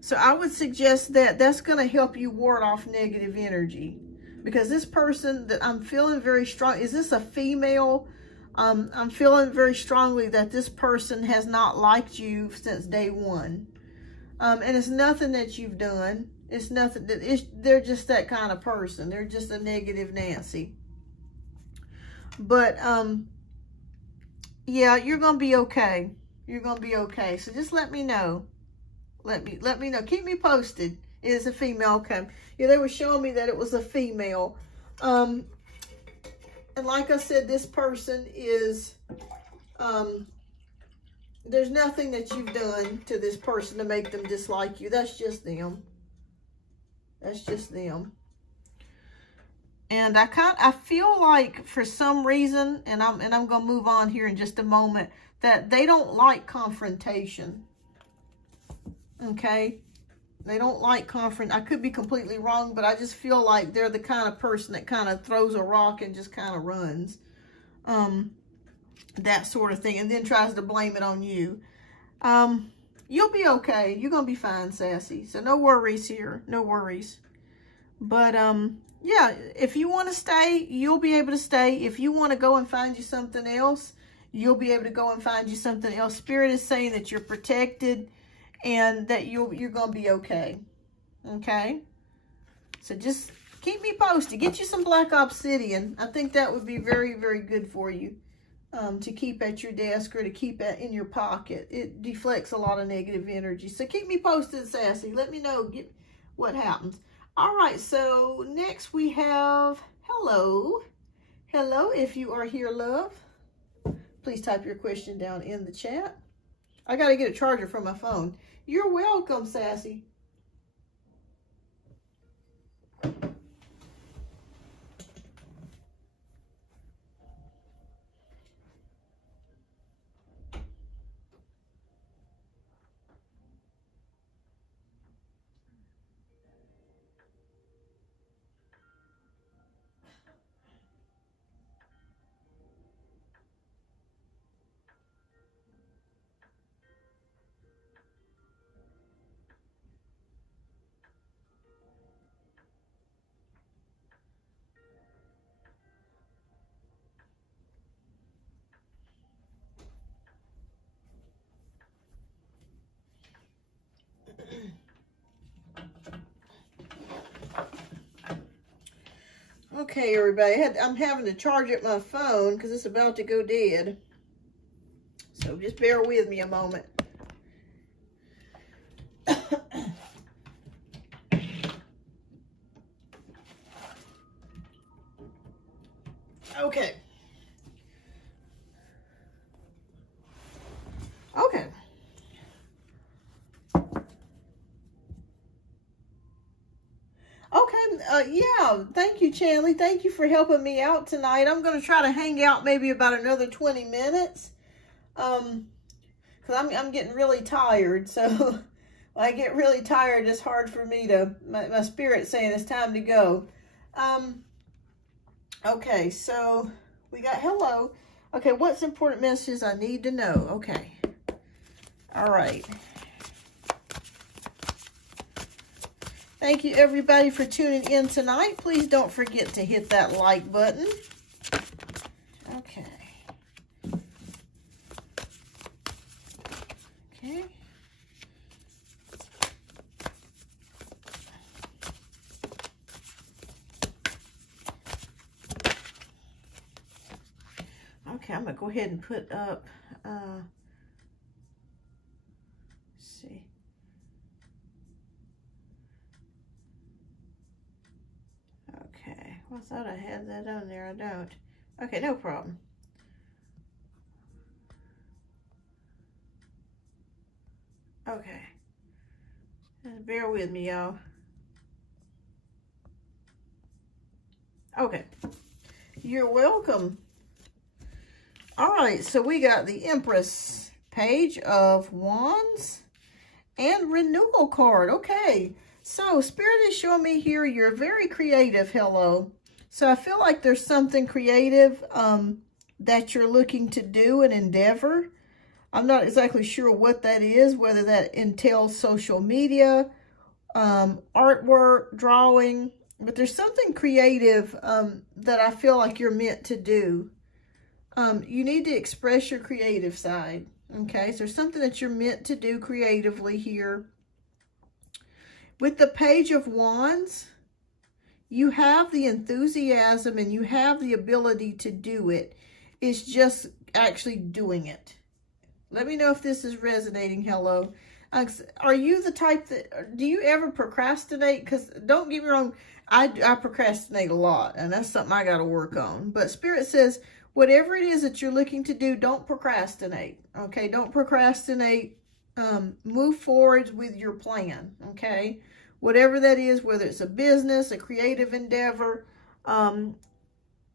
So I would suggest that that's going to help you ward off negative energy. Because this person that I'm feeling very strong, is this a female? I'm feeling very strongly that this person has not liked you since day one. And it's nothing that you've done. It's nothing that they're just that kind of person. They're just a negative Nancy. But yeah, you're gonna be okay. You're gonna be okay. So just let me know. Let me know. Keep me posted. It is a female. Okay. Yeah, they were showing me that it was a female. And like I said, this person is there's nothing that you've done to this person to make them dislike you. That's just them. That's just them. And I feel like for some reason, and I'm gonna move on here in just a moment, that they don't like confrontation. Okay? They don't like I could be completely wrong, but I just feel like they're the kind of person that kind of throws a rock and just kind of runs. That sort of thing, and then tries to blame it on you. You'll be okay. You're going to be fine, Sassy. So no worries here. No worries. But, yeah, if you want to stay, you'll be able to stay. If you want to go and find you something else, you'll be able to go and find you something else. Spirit is saying that you're protected and that you're going to be okay. Okay? So just keep me posted. Get you some black obsidian. I think that would be very, very good for you to keep at your desk or to keep in your pocket. It deflects a lot of negative energy. So keep me posted, Sassy. Let me know what happens. All right, so next we have hello. Hello, if you are here, love. Please type your question down in the chat. I got to get a charger for my phone. You're welcome, Sassy. Okay, everybody, I'm having to charge up my phone because it's about to go dead. So just bear with me a moment. Okay. Okay. Okay, yeah, thank you, Chanley. Thank you for helping me out tonight. I'm going to try to hang out maybe about another 20 minutes. Because I'm getting really tired. So when I get really tired, it's hard for me to, my spirit's saying it's time to go. Okay, so we got hello. Okay, what's important messages I need to know? Okay. All right. Thank you, everybody, for tuning in tonight. Please don't forget to hit that like button. Okay. Okay. Okay, I'm going to go ahead and put up, let's see. Okay, well, I thought I had that on there. I don't. Okay, no problem. Okay. Bear with me, y'all. Okay. You're welcome. All right, so we got the Empress, Page of Wands, and Renewal card. Okay, so Spirit is showing me here you're very creative. Hello. So I feel like there's something creative that you're looking to do, an endeavor. I'm not exactly sure what that is, whether that entails social media, artwork, drawing, but there's something creative that I feel like you're meant to do. You need to express your creative side. Okay, so there's something that you're meant to do creatively here. With the Page of Wands, you have the enthusiasm and you have the ability to do it. It's just actually doing it. Let me know if this is resonating. Hello. Are you the type that, do you ever procrastinate? Because don't get me wrong, I procrastinate a lot, and that's something I got to work on. But Spirit says, whatever it is that you're looking to do, don't procrastinate. Okay, don't procrastinate. Move forward with your plan. Okay, whatever that is, whether it's a business, a creative endeavor,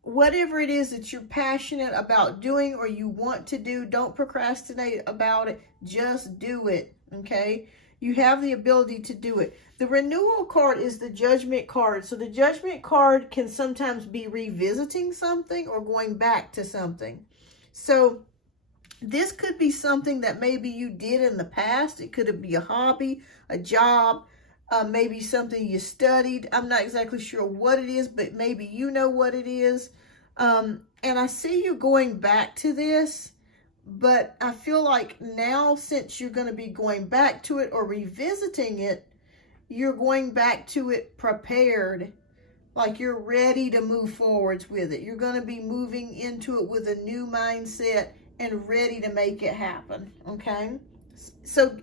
whatever it is that you're passionate about doing or you want to do, don't procrastinate about it. Just do it. Okay, you have the ability to do it. The Renewal card is the Judgment card. So the Judgment card can sometimes be revisiting something or going back to something. So this could be something that maybe you did in the past. It could be a hobby, a job, maybe something you studied. I'm not exactly sure what it is, but maybe you know what it is. And I see you going back to this, but I feel like now, since you're going to be going back to it or revisiting it, you're going back to it prepared, like you're ready to move forwards with it. You're going to be moving into it with a new mindset and ready to make it happen. Okay. So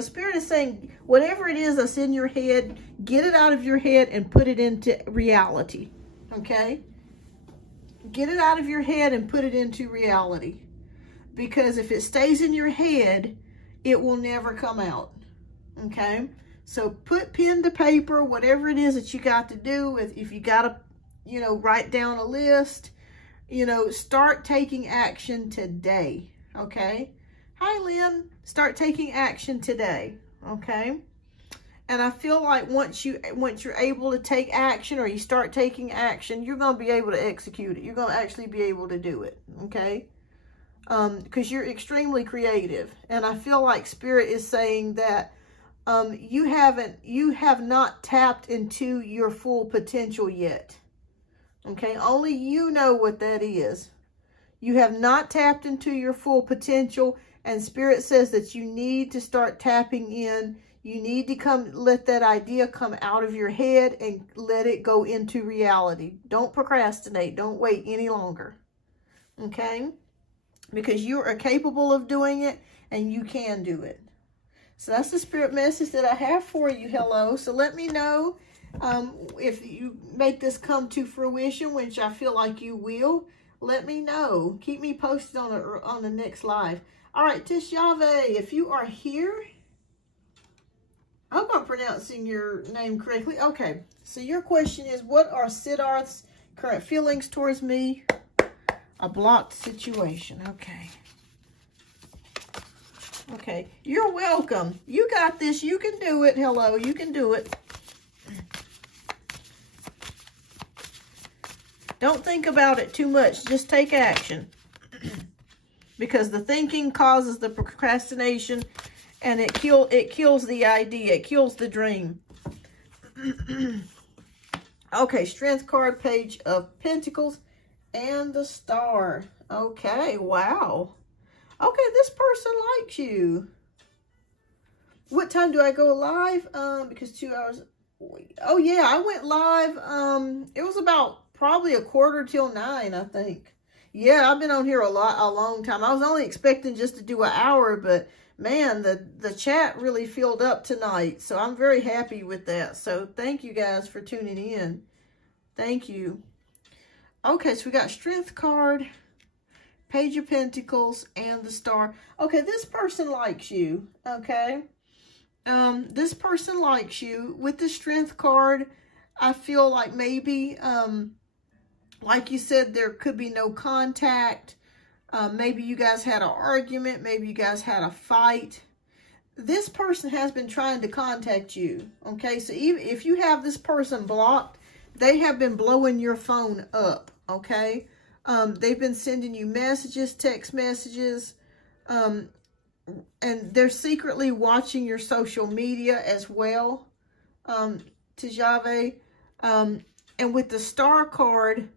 Spirit is saying, whatever it is that's in your head, get it out of your head and put it into reality. Okay. Get it out of your head and put it into reality. Because if it stays in your head, it will never come out. Okay. So put pen to paper, whatever it is that you got to do. If you got to, write down a list, start taking action today. Okay. Hi, Lynn. Start taking action today. Okay. And I feel like once you're able to take action, or you start taking action, you're going to be able to execute it. You're going to actually be able to do it. Okay. Because you're extremely creative. And I feel like Spirit is saying that you have not tapped into your full potential yet. Okay, only you know what that is. You have not tapped into your full potential, and Spirit says that you need to start tapping in. You need to let that idea come out of your head and let it go into reality. Don't procrastinate. Don't wait any longer. Okay? Because you are capable of doing it, and you can do it. So that's the Spirit message that I have for you. Hello. So let me know if you make this come to fruition, which I feel like you will. Let me know. Keep me posted on the next live. All right, Tishyave, if you are here, I hope I'm pronouncing your name correctly. Okay, so your question is, what are Siddharth's current feelings towards me? A blocked situation. Okay. Okay, you're welcome. You got this. You can do it. Hello, you can do it. Don't think about it too much. Just take action. Because the thinking causes the procrastination, and it kills the idea. It kills the dream. Okay, Strength card, Page of Pentacles, and the Star. Okay, wow. Okay, this person likes you. What time do I go live? Because 2 hours. Oh yeah, I went live. It was about probably 9:15, I think. Yeah, I've been on here a long time. I was only expecting just to do an hour, but man, the chat really filled up tonight. So I'm very happy with that. So thank you guys for tuning in. Thank you. Okay, so we got Strength card, Page of Pentacles, and the Star. Okay, this person likes you. Okay. This person likes you. With the Strength card, I feel like maybe Like you said, there could be no contact. Maybe you guys had an argument. Maybe you guys had a fight. This person has been trying to contact you. Okay, so even if you have this person blocked, they have been blowing your phone up. Okay, they've been sending you messages, text messages, and they're secretly watching your social media as well. Tejave, and with the star card,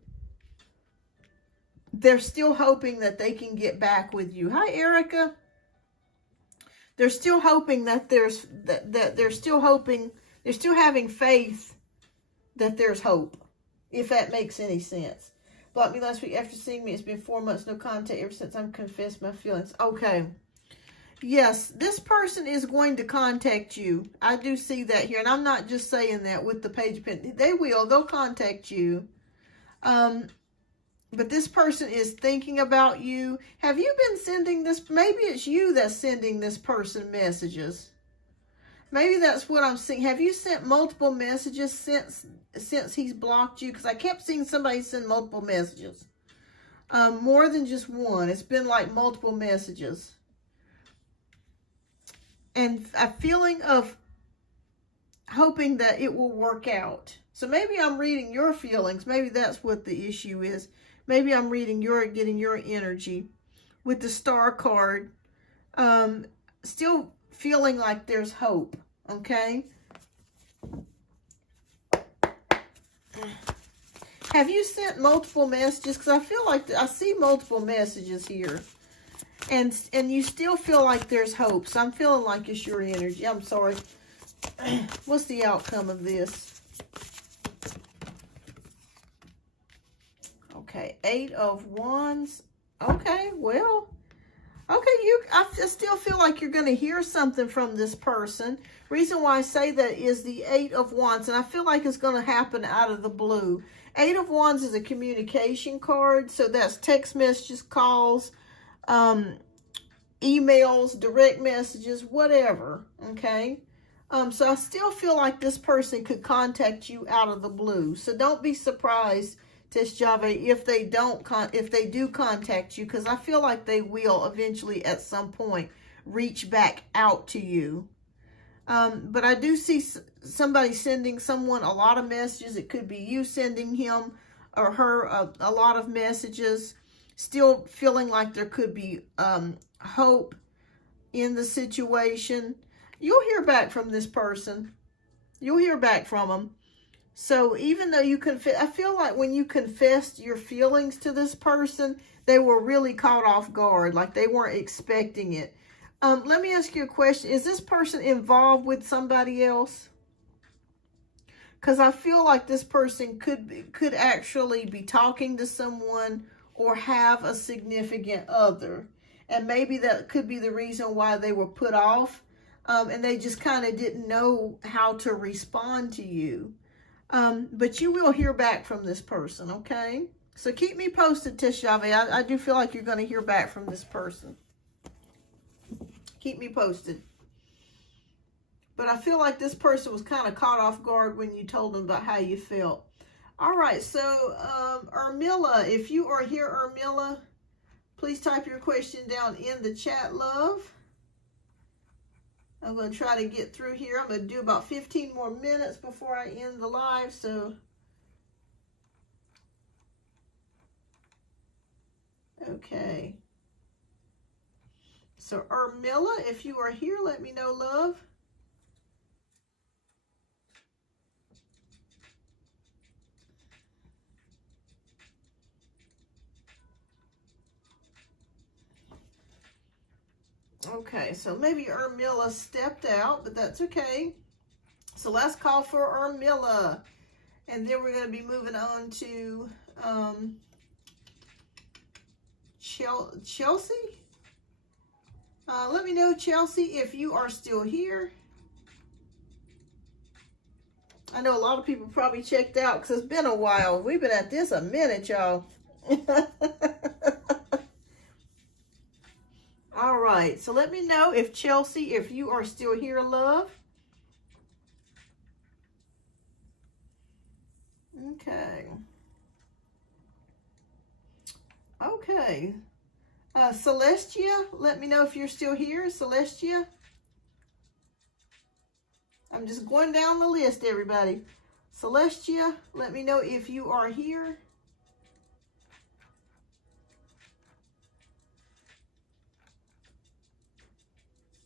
they're still hoping that they can get back with you. Hi, Erica. They're still hoping that they're still having faith that there's hope, if that makes any sense. Blocked me last week after seeing me. It's been 4 months, no contact ever since I've confessed my feelings. Okay. Yes, this person is going to contact you. I do see that here, and I'm not just saying that with the page of pen. They will. They'll contact you. But this person is thinking about you. Have you been sending this? Maybe it's you that's sending this person messages. Maybe that's what I'm seeing. Have you sent multiple messages since he's blocked you? Because I kept seeing somebody send multiple messages. More than just one. It's been like multiple messages. And a feeling of hoping that it will work out. So maybe I'm reading your feelings. Maybe that's what the issue is. Maybe I'm reading getting your energy with the star card. Still feeling like there's hope. Okay. Have you sent multiple messages? Because I feel like I see multiple messages here. And you still feel like there's hope. So I'm feeling like it's your energy. I'm sorry. What's the outcome of this? Okay, 8 of Wands. Okay, well. Okay, I still feel like you're going to hear something from this person. Reason why I say that is the 8 of Wands. And I feel like it's going to happen out of the blue. 8 of Wands is a communication card. So that's text messages, calls, emails, direct messages, whatever. Okay. So I still feel like this person could contact you out of the blue. So don't be surprised, Tejave, if they do contact you, because I feel like they will eventually at some point reach back out to you. But I do see somebody sending someone a lot of messages. It could be you sending him or her a lot of messages. Still feeling like there could be hope in the situation. You'll hear back from this person. You'll hear back from them. So even though you confess, I feel like when you confessed your feelings to this person, they were really caught off guard. Like they weren't expecting it. Let me ask you a question. Is this person involved with somebody else? Because I feel like this person could actually be talking to someone or have a significant other. And maybe that could be the reason why they were put off. And they just kind of didn't know how to respond to you. But you will hear back from this person, okay? So keep me posted, Tejave. I do feel like you're going to hear back from this person. Keep me posted. But I feel like this person was kind of caught off guard when you told them about how you felt. All right, so Ermila, if you are here, Ermila, please type your question down in the chat, love. I'm going to try to get through here. I'm going to do about 15 more minutes before I end the live. So, okay. So, Ermila, if you are here, let me know, love. Okay, so maybe Ermila stepped out, but that's okay. So let's call for Ermila. And then we're going to be moving on to Chelsea. Let me know, Chelsea, if you are still here. I know a lot of people probably checked out because it's been a while. We've been at this a minute, y'all. All right, so let me know if Chelsea, if you are still here, love. Okay. Okay. Celestia, let me know if you're still here. Celestia. I'm just going down the list, everybody. Celestia, let me know if you are here.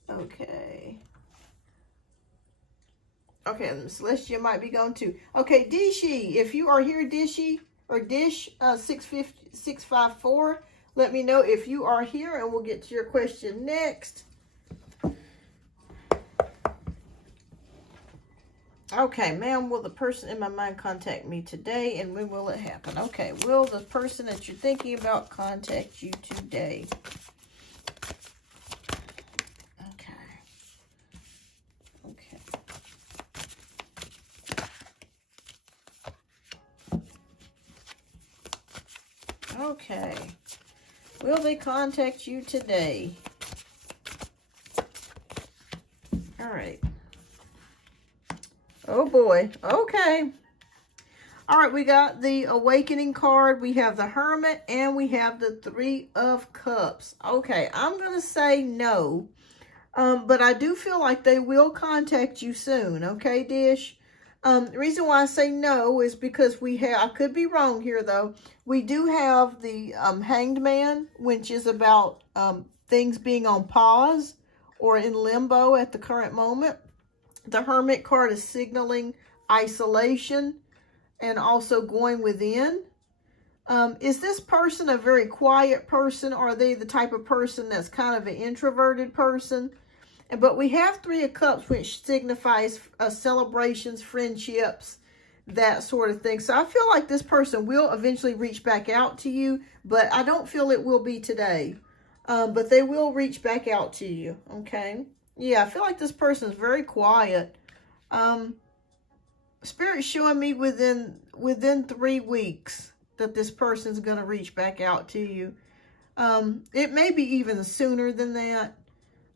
Okay. Okay, Celestia might be gone too. Okay, Dishy, if you are here, Dishy, or Dish 654, let me know if you are here, and we'll get to your question next. Okay, ma'am, will the person in my mind contact me today, and when will it happen? Okay, will the person that you're thinking about contact you today? Okay. Okay. Will they contact you today? All right. Oh boy. Okay. All right, we got the Awakening card, we have the Hermit, and we have the Three of Cups. Okay, I'm going to say no, but I do feel like they will contact you soon, okay, Dish? The reason why I say no is because we have, I could be wrong here though, we do have the Hanged Man, which is about things being on pause or in limbo at the current moment. The Hermit card is signaling isolation and also going within. Is this person a very quiet person, or are they the type of person that's kind of an introverted person? But we have Three of Cups, which signifies celebrations, friendships, that sort of thing. So I feel like this person will eventually reach back out to you, but I don't feel it will be today. But they will reach back out to you, okay? Yeah, I feel like this person is very quiet. Spirit's showing me within 3 weeks that this person's going to reach back out to you. It may be even sooner than that.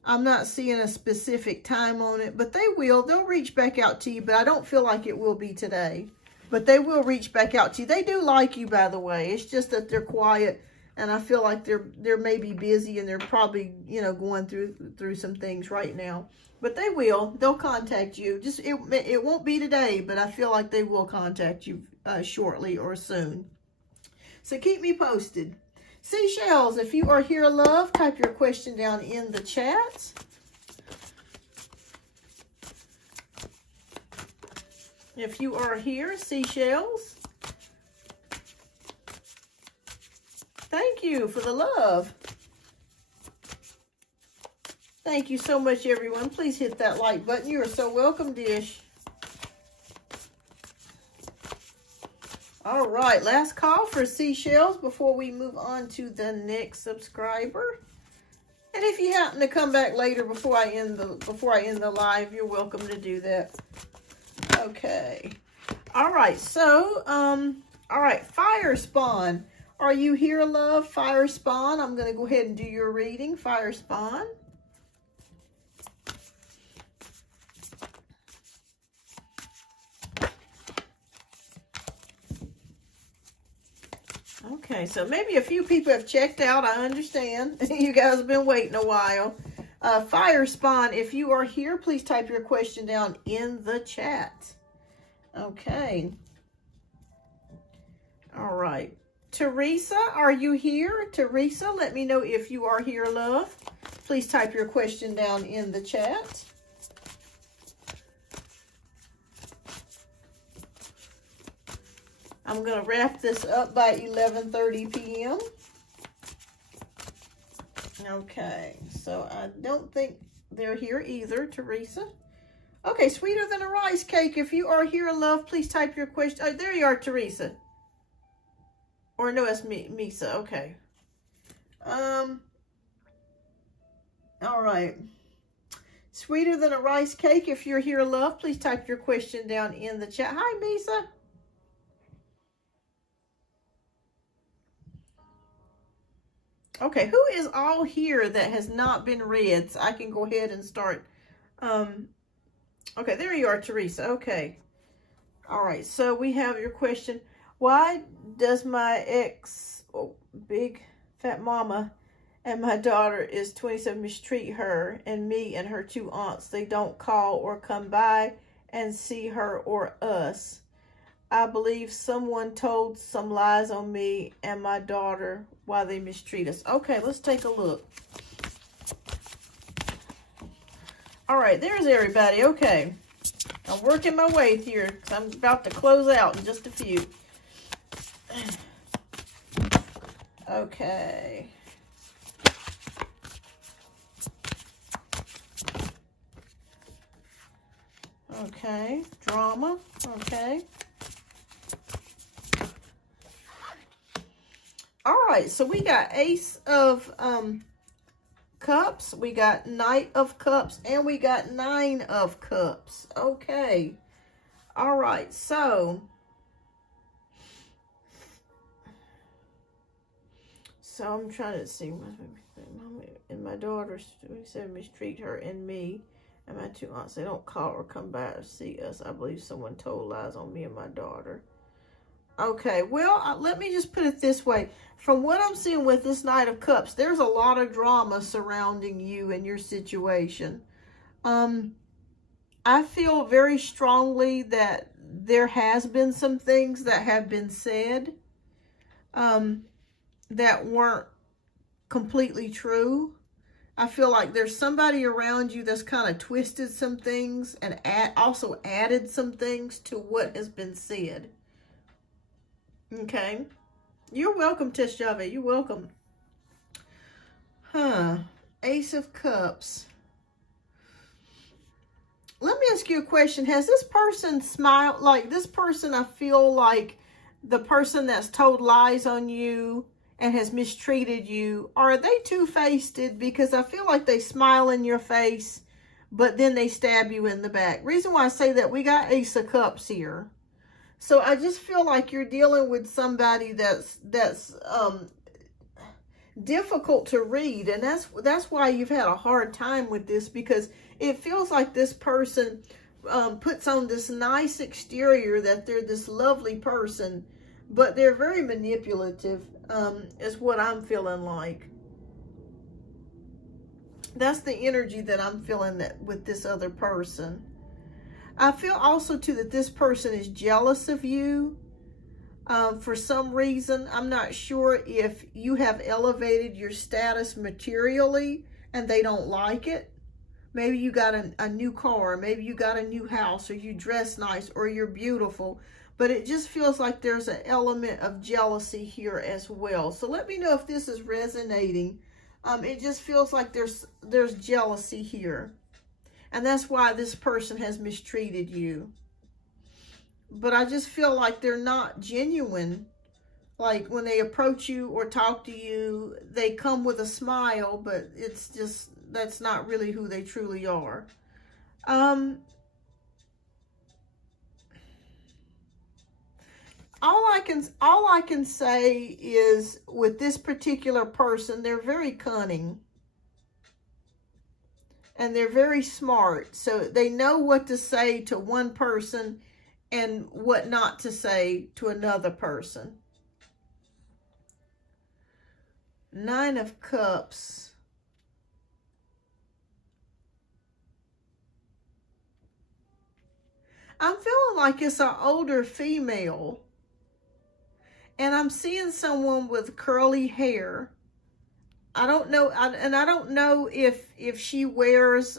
I'm not seeing a specific time on it, but they will. They'll reach back out to you, but I don't feel like it will be today. But they will reach back out to you. They do like you, by the way. It's just that they're quiet, and I feel like they're maybe busy, and they're probably, you know, going through some things right now. But they will. They'll contact you. Just it won't be today, but I feel like they will contact you shortly or soon. So keep me posted. Seashells, if you are here, love, type your question down in the chat. If you are here, Seashells, thank you for the love. Thank you so much, everyone. Please hit that like button. You are so welcome, Dish. All right, last call for Seashells before we move on to the next subscriber. And if you happen to come back later before I end the live, you're welcome to do that. Okay. All right. So, all right, Fire Spawn. Are you here, love? Fire Spawn. I'm going to go ahead and do your reading, Fire Spawn. Okay, so maybe a few people have checked out. I understand. You guys have been waiting a while. Fire Spawn, if you are here, please type your question down in the chat. Okay. All right. Teresa, are you here? Teresa, let me know if you are here, love. Please type your question down in the chat. I'm going to wrap this up by 11:30 p.m. Okay, so I don't think they're here either, Teresa. Okay, Sweeter Than a Rice Cake. If you are here, love, please type your question. Oh, there you are, Teresa. Or no, it's Misa. Okay. All right. Sweeter Than a Rice Cake. If you're here, love, please type your question down in the chat. Hi, Misa. Okay, who is all here that has not been read? So I can go ahead and start. Okay, there you are, Teresa. Okay. All right, so we have your question. Why does my ex, big Fat mama and my daughter is 27 mistreat her and me and her two aunts. They don't call or come by and see her or us. I believe someone told some lies on me and my daughter while they mistreat us. Okay, let's take a look. All right, there's everybody. Okay, I'm working my way here because I'm about to close out in just a few. Okay. Okay, drama. Okay. All right, so we got Ace of Cups, we got Knight of Cups, and we got Nine of Cups. Okay. All right, so I'm trying to see. Mom and my daughter, we said mistreat her and me, and my two aunts. They don't call or come by to see us. I believe someone told lies on me and my daughter. Okay, well, let me just put it this way. From what I'm seeing with this Knight of Cups, there's a lot of drama surrounding you and your situation. I feel very strongly that there has been some things that have been said that weren't completely true. I feel like there's somebody around you that's kind of twisted some things and also added some things to what has been said. Okay. You're welcome, Teshave. You're welcome. Ace of Cups. Let me ask you a question. Has this person smiled? Like, this person, I feel like the person that's told lies on you and has mistreated you, are they two-faced? Because I feel like they smile in your face, but then they stab you in the back. Reason why I say that, we got Ace of Cups here. So I just feel like you're dealing with somebody that's difficult to read, and that's why you've had a hard time with this, because it feels like this person puts on this nice exterior that they're this lovely person, but they're very manipulative, is what I'm feeling like. That's the energy that I'm feeling that with this other person. I feel also, too, that this person is jealous of you for some reason. I'm not sure if you have elevated your status materially and they don't like it. Maybe you got a new car, maybe you got a new house, or you dress nice, or you're beautiful. But it just feels like there's an element of jealousy here as well. So let me know if this is resonating. It just feels like there's jealousy here. And that's why this person has mistreated you. But I just feel like they're not genuine. Like when they approach you or talk to you, they come with a smile, but it's just, that's not really who they truly are. All I can say is with this particular person, they're very cunning. And they're very smart, so they know what to say to one person and what not to say to another person. Nine of Cups. I'm feeling like it's an older female. And I'm seeing someone with curly hair. I don't know, and I don't know if she wears,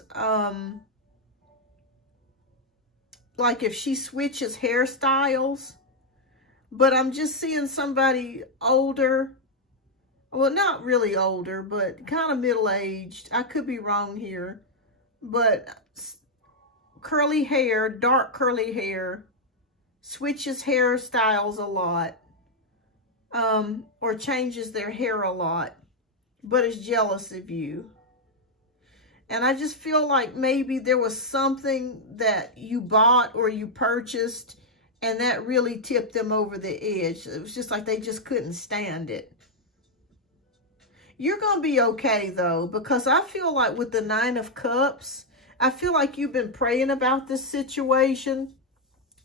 like if she switches hairstyles, but I'm just seeing somebody older, well, not really older, but kind of middle-aged. I could be wrong here, but curly hair, dark curly hair, switches hairstyles a lot, or changes their hair a lot, but is jealous of you. And I just feel like maybe there was something that you bought or you purchased, and that really tipped them over the edge. It was just like they just couldn't stand it. You're going to be okay, though, because I feel like with the Nine of Cups, I feel like you've been praying about this situation,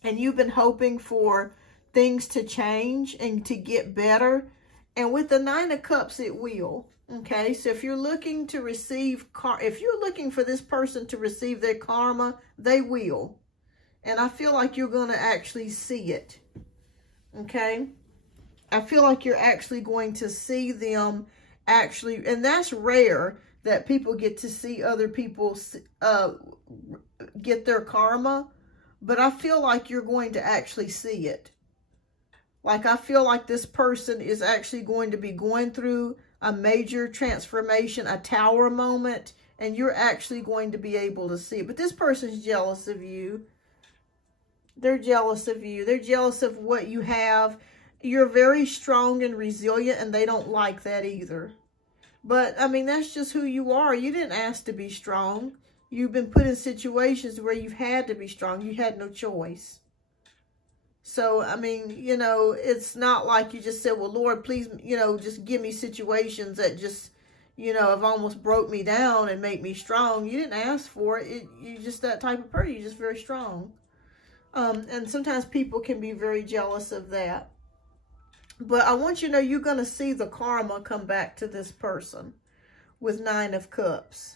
and you've been hoping for things to change and to get better. And with the Nine of Cups, it will. Okay, so if you're looking to receive, if you're looking for this person to receive their karma, they will. And I feel like you're going to actually see it. Okay, I feel like you're actually going to see them actually, and that's rare that people get to see other people get their karma, but I feel like you're going to actually see it. Like, I feel like this person is actually going to be going through a major transformation, a tower moment, and you're actually going to be able to see it. But this person's jealous of you. They're jealous of you. They're jealous of what you have. You're very strong and resilient, and they don't like that either. But, I mean, that's just who you are. You didn't ask to be strong. You've been put in situations where you've had to be strong. You had no choice. So, I mean, you know, it's not like you just said, well, Lord, please, you know, just give me situations that just, you know, have almost broke me down and make me strong. You didn't ask for it. You're just that type of person. You're just very strong. And sometimes people can be very jealous of that. But I want you to know you're going to see the karma come back to this person with Nine of Cups.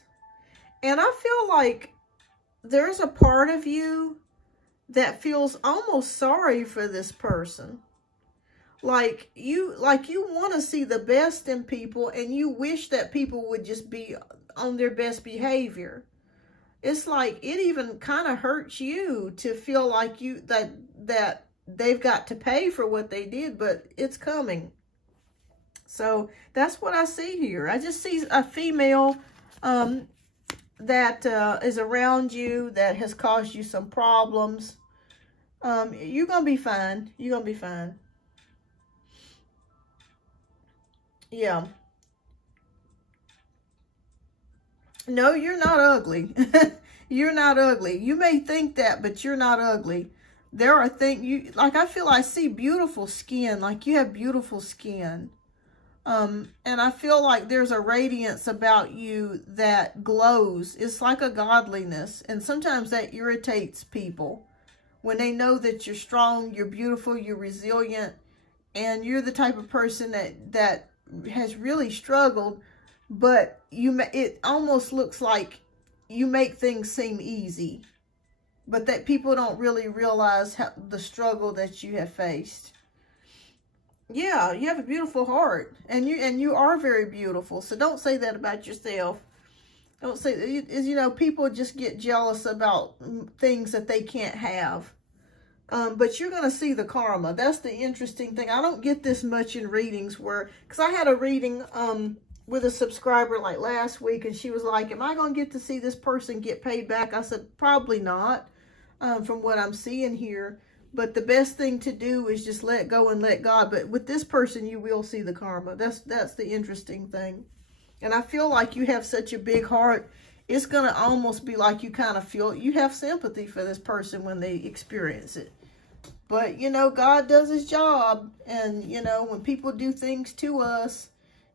And I feel like there's a part of you that feels almost sorry for this person. Like you want to see the best in people, and you wish that people would just be on their best behavior. It's like it even kind of hurts you to feel like that they've got to pay for what they did, but it's coming. So that's what I see here. I just see a female that is around you that has caused you some problems. You're going to be fine. You're going to be fine. Yeah. No, you're not ugly. You're not ugly. You may think that, but you're not ugly. There are things I feel I see beautiful skin, like you have beautiful skin. And I feel like there's a radiance about you that glows. It's like a godliness. And sometimes that irritates people when they know that you're strong, you're beautiful, you're resilient, and you're the type of person that has really struggled, but it almost looks like you make things seem easy, but that people don't really realize the struggle that you have faced. Yeah, you have a beautiful heart, and you are very beautiful. So don't say that about yourself. Don't say, you know, people just get jealous about things that they can't have. But you're going to see the karma. That's the interesting thing. I don't get this much in readings because I had a reading with a subscriber like last week, and she was like, am I going to get to see this person get paid back? I said, probably not, from what I'm seeing here. But the best thing to do is just let go and let God. But with this person, you will see the karma. That's the interesting thing. And I feel like you have such a big heart. It's going to almost be like you kind of feel you have sympathy for this person when they experience it. But, you know, God does his job. And, you know, when people do things to us,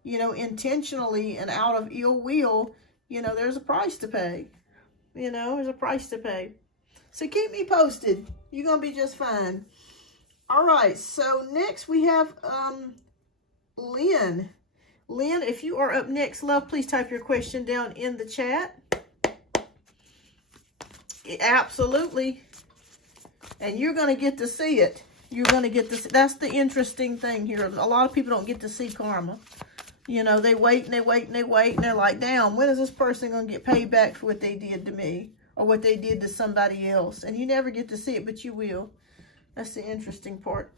you know, intentionally and out of ill will, you know, there's a price to pay. You know, there's a price to pay. So keep me posted. You're going to be just fine. All right. So next we have Lynn. Lynn, if you are up next, love, please type your question down in the chat. Absolutely. And you're going to get to see it. You're going to get to see. That's the interesting thing here. A lot of people don't get to see karma. You know, they wait and they wait and they wait. And they're like, damn, when is this person going to get paid back for what they did to me? Or what they did to somebody else? And you never get to see it, but you will. That's the interesting part.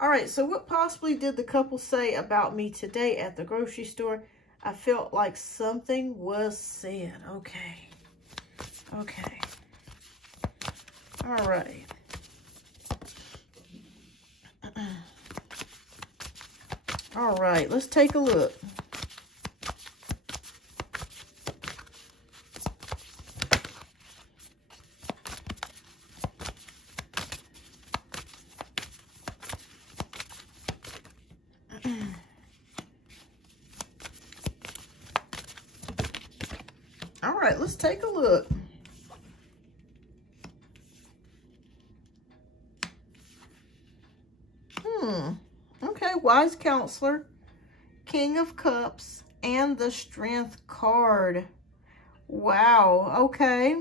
All right, so what possibly did the couple say about me today at the grocery store? I felt like something was said. Okay. Okay. All right. All right, let's take a look. All right, let's take a look. Okay, Wise Counselor, King of Cups, and the Strength card. Wow, okay.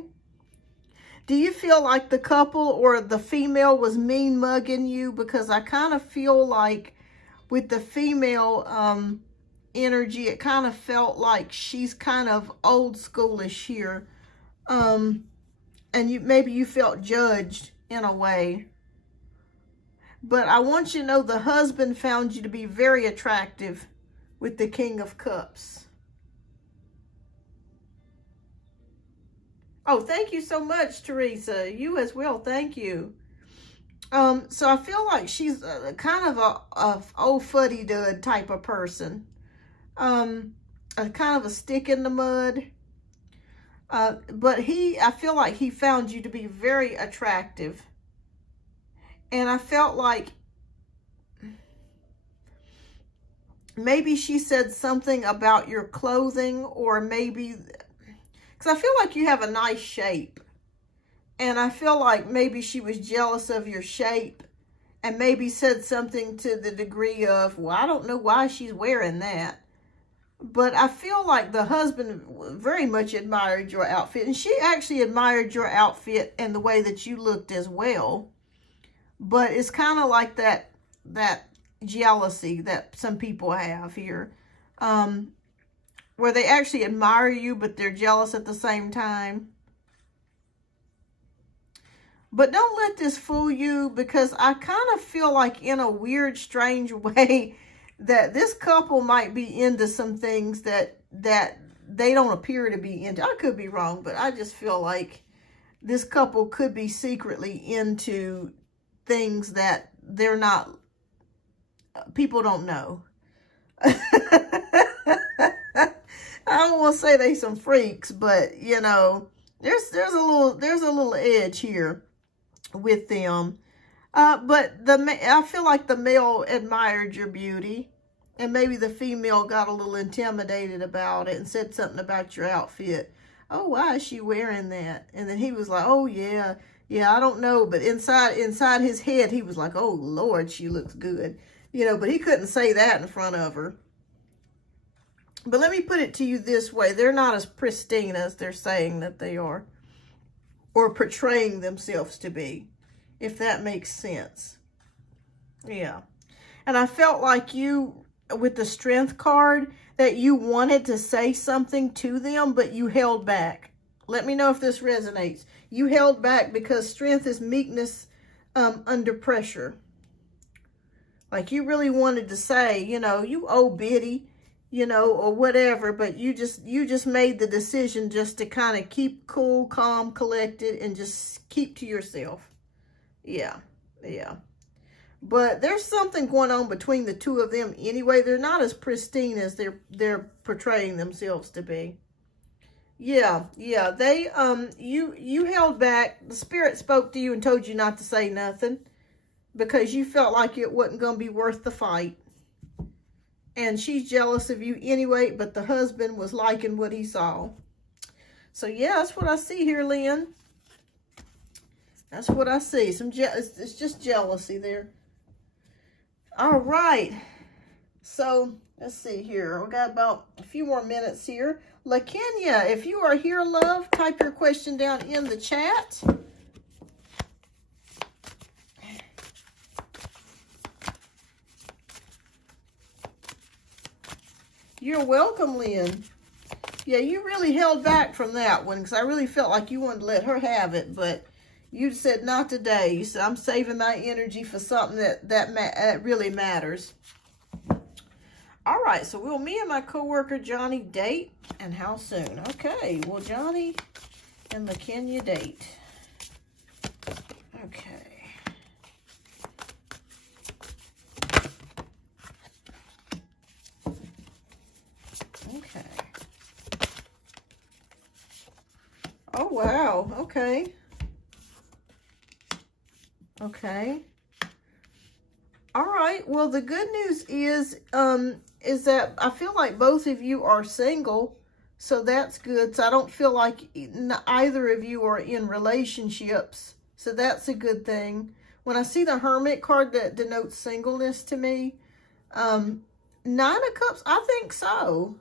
Do you feel like the couple or the female was mean mugging you? Because I kind of feel like with the female energy, it kind of felt like she's kind of old schoolish here. And maybe you felt judged in a way. But I want you to know the husband found you to be very attractive with the King of Cups. Oh, thank you so much, Teresa. You as well. Thank you. So I feel like she's kind of a old fuddy-dud type of person. A kind of a stick in the mud. But I feel like he found you to be very attractive. And I felt like maybe she said something about your clothing, or maybe, because I feel like you have a nice shape. And I feel like maybe she was jealous of your shape and maybe said something to the degree of, well, I don't know why she's wearing that. But I feel like the husband very much admired your outfit. And she actually admired your outfit and the way that you looked as well. But it's kind of like that jealousy that some people have here. Where they actually admire you, but they're jealous at the same time. But don't let this fool you, because I kind of feel like in a weird, strange way that this couple might be into some things that they don't appear to be into. I could be wrong, but I just feel like this couple could be secretly into things that they're not, people don't know. I don't want to say they some freaks, but you know, there's a little edge here with them. But I feel like the male admired your beauty, and maybe the female got a little intimidated about it and said something about your outfit. Oh, why is she wearing that? And then he was like, oh yeah, I don't know. But inside his head, he was like, oh Lord, she looks good. You know, but he couldn't say that in front of her. But let me put it to you this way. They're not as pristine as they're saying that they are, or portraying themselves to be, if that makes sense. Yeah. And I felt like you, with the Strength card, that you wanted to say something to them, but you held back. Let me know if this resonates. You held back because strength is meekness under pressure. Like you really wanted to say, you know, you old biddy, you know, or whatever, but you just made the decision just to kind of keep cool, calm, collected, and just keep to yourself. Yeah. But there's something going on between the two of them anyway. They're not as pristine as they're portraying themselves to be. Yeah. They you held back. The spirit spoke to you and told you not to say nothing because you felt like it wasn't going to be worth the fight. And she's jealous of you anyway, but the husband was liking what he saw. So yeah, that's what I see here, Lynn. That's what I see. It's just jealousy there. All right. So let's see here. We got about a few more minutes here. LaKenya, if you are here, love, type your question down in the chat. You're welcome, Lynn. Yeah, you really held back from that one because I really felt like you wanted to let her have it, but you said not today. You said, I'm saving my energy for something that really matters. All right, so will me and my coworker Johnny date, and how soon? Okay, will Johnny and LaKenya date? Okay. Okay. Oh, wow. Okay. Okay. All right. Well, the good news is that I feel like both of you are single, so that's good. So I don't feel like either of you are in relationships, so that's a good thing. When I see the Hermit card, that denotes singleness to me. Nine of Cups, I think so.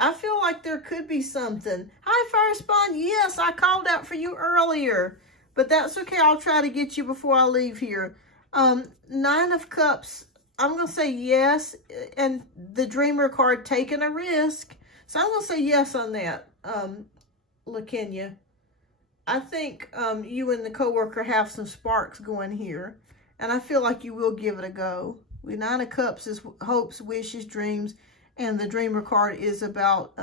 I feel like there could be something. Hi, Fire Spawn. Yes, I called out for you earlier, but that's okay. I'll try to get you before I leave here. Nine of Cups, I'm going to say yes, and the Dreamer card, taking a risk. So I'm going to say yes on that, LaKenya. I think you and the coworker have some sparks going here, and I feel like you will give it a go. With Nine of Cups is hopes, wishes, dreams, and the Dreamer card is about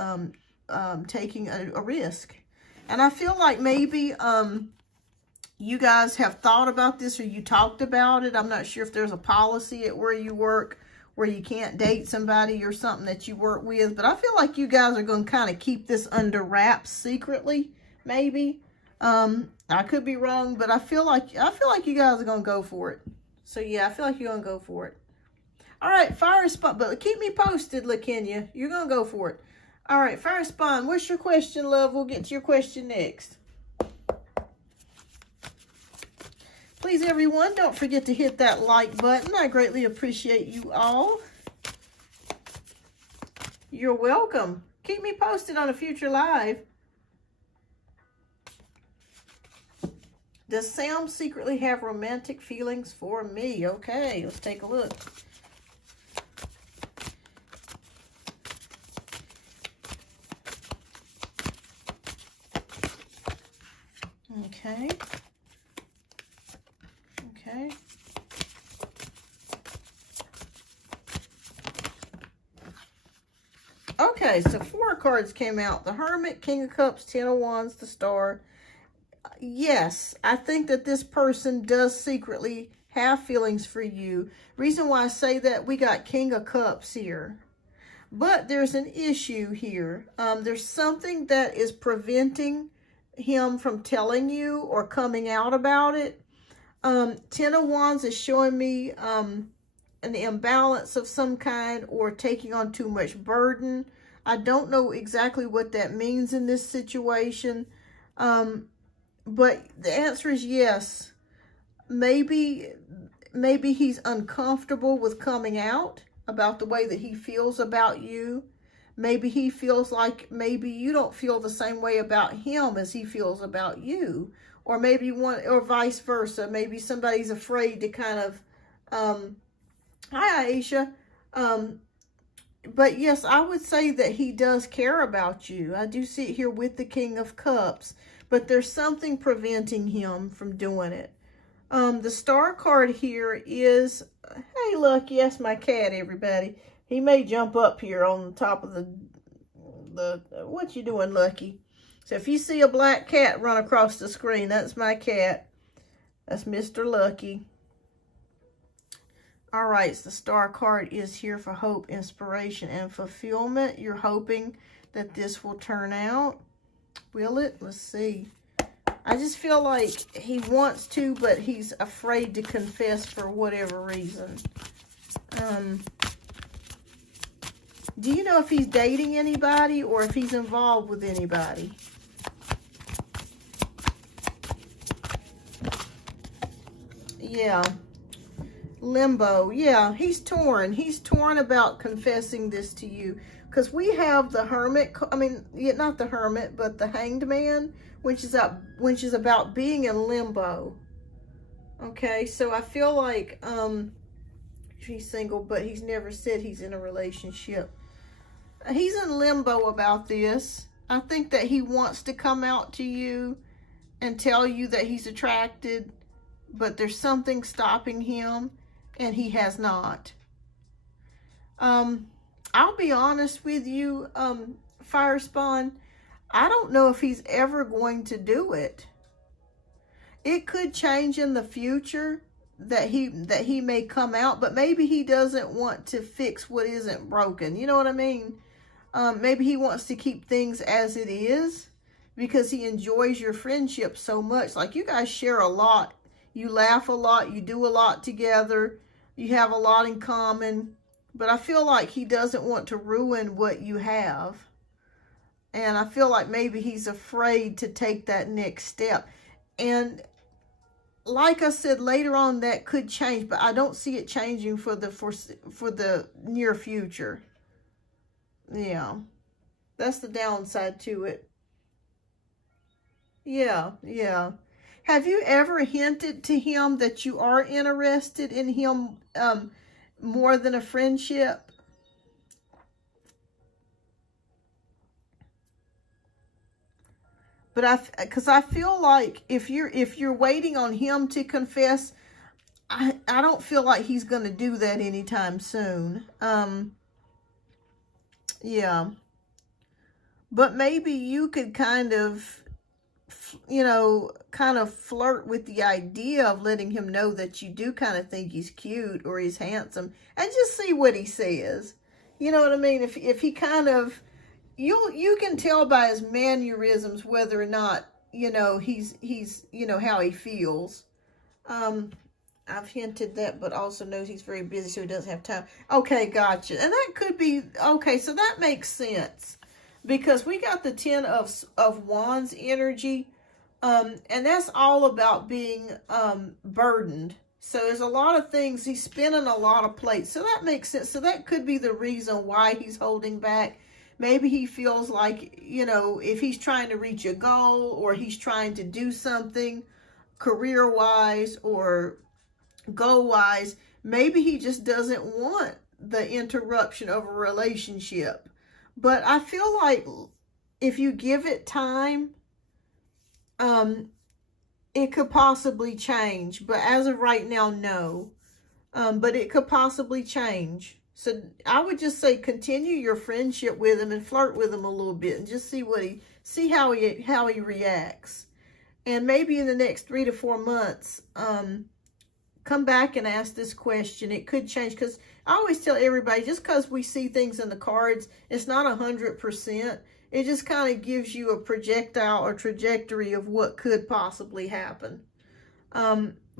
taking a risk. And I feel like maybe you guys have thought about this, or you talked about it. I'm not sure if there's a policy at where you work where you can't date somebody or something that you work with, but I feel like you guys are going to kind of keep this under wraps secretly, maybe. I could be wrong, but I feel like you guys are going to go for it. So yeah, I feel like you're going to go for it. All right, Fire Spawn, but keep me posted, LaKenya. You're going to go for it. All right, Fire Spawn, what's your question, love? We'll get to your question next. Please, everyone, don't forget to hit that like button. I greatly appreciate you all. You're welcome. Keep me posted on a future live. Does Sam secretly have romantic feelings for me? Okay, let's take a look. Okay. Okay. Okay, so 4 cards came out. The Hermit, King of Cups, 10 of Wands, the Star. Yes, I think that this person does secretly have feelings for you. Reason why I say that, we got King of Cups here. But there's an issue here. There's something that is preventing him from telling you or coming out about it. 10 of Wands is showing me an imbalance of some kind, or taking on too much burden. I don't know exactly what that means in this situation. But the answer is yes. Maybe he's uncomfortable with coming out about the way that he feels about you. Maybe he feels like maybe you don't feel the same way about him as he feels about you. Or maybe or vice versa. Maybe somebody's afraid to kind of, hi Aisha. But yes, I would say that he does care about you. I do see it here with the King of Cups. But there's something preventing him from doing it. The Star card here is, hey, Lucky, that's my cat, everybody. He may jump up here on the top of the what you doing, Lucky? So if you see a black cat run across the screen, that's my cat. That's Mr. Lucky. All right, so the Star card is here for hope, inspiration, and fulfillment. You're hoping that this will turn out. Will it? Let's see. I just feel like he wants to, but he's afraid to confess for whatever reason. Do you know if he's dating anybody or if he's involved with anybody? Yeah. Limbo. Yeah, he's torn. He's torn about confessing this to you. Because we have the Hermit, not the Hermit, but the Hanged Man, which is about being in limbo. Okay, so I feel like he's single, but he's never said he's in a relationship. He's in limbo about this. I think that he wants to come out to you and tell you that he's attracted, but there's something stopping him, and he has not. I'll be honest with you, Fire Spawn. I don't know if he's ever going to do it. It could change in the future that he may come out, but maybe he doesn't want to fix what isn't broken. You know what I mean? Maybe he wants to keep things as it is because he enjoys your friendship so much. Like, you guys share a lot. You laugh a lot. You do a lot together. You have a lot in common. But I feel like he doesn't want to ruin what you have. And I feel like maybe he's afraid to take that next step. And like I said, later on that could change, but I don't see it changing for the near future. Yeah, that's the downside to it. Yeah, yeah. Have you ever hinted to him that you are interested in him more than a friendship? But because I feel like if you're waiting on him to confess, I don't feel like he's going to do that anytime soon. Yeah. But maybe you could kind of, kind of flirt with the idea of letting him know that you do kind of think he's cute or he's handsome, and just see what he says. You know what I mean? If he kind of, you can tell by his mannerisms whether or not, he's how he feels. I've hinted that, but also knows he's very busy, so he doesn't have time. Okay, gotcha. And that could be, okay, so that makes sense. Because we got the 10 of Wands energy, and that's all about being burdened. So there's a lot of things, he's spinning a lot of plates. So that makes sense. So that could be the reason why he's holding back. Maybe he feels like, if he's trying to reach a goal, or he's trying to do something career-wise or goal-wise, maybe he just doesn't want the interruption of a relationship. But I feel like if you give it time, it could possibly change. But as of right now, no. But it could possibly change. So I would just say continue your friendship with him and flirt with him a little bit and just see how he reacts. And maybe in the next 3 to 4 months, come back and ask this question. It could change, because I always tell everybody, just because we see things in the cards, it's not 100%. It just kind of gives you a projectile or trajectory of what could possibly happen.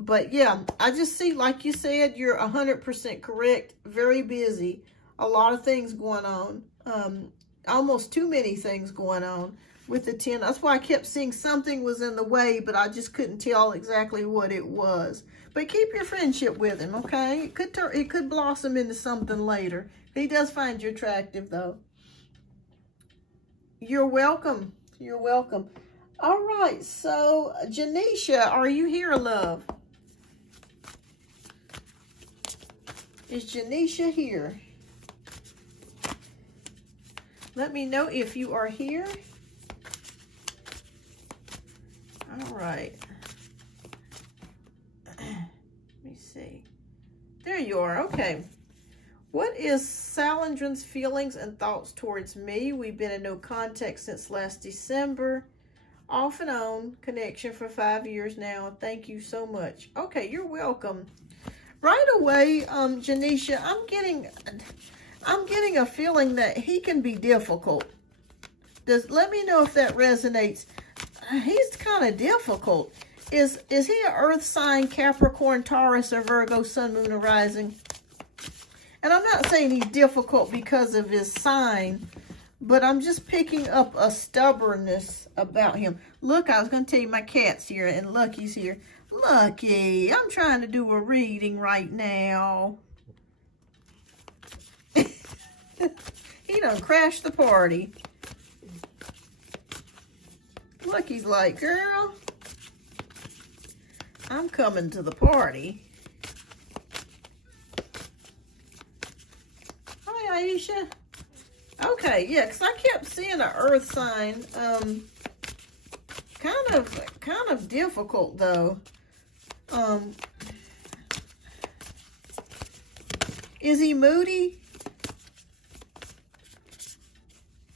But yeah, I just see, like you said, you're 100% correct. Very busy. A lot of things going on. Almost too many things going on with the 10. That's why I kept seeing something was in the way, but I just couldn't tell exactly what it was. But keep your friendship with him, okay? It could blossom into something later. He does find you attractive, though. You're welcome. You're welcome. All right, so Janisha, are you here, love? Is Janisha here? Let me know if you are here. All right. Let me see. There you are. Okay. What is Salandrin's feelings and thoughts towards me? We've been in no contact since last December. Off and on connection for 5 years now. Thank you so much. Okay, you're welcome. Right away, Janisha, I'm getting a feeling that he can be difficult. Let me know if that resonates. He's kind of difficult. Is he an earth sign, Capricorn, Taurus, or Virgo, Sun, Moon, or Rising? And I'm not saying he's difficult because of his sign, but I'm just picking up a stubbornness about him. Look, I was going to tell you my cat's here, and Lucky's here. Lucky, I'm trying to do a reading right now. He done crashed the party. Lucky's like, girl, I'm coming to the party. Hi, Aisha. Okay, yeah, because I kept seeing an earth sign. Kind of difficult, though. Is he moody?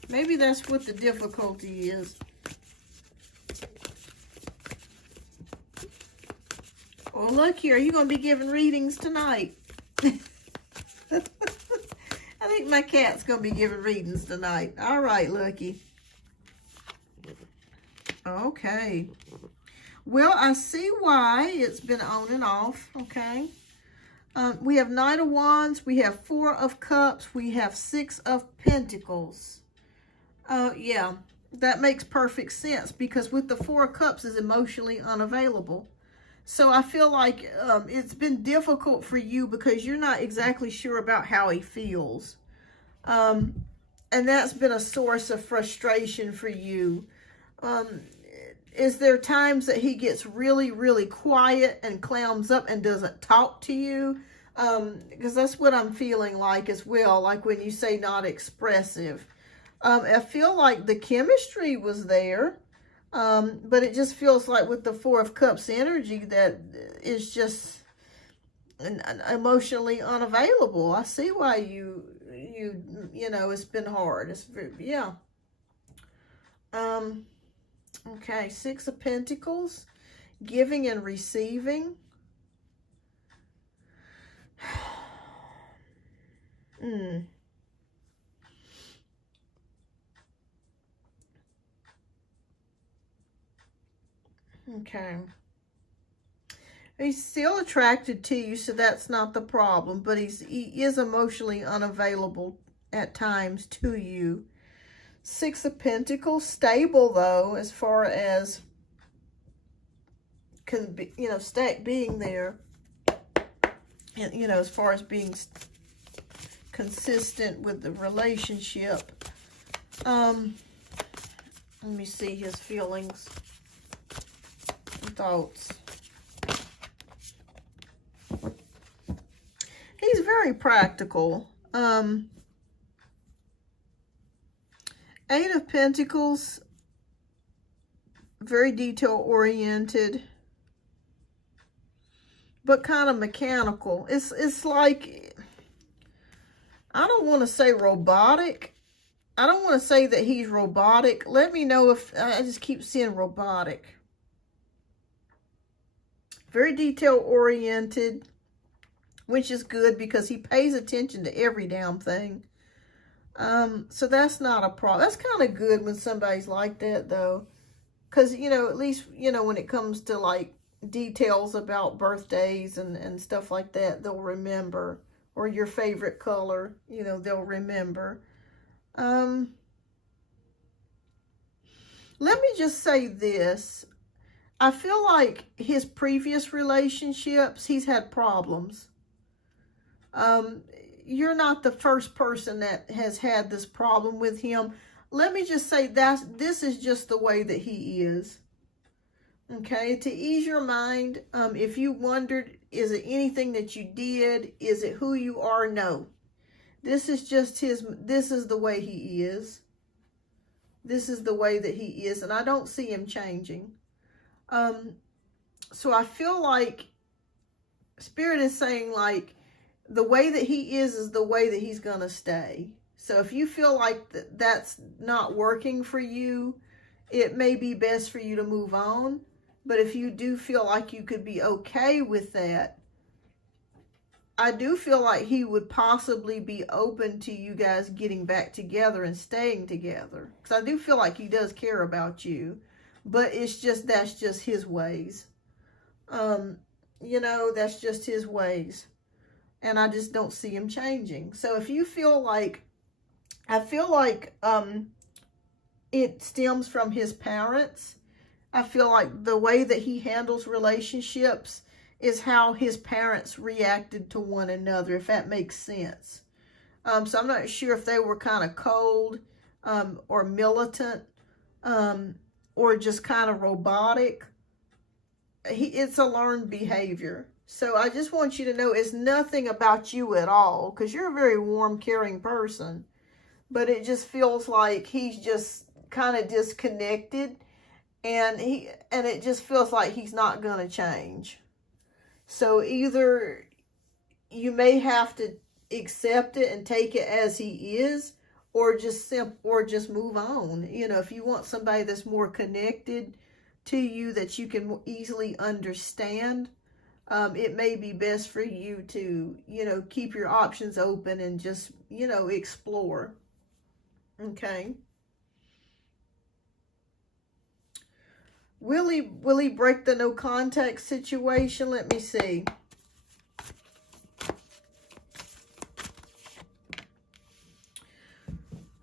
Maybe that's what the difficulty is. Well, look here. Are you going to be giving readings tonight? I think my cat's going to be giving readings tonight. All right, Lucky. Okay. Well, I see why it's been on and off, okay? We have Knight of Wands. We have 4 of Cups. We have 6 of Pentacles. Yeah, that makes perfect sense because with the 4 of Cups is emotionally unavailable. So I feel like it's been difficult for you because you're not exactly sure about how he feels. And that's been a source of frustration for you. Is there times that he gets really, really quiet and clams up and doesn't talk to you? Because that's what I'm feeling like as well, like when you say not expressive. I feel like the chemistry was there, but it just feels like with the Four of Cups energy that is just emotionally unavailable. I see why you know, it's been hard. It's yeah. Okay, Six of Pentacles, giving and receiving. Okay. He's still attracted to you, so that's not the problem, but he is emotionally unavailable at times to you. Six of Pentacles, stable though, as far as can be, you know, being there, and you know, as far as being consistent with the relationship. Let me see his feelings and thoughts. He's very practical. Eight of Pentacles, very detail-oriented, but kind of mechanical. It's like, I don't want to say robotic. I don't want to say that he's robotic. Let me know if, I just keep seeing robotic. Very detail-oriented, which is good because he pays attention to every damn thing. So that's not a problem. That's kind of good when somebody's like that, though. Because, you know, at least, you know, when it comes to, like, details about birthdays and stuff like that, they'll remember. Or your favorite color, you know, they'll remember. Let me just say this. I feel like his previous relationships, he's had problems. You're not the first person that has had this problem with him. Let me just say this is just the way that he is. Okay, to ease your mind, if you wondered, is it anything that you did? Is it who you are? No. This is just this is the way he is. This is the way that he is, and I don't see him changing. So I feel like Spirit is saying, like, the way that he is the way that he's going to stay. So if you feel like that's not working for you, it may be best for you to move on. But if you do feel like you could be okay with that, I do feel like he would possibly be open to you guys getting back together and staying together. Because I do feel like he does care about you. But it's just, that's just his ways. You know, that's just his ways. And I just don't see him changing. So if you feel like, I feel like it stems from his parents. I feel like the way that he handles relationships is how his parents reacted to one another, if that makes sense. So I'm not sure if they were kind of cold or militant or just kind of robotic. It's a learned behavior. So I just want you to know it's nothing about you at all, because you're a very warm, caring person. But it just feels like he's just kind of disconnected, and it just feels like he's not going to change. So either you may have to accept it and take it as he is, or just move on. You know, if you want somebody that's more connected to you, that you can easily understand, it may be best for you to, you know, keep your options open and just, you know, explore. Okay. Will he break the no contact situation? Let me see.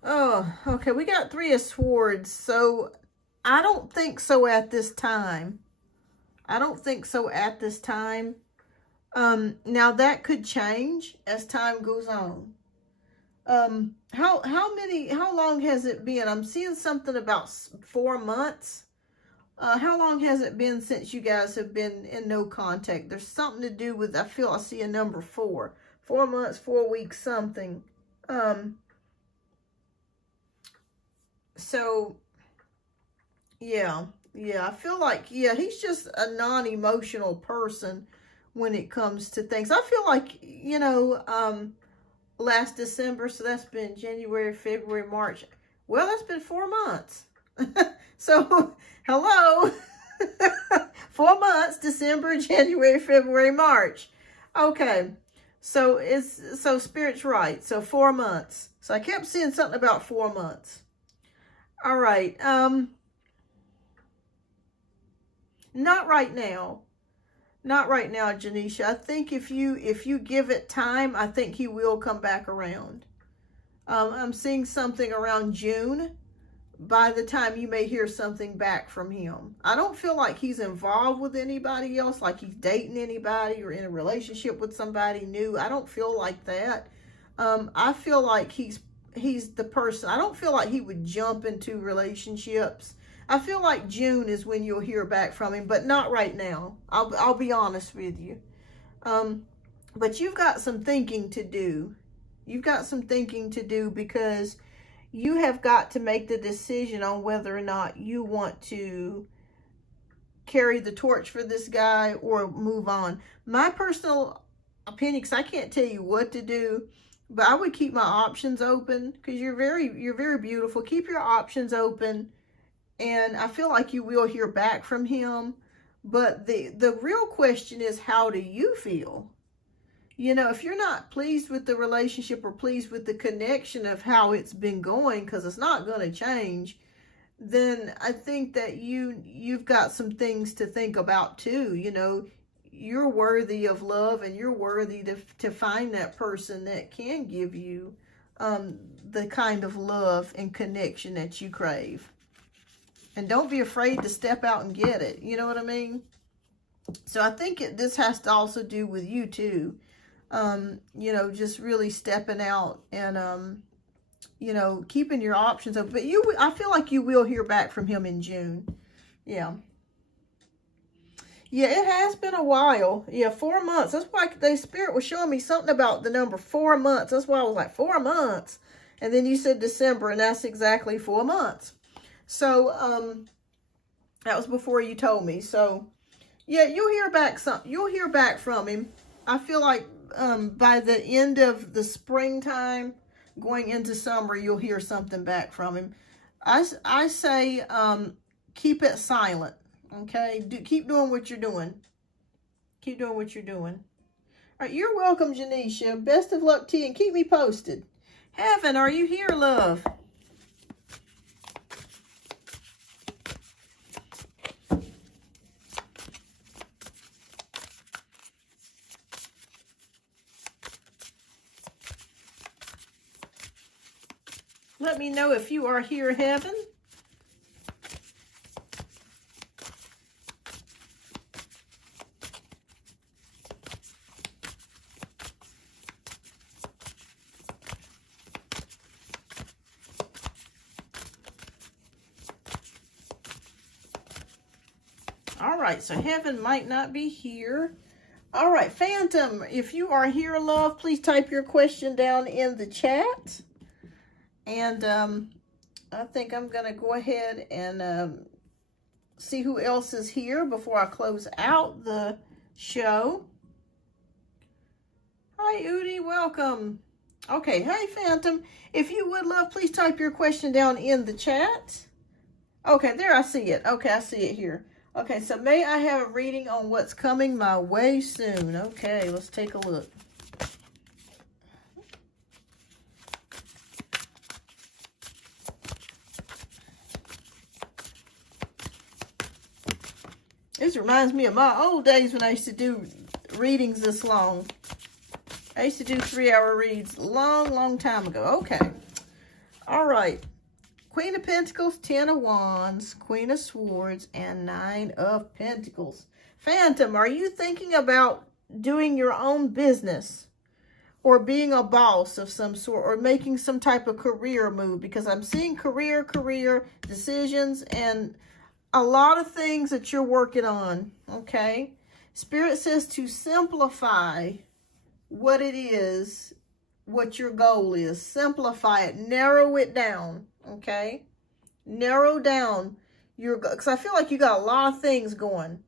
Oh, okay. We got Three of Swords. So I don't think so at this time. I don't think so at this time. Now that could change as time goes on. How long has it been? I'm seeing something about 4 months. How long has it been since you guys have been in no contact? There's something to do with, I see a number 4. 4 months, 4 weeks, something. So, yeah, I feel like, yeah, he's just a non-emotional person when it comes to things. I feel like, you know, last December, so that's been January, February, March. Well, that's been 4 months. So, hello. 4 months, December, January, February, March. Okay. So Spirit's right. So 4 months. So I kept seeing something about 4 months. All right. Not right now. Not right now, Janisha. I think if you give it time, I think he will come back around. I'm seeing something around June. By the time you may hear something back from him. I don't feel like he's involved with anybody else, like he's dating anybody or in a relationship with somebody new. I don't feel like that. I feel like he's the person. I don't feel like he would jump into relationships. I feel like June is when you'll hear back from him, but not right now. I'll be honest with you. But you've got some thinking to do. You've got some thinking to do because you have got to make the decision on whether or not you want to carry the torch for this guy or move on. My personal opinion, because I can't tell you what to do, but I would keep my options open because you're very beautiful. Keep your options open, and I feel like you will hear back from him. But the real question is, how do you feel? You know, if you're not pleased with the relationship or pleased with the connection of how it's been going, because it's not going to change, then I think that you've got some things to think about too. You know, you're worthy of love, and you're worthy to find that person that can give you the kind of love and connection that you crave. And don't be afraid to step out and get it. You know what I mean? So I think this has to also do with you too. You know, just really stepping out and, you know, keeping your options open. But I feel like you will hear back from him in June. Yeah. Yeah, it has been a while. Yeah, 4 months. That's why the Spirit was showing me something about the number 4 months. That's why I was like, 4 months. And then you said December, and that's exactly 4 months. So, that was before you told me. So, yeah, you'll hear back from him. I feel like by the end of the springtime, going into summer, you'll hear something back from him. I say keep it silent, okay? Keep doing what you're doing. Keep doing what you're doing. All right, you're welcome, Janisha. Best of luck to you, and keep me posted. Heaven, are you here, love? Let me know if you are here, Heaven. All right, so Heaven might not be here. All right, Phantom, if you are here, love, please type your question down in the chat. And I think I'm going to go ahead and see who else is here before I close out the show. Hi, Udi. Welcome. Okay. Hey, Phantom. If you would, love, please type your question down in the chat. Okay. There, I see it. Okay. I see it here. Okay. So may I have a reading on what's coming my way soon? Okay. Let's take a look. This reminds me of my old days when I used to do readings this long. I used to do 3-hour reads long time ago. Okay. All right. Queen of Pentacles, 10 of Wands, Queen of Swords, and 9 of Pentacles. Phantom, are you thinking about doing your own business or being a boss of some sort or making some type of career move? Because I'm seeing career decisions and a lot of things that you're working on, okay? Spirit says to simplify what it is, what your goal is. Simplify it, narrow it down, okay? Narrow down your, because I feel like you got a lot of things going.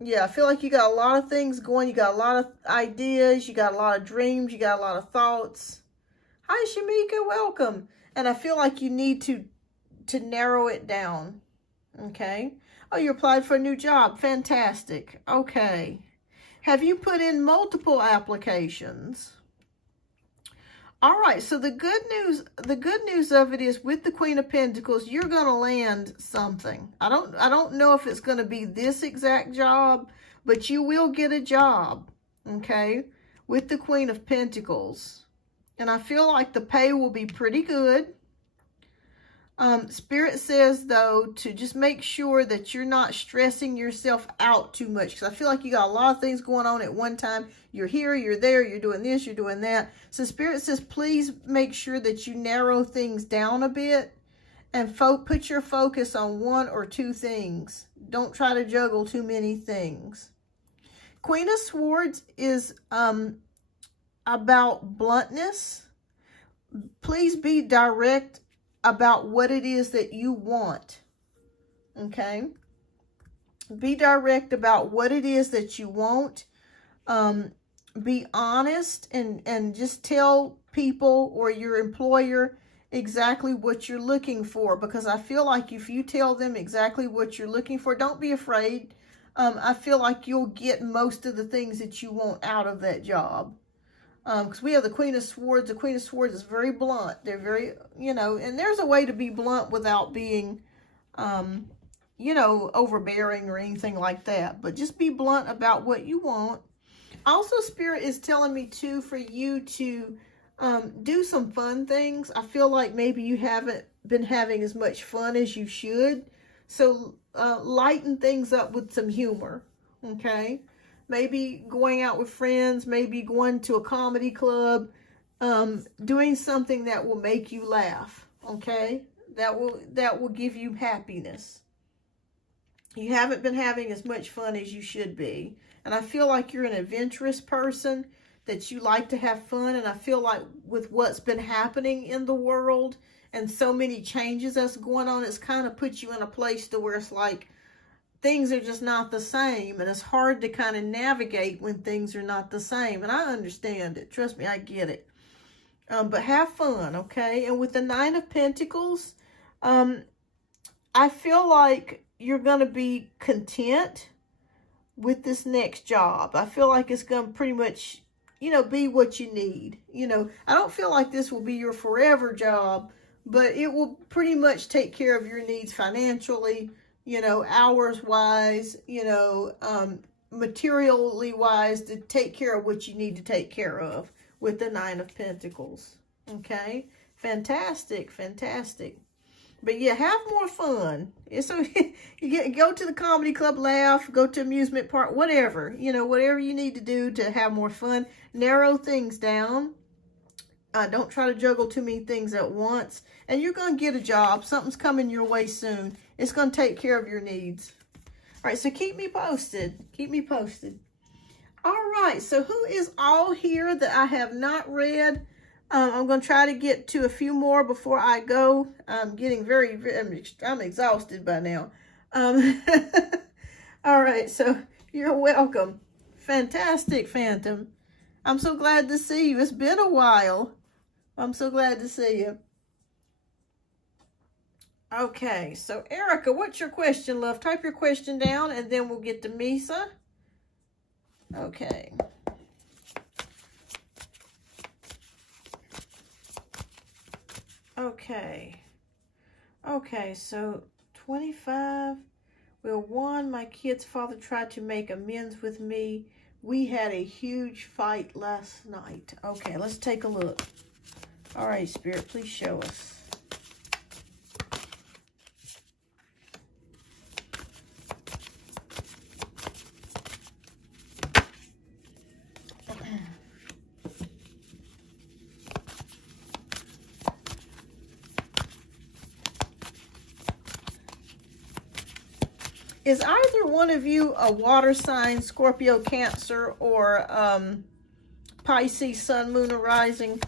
Yeah, I feel like you got a lot of things going. You got a lot of ideas. You got a lot of dreams. You got a lot of thoughts. Hi, Shamika. Welcome. And I feel like you need to narrow it down. Okay. Oh, you applied for a new job. Fantastic. Okay. Have you put in multiple applications? All right, so the good news of it is with the Queen of Pentacles, you're going to land something. I don't know if it's going to be this exact job, but you will get a job, okay, with the Queen of Pentacles. And I feel like the pay will be pretty good. Spirit says, though, to just make sure that you're not stressing yourself out too much. Because I feel like you got a lot of things going on at one time. You're here, you're there, you're doing this, you're doing that. So Spirit says, please make sure that you narrow things down a bit. And put your focus on one or two things. Don't try to juggle too many things. Queen of Swords is about bluntness. Please be direct about what it is that you want, okay? Be direct about what it is that you want. Be honest and just tell people or your employer exactly what you're looking for, because I feel like if you tell them exactly what you're looking for, don't be afraid. I feel like you'll get most of the things that you want out of that job. Because we have the Queen of Swords. The Queen of Swords is very blunt. They're very, and there's a way to be blunt without being, overbearing or anything like that. But just be blunt about what you want. Also, Spirit is telling me, too, for you to do some fun things. I feel like maybe you haven't been having as much fun as you should. So, lighten things up with some humor, okay? Maybe going out with friends, maybe going to a comedy club, doing something that will make you laugh, okay? That will give you happiness. You haven't been having as much fun as you should be. And I feel like you're an adventurous person, that you like to have fun. And I feel like with what's been happening in the world and so many changes that's going on, it's kind of put you in a place to where it's like, things are just not the same, and it's hard to kind of navigate when things are not the same. And I understand it. Trust me, I get it. But have fun, okay? And with the Nine of Pentacles, I feel like you're going to be content with this next job. I feel like it's going to pretty much, be what you need. I don't feel like this will be your forever job, but it will pretty much take care of your needs financially, hours-wise, materially-wise, to take care of what you need to take care of with the Nine of Pentacles. Okay? Fantastic, fantastic. But yeah, have more fun. So go to the comedy club, laugh, go to amusement park, whatever. Whatever you need to do to have more fun. Narrow things down. Don't try to juggle too many things at once. And you're going to get a job. Something's coming your way soon. It's going to take care of your needs. All right, so keep me posted. Keep me posted. All right, so who is all here that I have not read? I'm going to try to get to a few more before I go. I'm getting I'm exhausted by now. All right, so you're welcome. Fantastic, Phantom. I'm so glad to see you. It's been a while. I'm so glad to see you. Okay, so Erica, what's your question, love? Type your question down, and then we'll get to Misa. Okay. Okay, so 25. Well, 1, my kid's father tried to make amends with me. We had a huge fight last night. Okay, let's take a look. All right, Spirit, please show us. Is either one of you a water sign, Scorpio, Cancer, or Pisces, Sun, Moon, or Rising?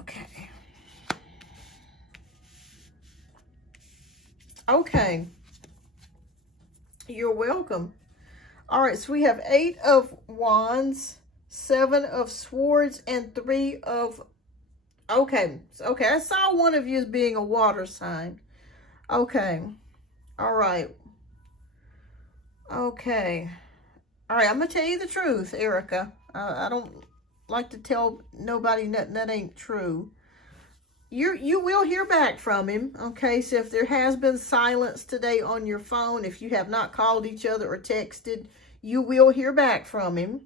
Okay. Okay. You're welcome. All right, so we have 8 of Wands, 7 of Swords, and 3 of... Okay, I saw one of you as being a water sign. Okay, all right. Okay. All right, I'm going to tell you the truth, Erica. I don't like to tell nobody nothing that ain't true. You will hear back from him, okay? So if there has been silence today on your phone, if you have not called each other or texted, you will hear back from him.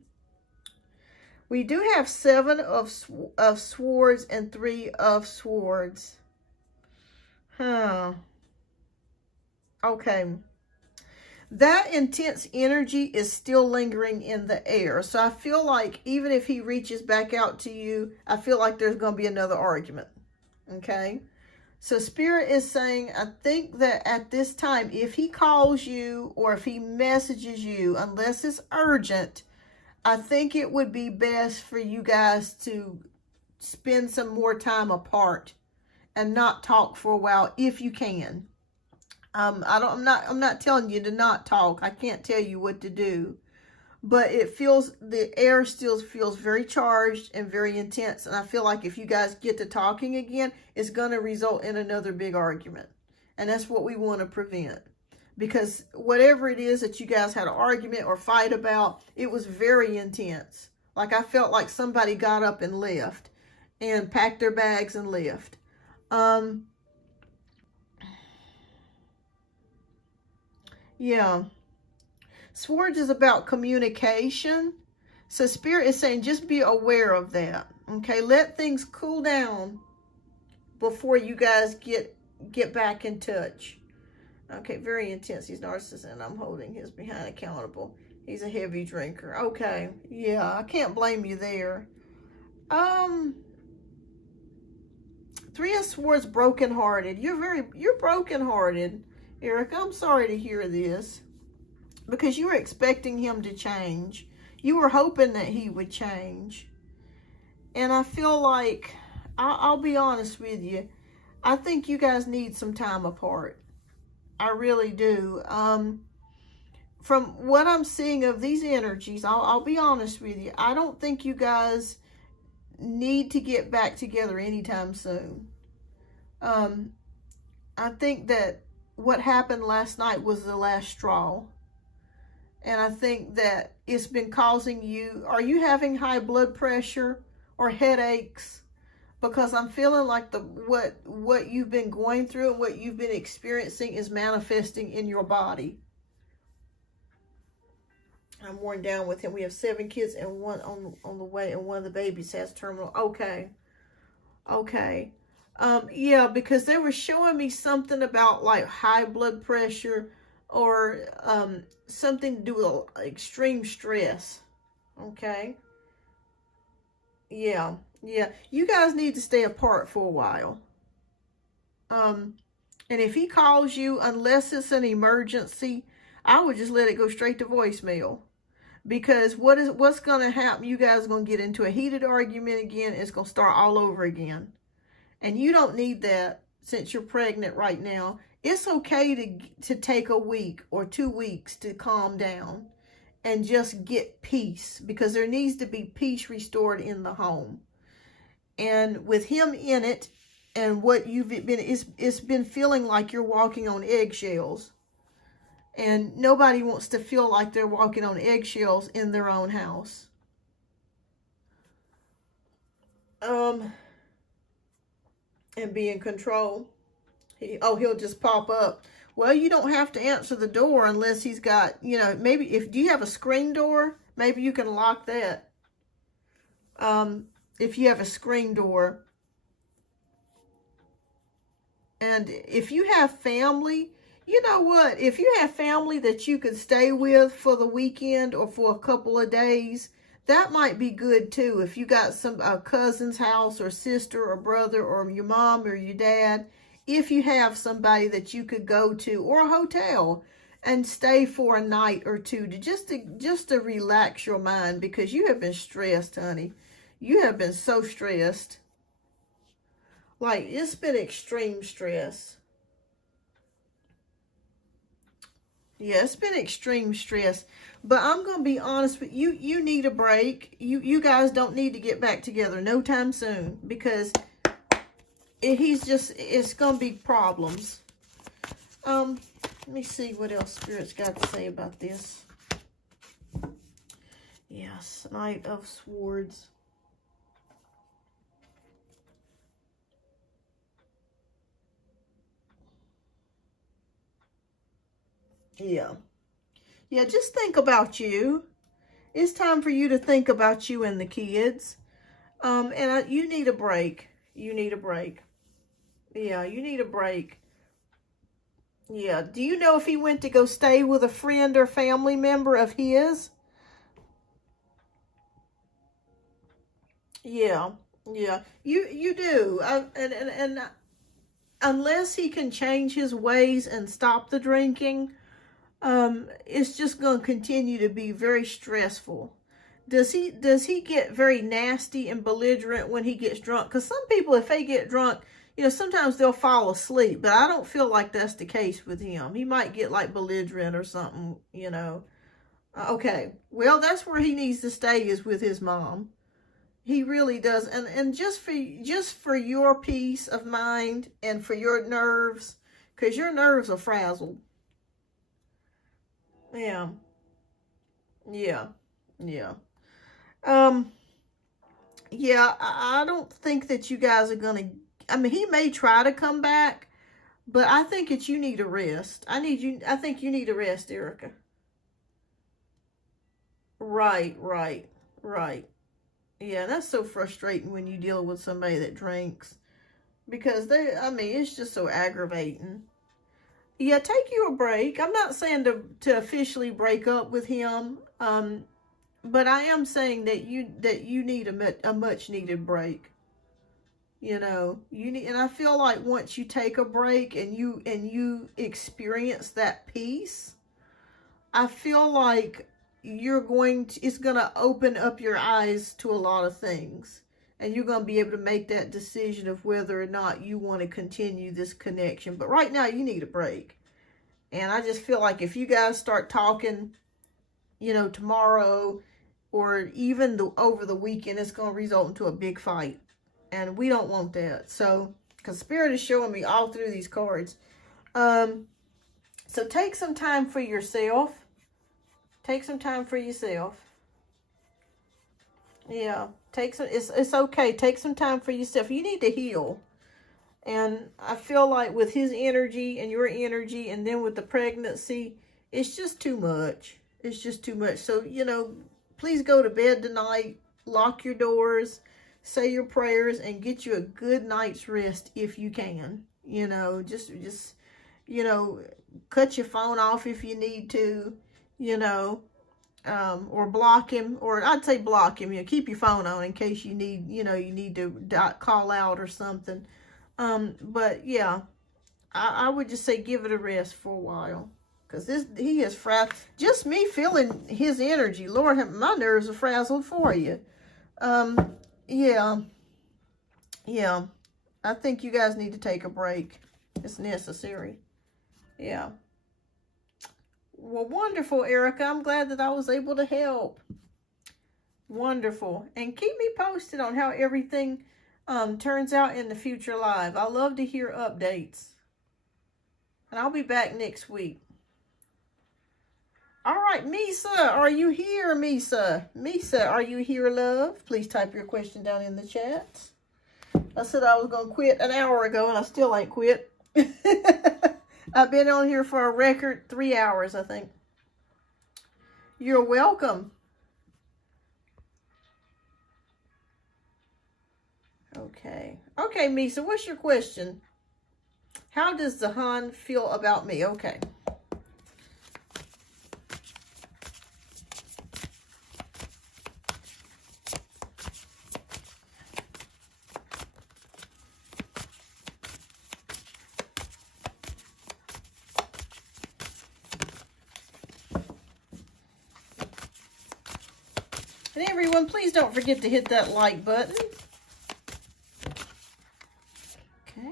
We do have 7 of Swords and 3 of Swords. Huh. Okay. That intense energy is still lingering in the air. So I feel like even if he reaches back out to you, I feel like there's going to be another argument. Okay. So Spirit is saying, I think that at this time, if he calls you or if he messages you, unless it's urgent, I think it would be best for you guys to spend some more time apart and not talk for a while if you can. I'm not telling you to not talk. I can't tell you what to do, but the air still feels very charged and very intense. And I feel like if you guys get to talking again, it's going to result in another big argument. And that's what we want to prevent, because whatever it is that you guys had an argument or fight about, it was very intense. Like I felt like somebody got up and left and packed their bags and left. Yeah. Swords is about communication. So Spirit is saying just be aware of that. Okay, let things cool down before you guys get back in touch. Okay, very intense. He's narcissist and I'm holding his behind accountable. He's a heavy drinker. Okay, yeah, I can't blame you there. 3 of Swords, brokenhearted. You're brokenhearted, Erica. I'm sorry to hear this, because you were expecting him to change. You were hoping that he would change. And I feel like, I'll be honest with you, I think you guys need some time apart. I really do. From what I'm seeing of these energies, I'll be honest with you, I don't think you guys need to get back together anytime soon. I think that what happened last night was the last straw. And I think that it's been causing you, are you having high blood pressure or headaches? Because I'm feeling like what you've been going through and what you've been experiencing is manifesting in your body. I'm worn down with him. We have 7 kids and 1 on the way, and one of the babies has terminal. Okay. Okay. Yeah, because they were showing me something about like high blood pressure or something to do with extreme stress. Okay. Yeah. Yeah. You guys need to stay apart for a while. And if he calls you, unless it's an emergency, I would just let it go straight to voicemail. Because what's going to happen, you guys are going to get into a heated argument again. It's going to start all over again. And you don't need that since you're pregnant right now. It's okay to take a week or 2 weeks to calm down and just get peace, because there needs to be peace restored in the home. And with him in it and what you've been, it's been feeling like you're walking on eggshells. And nobody wants to feel like they're walking on eggshells in their own house. And be in control. He'll just pop up. Well, you don't have to answer the door unless he's got, maybe do you have a screen door? Maybe you can lock that. If you have a screen door. And if you have family, you know what? If you have family that you could stay with for the weekend or for a couple of days, that might be good too. If you got a cousin's house or sister or brother or your mom or your dad, if you have somebody that you could go to, or a hotel, and stay for a night or two to just to relax your mind, because you have been stressed, honey. You have been so stressed. Like, it's been extreme stress. Yeah, it's been extreme stress. But I'm going to be honest with you. You need a break. You guys don't need to get back together no time soon, because it's going to be problems. Let me see what else Spirit's got to say about this. Yes, Knight of Swords. Yeah. Yeah, just think about you. It's time for you to think about you and the kids. You need a break. You need a break. Yeah, you need a break. Yeah. Do you know if he went to go stay with a friend or family member of his? Yeah. Yeah. You do. And unless he can change his ways and stop the drinking, it's just going to continue to be very stressful. Does he get very nasty and belligerent when he gets drunk? Because some people, if they get drunk, you know, sometimes they'll fall asleep, but I don't feel like that's the case with him. He might get like belligerent or something, you know. Okay, well, that's where he needs to stay, is with his mom. He really does. And just for your peace of mind and for your nerves, because your nerves are frazzled. Yeah. Yeah. Yeah. Yeah, I don't think that you guys are going to, I mean, he may try to come back, but I think that you need a rest. I think you need a rest, Erica. Right, right, right. Yeah, that's so frustrating when you deal with somebody that drinks, because I mean, it's just so aggravating. Yeah, take you a break. I'm not saying to officially break up with him, but I am saying that you need a much needed break. You know, you need, and I feel like once you take a break and you experience that peace, I feel like it's going to open up your eyes to a lot of things, and you're going to be able to make that decision of whether or not you want to continue this connection. But right now you need a break. And I just feel like if you guys start talking, you know, tomorrow or even over the weekend, it's going to result into a big fight. And we don't want that. So, because Spirit is showing me all through these cards. So take some time for yourself. Take some time for yourself. Yeah. It's okay. Take some time for yourself. You need to heal. And I feel like with his energy and your energy, and then with the pregnancy, it's just too much. It's just too much. So, you know, please go to bed tonight. Lock your doors. Say your prayers and get you a good night's rest if you can. You know, just you know, cut your phone off if you need to, you know, or block him, or I'd say block him. You know, keep your phone on in case you need, you know, you need to call out or something. But yeah, I would just say give it a rest for a while, because he is frazzled. Just me feeling his energy, Lord, my nerves are frazzled for you. Yeah, I think you guys need to take a break. It's necessary. Yeah. Well, wonderful, Erica. I'm glad that I was able to help. Wonderful. And keep me posted on how everything turns out in the future live. I love to hear updates. And I'll be back next week. All right, Misa, are you here, Misa? Misa, are you here, love? Please type your question down in the chat. I said I was going to quit an hour ago, and I still ain't quit. I've been on here for a record 3 hours, I think. You're welcome. Okay. Okay, Misa, what's your question? How does the Han feel about me? Okay. And everyone, please don't forget to hit that like button. Okay.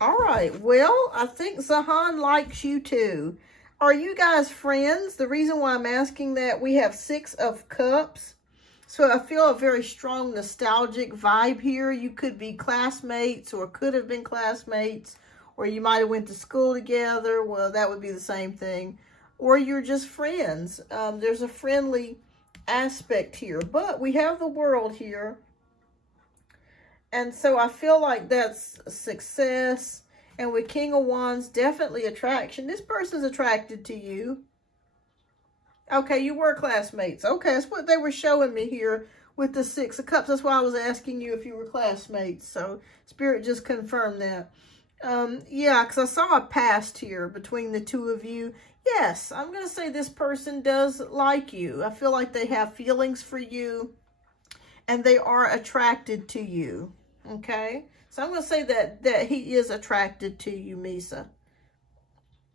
All right, well, I think Zahan likes you too. Are you guys friends? The reason why I'm asking that, we have 6 of Cups. So I feel a very strong nostalgic vibe here. You could be classmates or could have been classmates, or you might have went to school together. Well, that would be the same thing. Or you're just friends. There's a friendly aspect here, but we have the World here. And so I feel like that's a success. And with King of Wands, definitely attraction. This person's attracted to you. Okay, you were classmates. Okay, that's what they were showing me here with the 6 of Cups. That's why I was asking you if you were classmates. So Spirit just confirmed that. Yeah, because I saw a past here between the 2 of you. Yes, I'm going to say this person does like you. I feel like they have feelings for you. And they are attracted to you. Okay? So I'm going to say that he is attracted to you, Misa.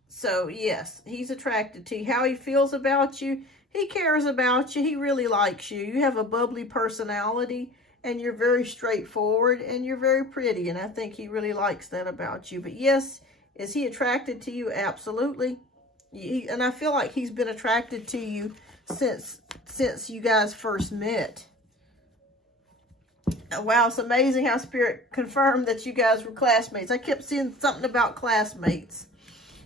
So, yes, he's attracted to you. How he feels about you, he cares about you. He really likes you. You have a bubbly personality, and you're very straightforward, and you're very pretty, and I think he really likes that about you. But, yes, is he attracted to you? Absolutely. And I feel like he's been attracted to you since you guys first met. Wow, it's amazing how Spirit confirmed that you guys were classmates. I kept seeing something about classmates.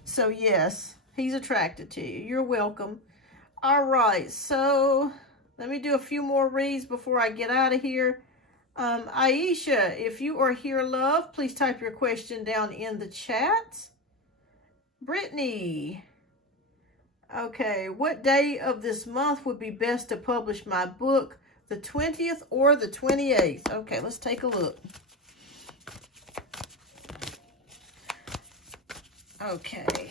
So, yes, he's attracted to you. You're welcome. All right, so let me do a few more reads before I get out of here. Aisha, if you are here, love, please type your question down in the chat. Brittany, okay, what day of this month would be best to publish my book? The 20th or the 28th? Okay, let's take a look. Okay.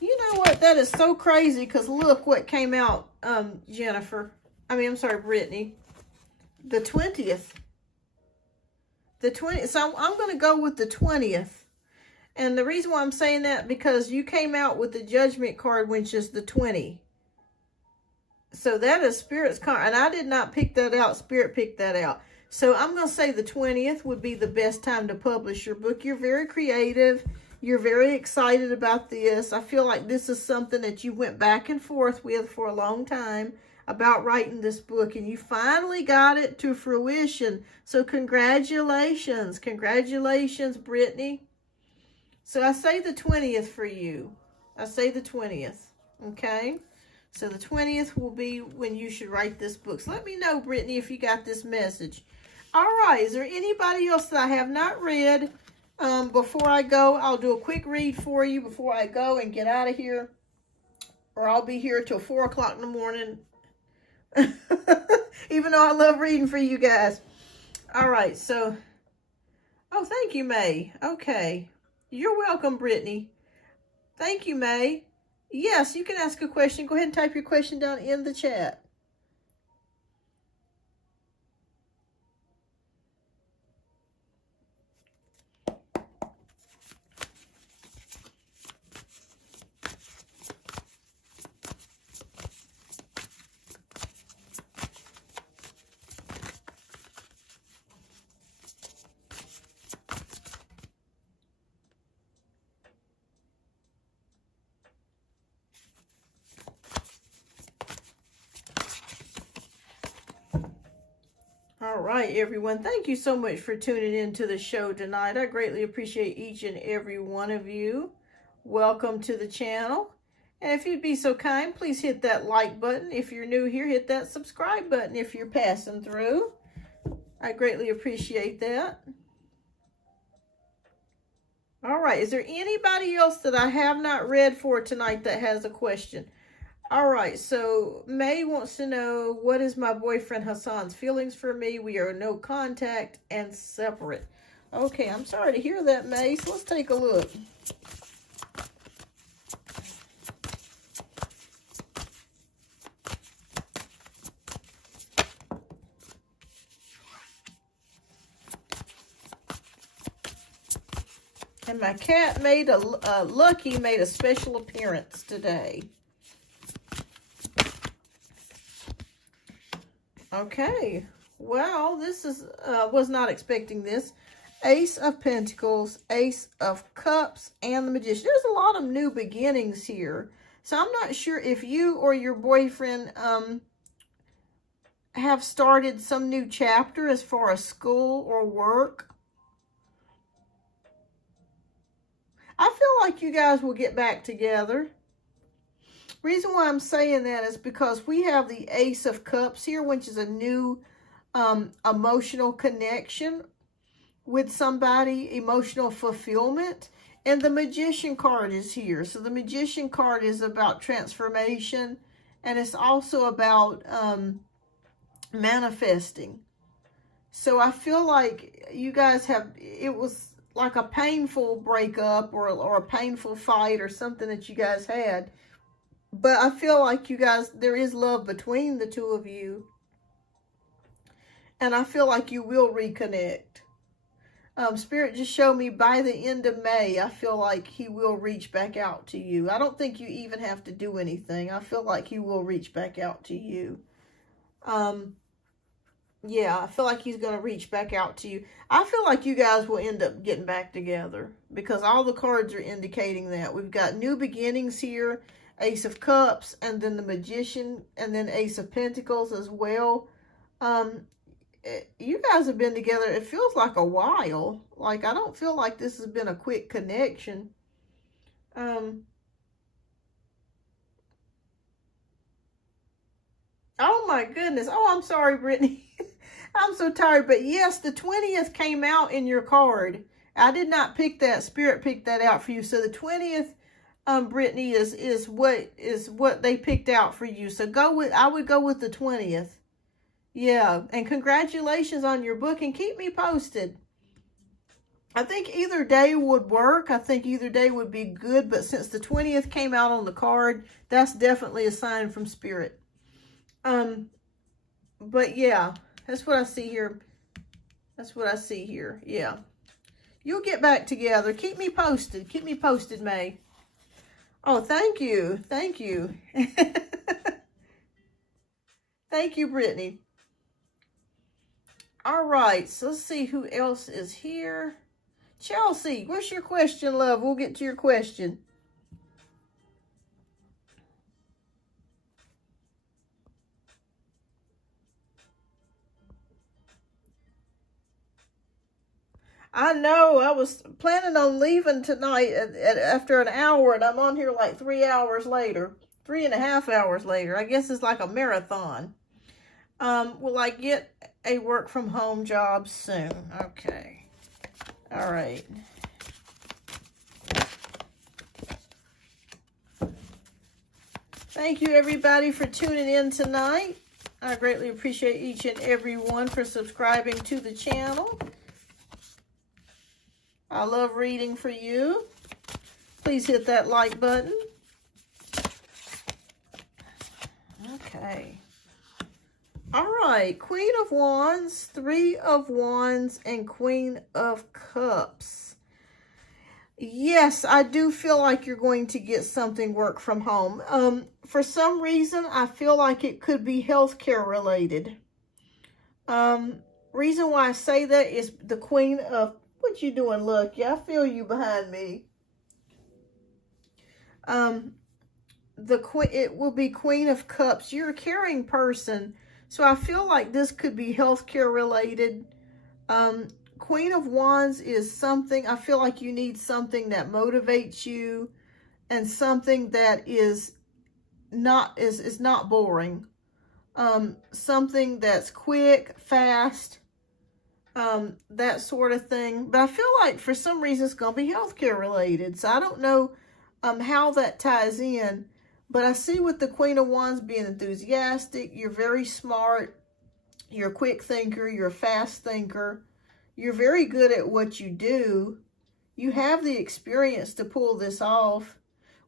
You know what? That is so crazy because look what came out, Jennifer. I'm sorry, Brittany. The 20th. The 20th. So I'm going to go with the 20th. And the reason why I'm saying that, because you came out with the Judgment card, which is the 20. So that is Spirit's card. And I did not pick that out. Spirit picked that out. So I'm going to say the 20th would be the best time to publish your book. You're very creative. You're very excited about this. I feel like this is something that you went back and forth with for a long time about writing this book. And you finally got it to fruition. So congratulations. Congratulations, Brittany. So I say the 20th for you. I say the 20th. Okay? So the 20th will be when you should write this book. So let me know, Brittany, if you got this message. All right. Is there anybody else that I have not read? Before I go, I'll do a quick read for you before I go and get out of here. Or I'll be here till 4 o'clock in the morning. Even though I love reading for you guys. All right. So, oh, thank you, May. Okay. You're welcome, Brittany. Thank you, May. Yes, you can ask a question. Go ahead and type your question down in the chat. All right, everyone. Thank you so much for tuning in to the show tonight. I greatly appreciate each and every one of you. Welcome to the channel. And if you'd be so kind, please hit that like button. If you're new here, hit that subscribe button if you're passing through. I greatly appreciate that. All right. Is there anybody else that I have not read for tonight that has a question? All right, so May wants to know, what is my boyfriend Hassan's feelings for me? We are no contact and separate. Okay, I'm sorry to hear that, May. So let's take a look. And my cat made Lucky made a special appearance today. Okay. Well, this is, was not expecting this. Ace of Pentacles, Ace of Cups, and the Magician. There's a lot of new beginnings here. So I'm not sure if you or your boyfriend have started some new chapter as far as school or work. I feel like you guys will get back together. Reason why I'm saying that is because we have the Ace of Cups here, which is a new emotional connection with somebody, emotional fulfillment. And the Magician card is here. So the Magician card is about transformation, and it's also about manifesting. So I feel like you guys have, it was like a painful breakup or a painful fight or something that you guys had. But I feel like you guys, there is love between the two of you. And I feel like you will reconnect. Spirit just showed me by the end of May, I feel like he will reach back out to you. I don't think you even have to do anything. I feel like he will reach back out to you. Yeah, I feel like he's going to reach back out to you. I feel like you guys will end up getting back together because all the cards are indicating that. We've got new beginnings here, Ace of Cups, and then the Magician, and then Ace of Pentacles as well. You guys have been together, it feels like a while. Like, I don't feel like this has been a quick connection. Oh my goodness. Oh, I'm sorry, Brittany. I'm so tired. But yes, the 20th came out in your card. I did not pick that. Spirit picked that out for you. So the 20th, Brittany, is what they picked out for you. So I would go with the 20th. Yeah, and congratulations on your book, and keep me posted. I think either day would work. I think either day would be good, but since the 20th came out on the card, that's definitely a sign from Spirit. But yeah, that's what I see here. That's what I see here. Yeah. You'll get back together. Keep me posted. Keep me posted, May. Oh, thank you. Thank you. Thank you, Brittany. All right, so let's see who else is here. Chelsea, what's your question, love? We'll get to your question. I know, I was planning on leaving tonight after an hour, and I'm on here like 3 hours later. 3.5 hours later. I guess it's like a marathon. Will I get a work from home job soon? Okay. All right. Thank you, everybody, for tuning in tonight. I greatly appreciate each and every one for subscribing to the channel. I love reading for you. Please hit that like button. Okay. All right, Queen of Wands, Three of Wands, and Queen of Cups. Yes, I do feel like you're going to get something work from home. For some reason, I feel like it could be healthcare related. Reason why I say that is the Queen of, what you doing, Lucky? I feel you behind me. It will be Queen of Cups. You're a caring person. So I feel like this could be healthcare related. Queen of Wands is something, I feel like you need something that motivates you and something that is not boring. Something that's quick, fast, that sort of thing. But I feel like for some reason it's going to be healthcare related. So I don't know how that ties in. But I see with the Queen of Wands being enthusiastic, you're very smart, you're a quick thinker, you're a fast thinker, you're very good at what you do. You have the experience to pull this off.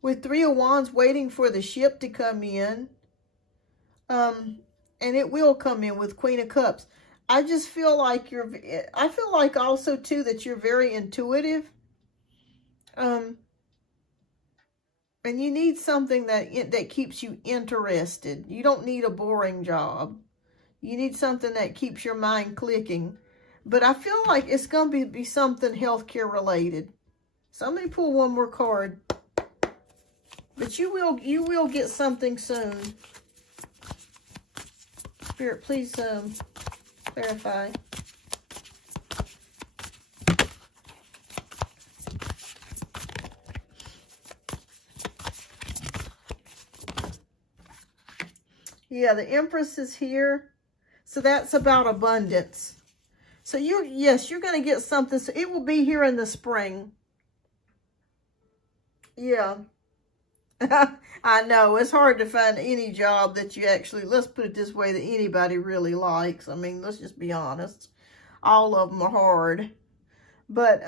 With Three of Wands waiting for the ship to come in, and it will come in with Queen of Cups. I just feel like I feel like also too that you're very intuitive. And you need something that keeps you interested. You don't need a boring job. You need something that keeps your mind clicking. But I feel like it's going to be something healthcare related. So let me pull one more card. But you will get something soon. Spirit, please clarify. Yeah, the Empress is here. So that's about abundance. So you're going to get something. So it will be here in the spring. Yeah. I know. It's hard to find any job that you actually, let's put it this way, that anybody really likes. I mean, let's just be honest. All of them are hard. But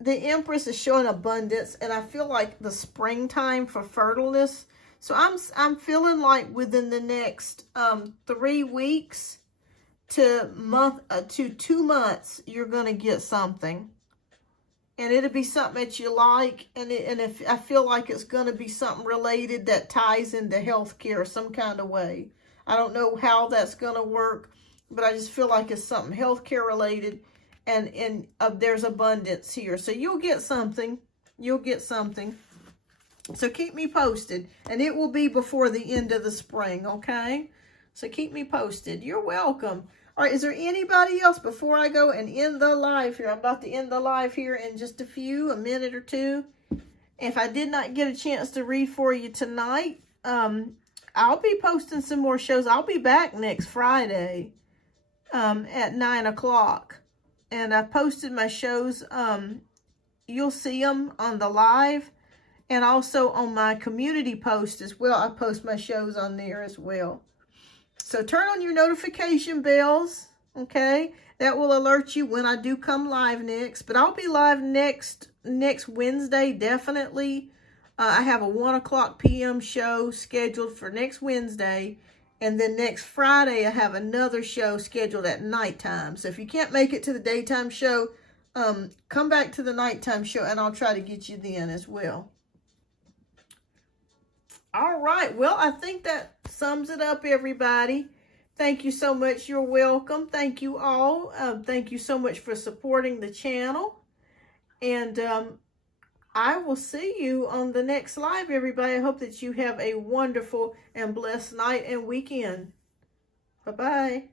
the Empress is showing abundance. And I feel like the springtime for fertileness. So I'm feeling like within the next 3 weeks to 2 months, you're going to get something. And it'll be something that you like. And if I feel like it's going to be something related that ties into healthcare some kind of way. I don't know how that's going to work, but I just feel like it's something healthcare related. And there's abundance here. So you'll get something. You'll get something. So keep me posted. And it will be before the end of the spring, okay? So keep me posted. You're welcome. All right, is there anybody else before I go and end the live here? I'm about to end the live here in just a minute or two. If I did not get a chance to read for you tonight, I'll be posting some more shows. I'll be back next Friday at 9 o'clock. And I posted my shows. You'll see them on the live. And also on my community post as well. I post my shows on there as well. So turn on your notification bells, okay? That will alert you when I do come live next. But I'll be live next Wednesday, definitely. I have a 1 o'clock p.m. show scheduled for next Wednesday. And then next Friday, I have another show scheduled at nighttime. So if you can't make it to the daytime show, come back to the nighttime show and I'll try to get you then as well. All right. Well, I think that sums it up, everybody. Thank you so much. You're welcome. Thank you all. Thank you so much for supporting the channel. And I will see you on the next live, everybody. I hope that you have a wonderful and blessed night and weekend. Bye-bye.